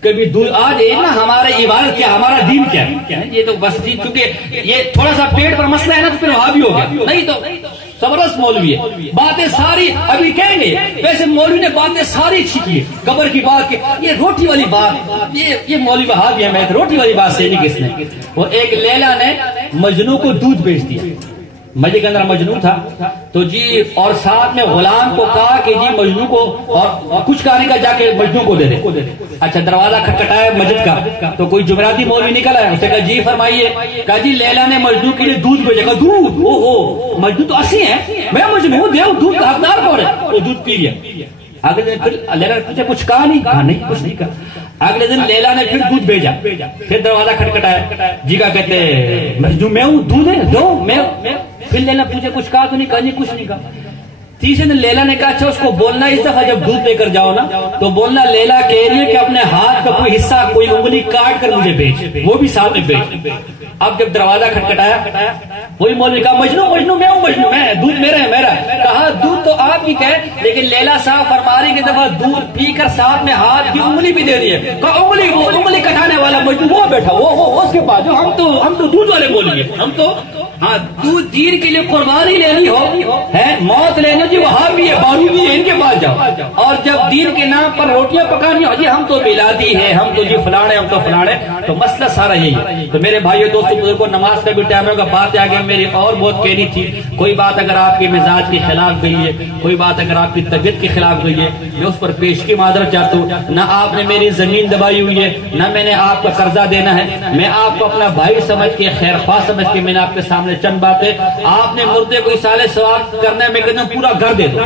کبھی دور. آج یہ نا ہمارا عبادت کیا، ہمارا دین کیا ہے؟ یہ تو بس چونکہ یہ تھوڑا سا پیٹ پر مسئلہ ہے نا تو پھر وہاں بھی ہو گیا. نہیں تو زبردست مولوی ہے، باتیں ساری ابھی کہیں گے. ویسے مولوی نے باتیں ساری اچھی کی، قبر کی بات کی، یہ روٹی والی بات، یہ مولوی وہابی ہے، میں روٹی والی بات سے نہیں کس نے. وہ ایک لیلا نے مجنو کو دودھ بیچ دیا. مجھے کے اندر مجنو تھا تو جی، اور ساتھ میں غلام کو کہا کہ جی مجنو کو اور کچھ کہنے کا جا کے مجنو کو دے دے. اچھا دروازہ کھٹکھٹایا مسجد کا تو کوئی جمعراتی مولوی نکلا ہے. اسے کہا جی فرمائیے. کہا جی لیلا نے مجنو کے لیے دودھ بھیجا. کہا دودھ؟ اوہو، مجنو تو 80 ہے، میں مجنو ہوں، دے دودھ کا حقدار کون ہے؟ وہ دودھ پی گیا. اگلے دن پھر لیلا نے پوچھا کچھ کہا نہیں؟ کہا نہیں کچھ نہیں کہا. اگلے دن لیلا نے پھر دودھ بھیجا. پھر دروازہ کھٹکھٹایا. جی کا کہتے مجنو میں ہوں، دودھ ہے دو میں. پھر لیلا پوچھے کچھ کہا تو نہیں؟ کہا نہیں کچھ نہیں کہا. تیسرے دن لیلا نے کہا اچھا اس کو بولنا اس دفعہ جب دودھ لے کر جاؤ نا تو بولنا لیلا کہہ رہی ہے کہ اپنے ہاتھ کا کوئی حصہ، کوئی انگلی کاٹ کر مجھے بیچ، وہ بھی ساتھ میں بیچ. اب جب دروازہ کھٹکھٹایا وہی مولوی کہا مجنو مجنو میں ہوں، مجنو میں، دودھ میرا ہے میرا. کہا دودھ تو آپ کی کہے، لیکن لیلا صاحب فرما رہی کہ دفعہ دودھ پی کر ساتھ میں ہاتھ کی انگلی بھی دے دی ہے. کہا انگلی؟ وہ انگلی کٹانے والا مجنو وہ بیٹھا وہ اس کے پاس جو ہم تو دودھ والے مولوی ہیں، ہم تو ہاں تو دین کے لیے قربانی لینی ہو ہے موت لینی ہو جی وہاں بھی ہے بارودی ہے ان کے پاس جاؤ. اور جب دین کے نام پر روٹیاں پکانی ہو جی ہم تو میلادی ہے ہم تو جی فلانے ہم تو فلانے. تو مسئلہ سارا یہی ہے. تو میرے بھائیو دوستو بزرگوں نماز کا بھی ٹائم ہوگا. بات آگے میری اور بہت کہنی تھی. کوئی بات اگر آپ کے مزاج کے خلاف گئی ہے کوئی بات اگر آپ کی طبیعت کے خلاف گئی ہے میں اس پر پیش کی معذرت چاہتا ہوں. نہ آپ نے میری زمین دبائی ہوئی ہے نہ میں نے آپ کا قرضہ دینا ہے. میں آپ کو اپنا بھائی سمجھ کے خیر خواہ سمجھ کے میں نے آپ کے سامنے چند باتیں. آپ نے مردے کو اصالہ ثواب کرنا ہے میں کہتا ہوں پورا گھر دے دو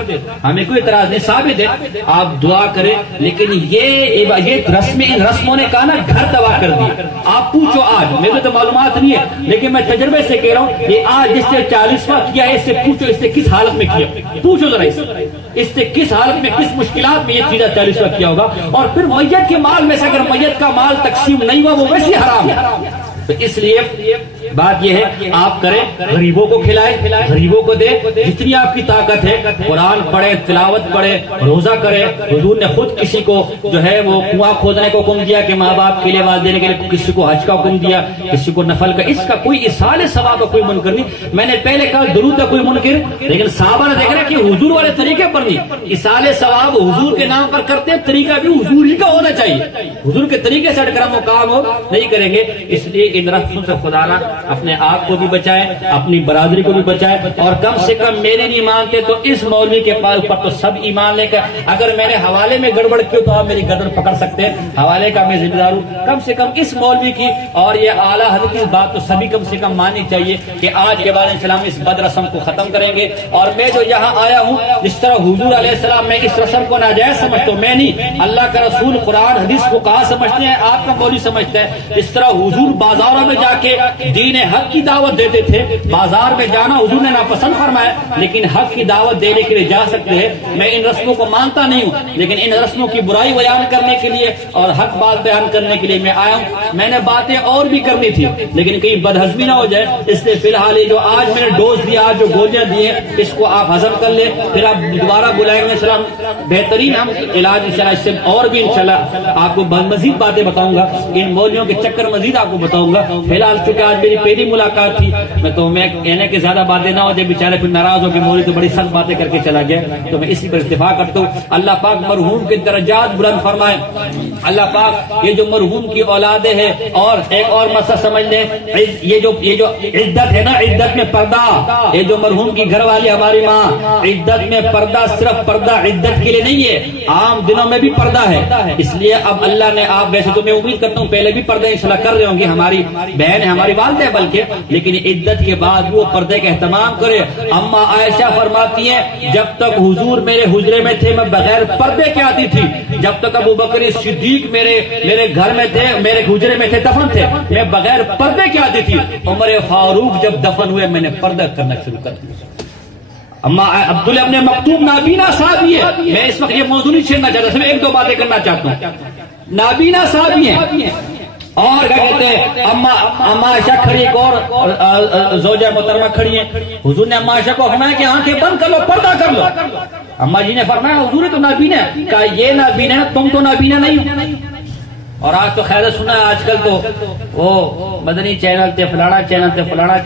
ہمیں کوئی اعتراض نہیں ثابت ہے آپ دعا کریں. لیکن یہ رسمیں ان رسموں نے کہا نا گھر تباہ کر دی. آپ پوچھو آج میرے تو معلومات نہیں ہے لیکن میں تجربے سے کہہ رہا ہوں یہ آج جس سے 40واں کیا ہے اس سے پوچھو اس سے کس حالت میں کیا. پوچھو ذرا اس سے کس حالت میں کس مشکلات میں یہ چیزیں 40واں کیا ہوگا. اور پھر میت کے مال میں سے اگر میت کا مال تقسیم نہیں ہوا وہ ویسے حرام ہے. تو اس لیے بات یہ ہے آپ کریں غریبوں کو کھلائیں غریبوں کو دے جتنی آپ کی طاقت ہے. قرآن پڑھے تلاوت پڑھے روزہ کرے. حضور نے خود کسی کو جو ہے وہ کنواں کھودنے کو حکم دیا کہ ماں باپ کے لیے آواز دینے کے لیے. کسی کو حج کا حکم دیا کسی کو نفل کا. اس کا کوئی اصالہ ثواب کا کوئی منکر نہیں. میں نے پہلے کہا درود کا کوئی منکر لیکن صحابہ نے دیکھ رہا کہ حضور والے طریقے پر نہیں. اصالہ ثواب حضور کے نام پر کرتے طریقہ بھی حضور ہی کا ہونا چاہیے. حضور کے طریقے سے کرم و کام ہو نہیں کریں گے. اس لیے ان رسموں سے خدا نہ اپنے آپ کو بھی بچائے اپنی برادری کو بھی بچائے. اور کم سے کم میرے نہیں مانتے تو اس مولوی کے اوپر تو سب ایمان لے کر اگر میں نے حوالے میں گڑبڑ کی تو آپ میری گردن پکڑ سکتے ہیں. حوالے کا میں ذمہ دار ہوں. کم سے کم اس مولوی کی اور یہ اعلیٰ حضرت کی بات تو سبھی کم سے کم ماننی چاہیے کہ آج کے بعد انشاءاللہ اس بد رسم کو ختم کریں گے. اور میں جو یہاں آیا ہوں جس طرح حضور علیہ السلام میں اس رسم کو ناجائز سمجھتا ہوں میں نہیں. اللہ کا رسول قرآن حدیث کو کہا سمجھتے ہیں آپ کا مولوی سمجھتا ہے. اس طرح حضور بازاروں میں جا کے دین حق کی دعوت دیتے تھے. بازار میں جانا حضور نے ناپسند فرمایا لیکن حق کی دعوت دینے کے لیے جا سکتے ہیں. میں ان رسموں کو مانتا نہیں ہوں لیکن ان رسموں کی برائی بیان کرنے کے لیے اور حق بات بیان کرنے کے لیے میں آیا ہوں. میں نے باتیں اور بھی کرنی تھی لیکن کہیں بدہضمی نہ ہو جائے. اس لیے فی الحال یہ جو آج میں نے ڈوز دیا آج جو گولیاں دی ہیں اس کو آپ ہضم کر لیں. پھر آپ دوبارہ بلائیں گے انشاءاللہ بہترین ہم علاج انشاءاللہ اس سے اور بھی انشاءاللہ آپ کو مزید باتیں بتاؤں گا. ان مولویوں کے چکر مزید آپ کو بتاؤں گا. فی الحال چونکہ آج میری پہلی ملاقات تھی میں کہنے کے زیادہ باتیں نہ ہو جائے بیچارے پھر ناراض ہو کے مولوی تو بڑی سخت باتیں کر کے چلا گیا. تو میں اسی پر اتفاق کرتا ہوں. اللہ پاک مرحوم کے درجات بلند فرمائے. اللہ پاک یہ جو مرحوم کی اولادیں ہیں اور ایک اور مسئلہ سمجھ لیں یہ جو عدت ہے نا عدت میں پردہ یہ جو مرحوم کی گھر والی ہماری ماں عدت میں پردہ صرف پردہ عدت کے لیے نہیں ہے عام دنوں میں بھی پردہ ہے. اس لیے اب اللہ نے آپ ویسے تو میں امید کرتا ہوں پہلے بھی پردہ انشاءاللہ کر رہے ہوں گے ہماری بہن ہے ہماری والدہ ہے بلکہ لیکن عدت کے بعد وہ پردے کا اہتمام کرے. اما عائشہ فرماتی ہیں جب تک حضور میرے حجرے میں تھے میں بغیر پردے کے آتی تھی. جب تک ابو بکر صدیق میرے گھر میں تھے میرے حجرے میں تھے دفن تھے میں بغیر پردے کے آتی تھی. عمر فاروق جب دفن ہوئے میں نے پردہ کرنا شروع کر دیا. اما عبداللہ ابن مکتوم نابینا صحابی ہے. میں اس وقت یہ موضوع نہیں چھیڑنا چاہتا صرف ایک دو باتیں کرنا چاہتا ہوں. نابینا صحابی ہیں اور کیا کہتے ہیں اما عائشہ کھڑی ایک اور زوجہ محترمہ کھڑی ہیں. حضور نے اما عائشہ کو فرمایا کہ آنکھیں بند کر لو پردہ کر لو. اما جی نے فرمایا حضور تو نابینا ہے. کہا یہ نابینا ہے تم تو نابینا نہیں ہو. اور آج تو خیر سنا ہے آج کل تو وہ مدنی چینل تے فلانا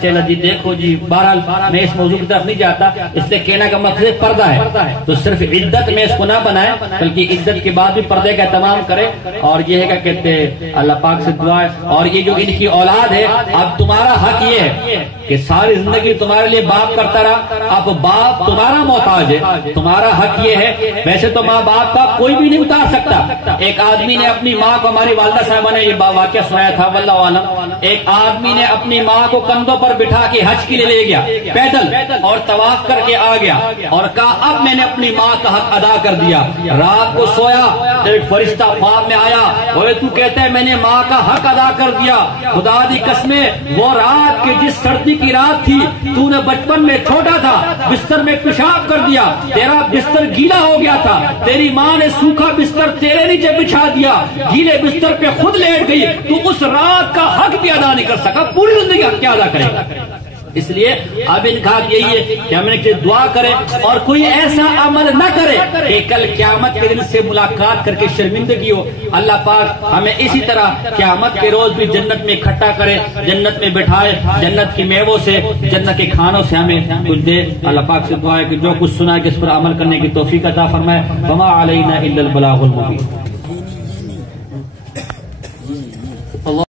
چینل جی دیکھو جی. بہرحال میں اس موضوع کی طرف نہیں جاتا اس لیے کہنا کا مقصد پردہ ہے. تو صرف عدت میں اس کو نہ بنائے بلکہ عدت کے بعد بھی پردے کا اہتمام کرے. اور یہ ہے کہ کہتے ہیں اللہ پاک سے دعا ہے. اور یہ جو ان کی اولاد ہے اب تمہارا حق یہ ہے کہ ساری زندگی تمہارے لیے باپ کرتا رہا. اب باپ تمہارا محتاج ہے. تمہارا حق یہ ہے ویسے تو ماں باپ کا کوئی بھی نہیں اتار سکتا. ایک آدمی نے اپنی ماں کو ہماری والدہ صاحبہ نے یہ واقعہ سنایا تھا واللہ عالم. ایک آدمی نے اپنی ماں کو کندھوں پر بٹھا کے حج کے لیے لے گیا پیدل اور طواف کر کے آ گیا اور کہا اب میں نے اپنی ماں کا حق ادا کر دیا. رات کو سویا ایک فرشتہ خواب میں آیا بولے تو کہتا ہے میں نے ماں کا حق ادا کر دیا. خدا دی قسمیں وہ رات کے جس سردی کی رات تھی تو نے بچپن میں چھوٹا تھا بستر میں پیشاب کر دیا تیرا بستر گیلا ہو گیا تھا تیری ماں نے سوکھا بستر تیرے نیچے بچھا دیا گیلے بستر پہ خود لیٹ گئی تو اس رات کا حق بھی ادا نہیں کر سکا. پوری زندگی حق کیا ادا کرے گا. اس لیے اب ان کا یہی ہے کہ ہم نے دعا کرے اور کوئی ایسا عمل نہ کرے کہ کل قیامت کے دن سے ملاقات کر کے شرمندگی ہو. اللہ پاک ہمیں اسی طرح قیامت کے روز بھی جنت میں اکٹھا کرے, جنت میں بٹھائے, جنت کی میووں سے, جنت کے کھانوں سے ہمیں کچھ دے. اللہ پاک سے دعا ہے کہ جو کچھ سنا ہے کہ اس پر عمل کرنے کی توفیق عطا فرمائے. وما علینا الا البلاغ المبین.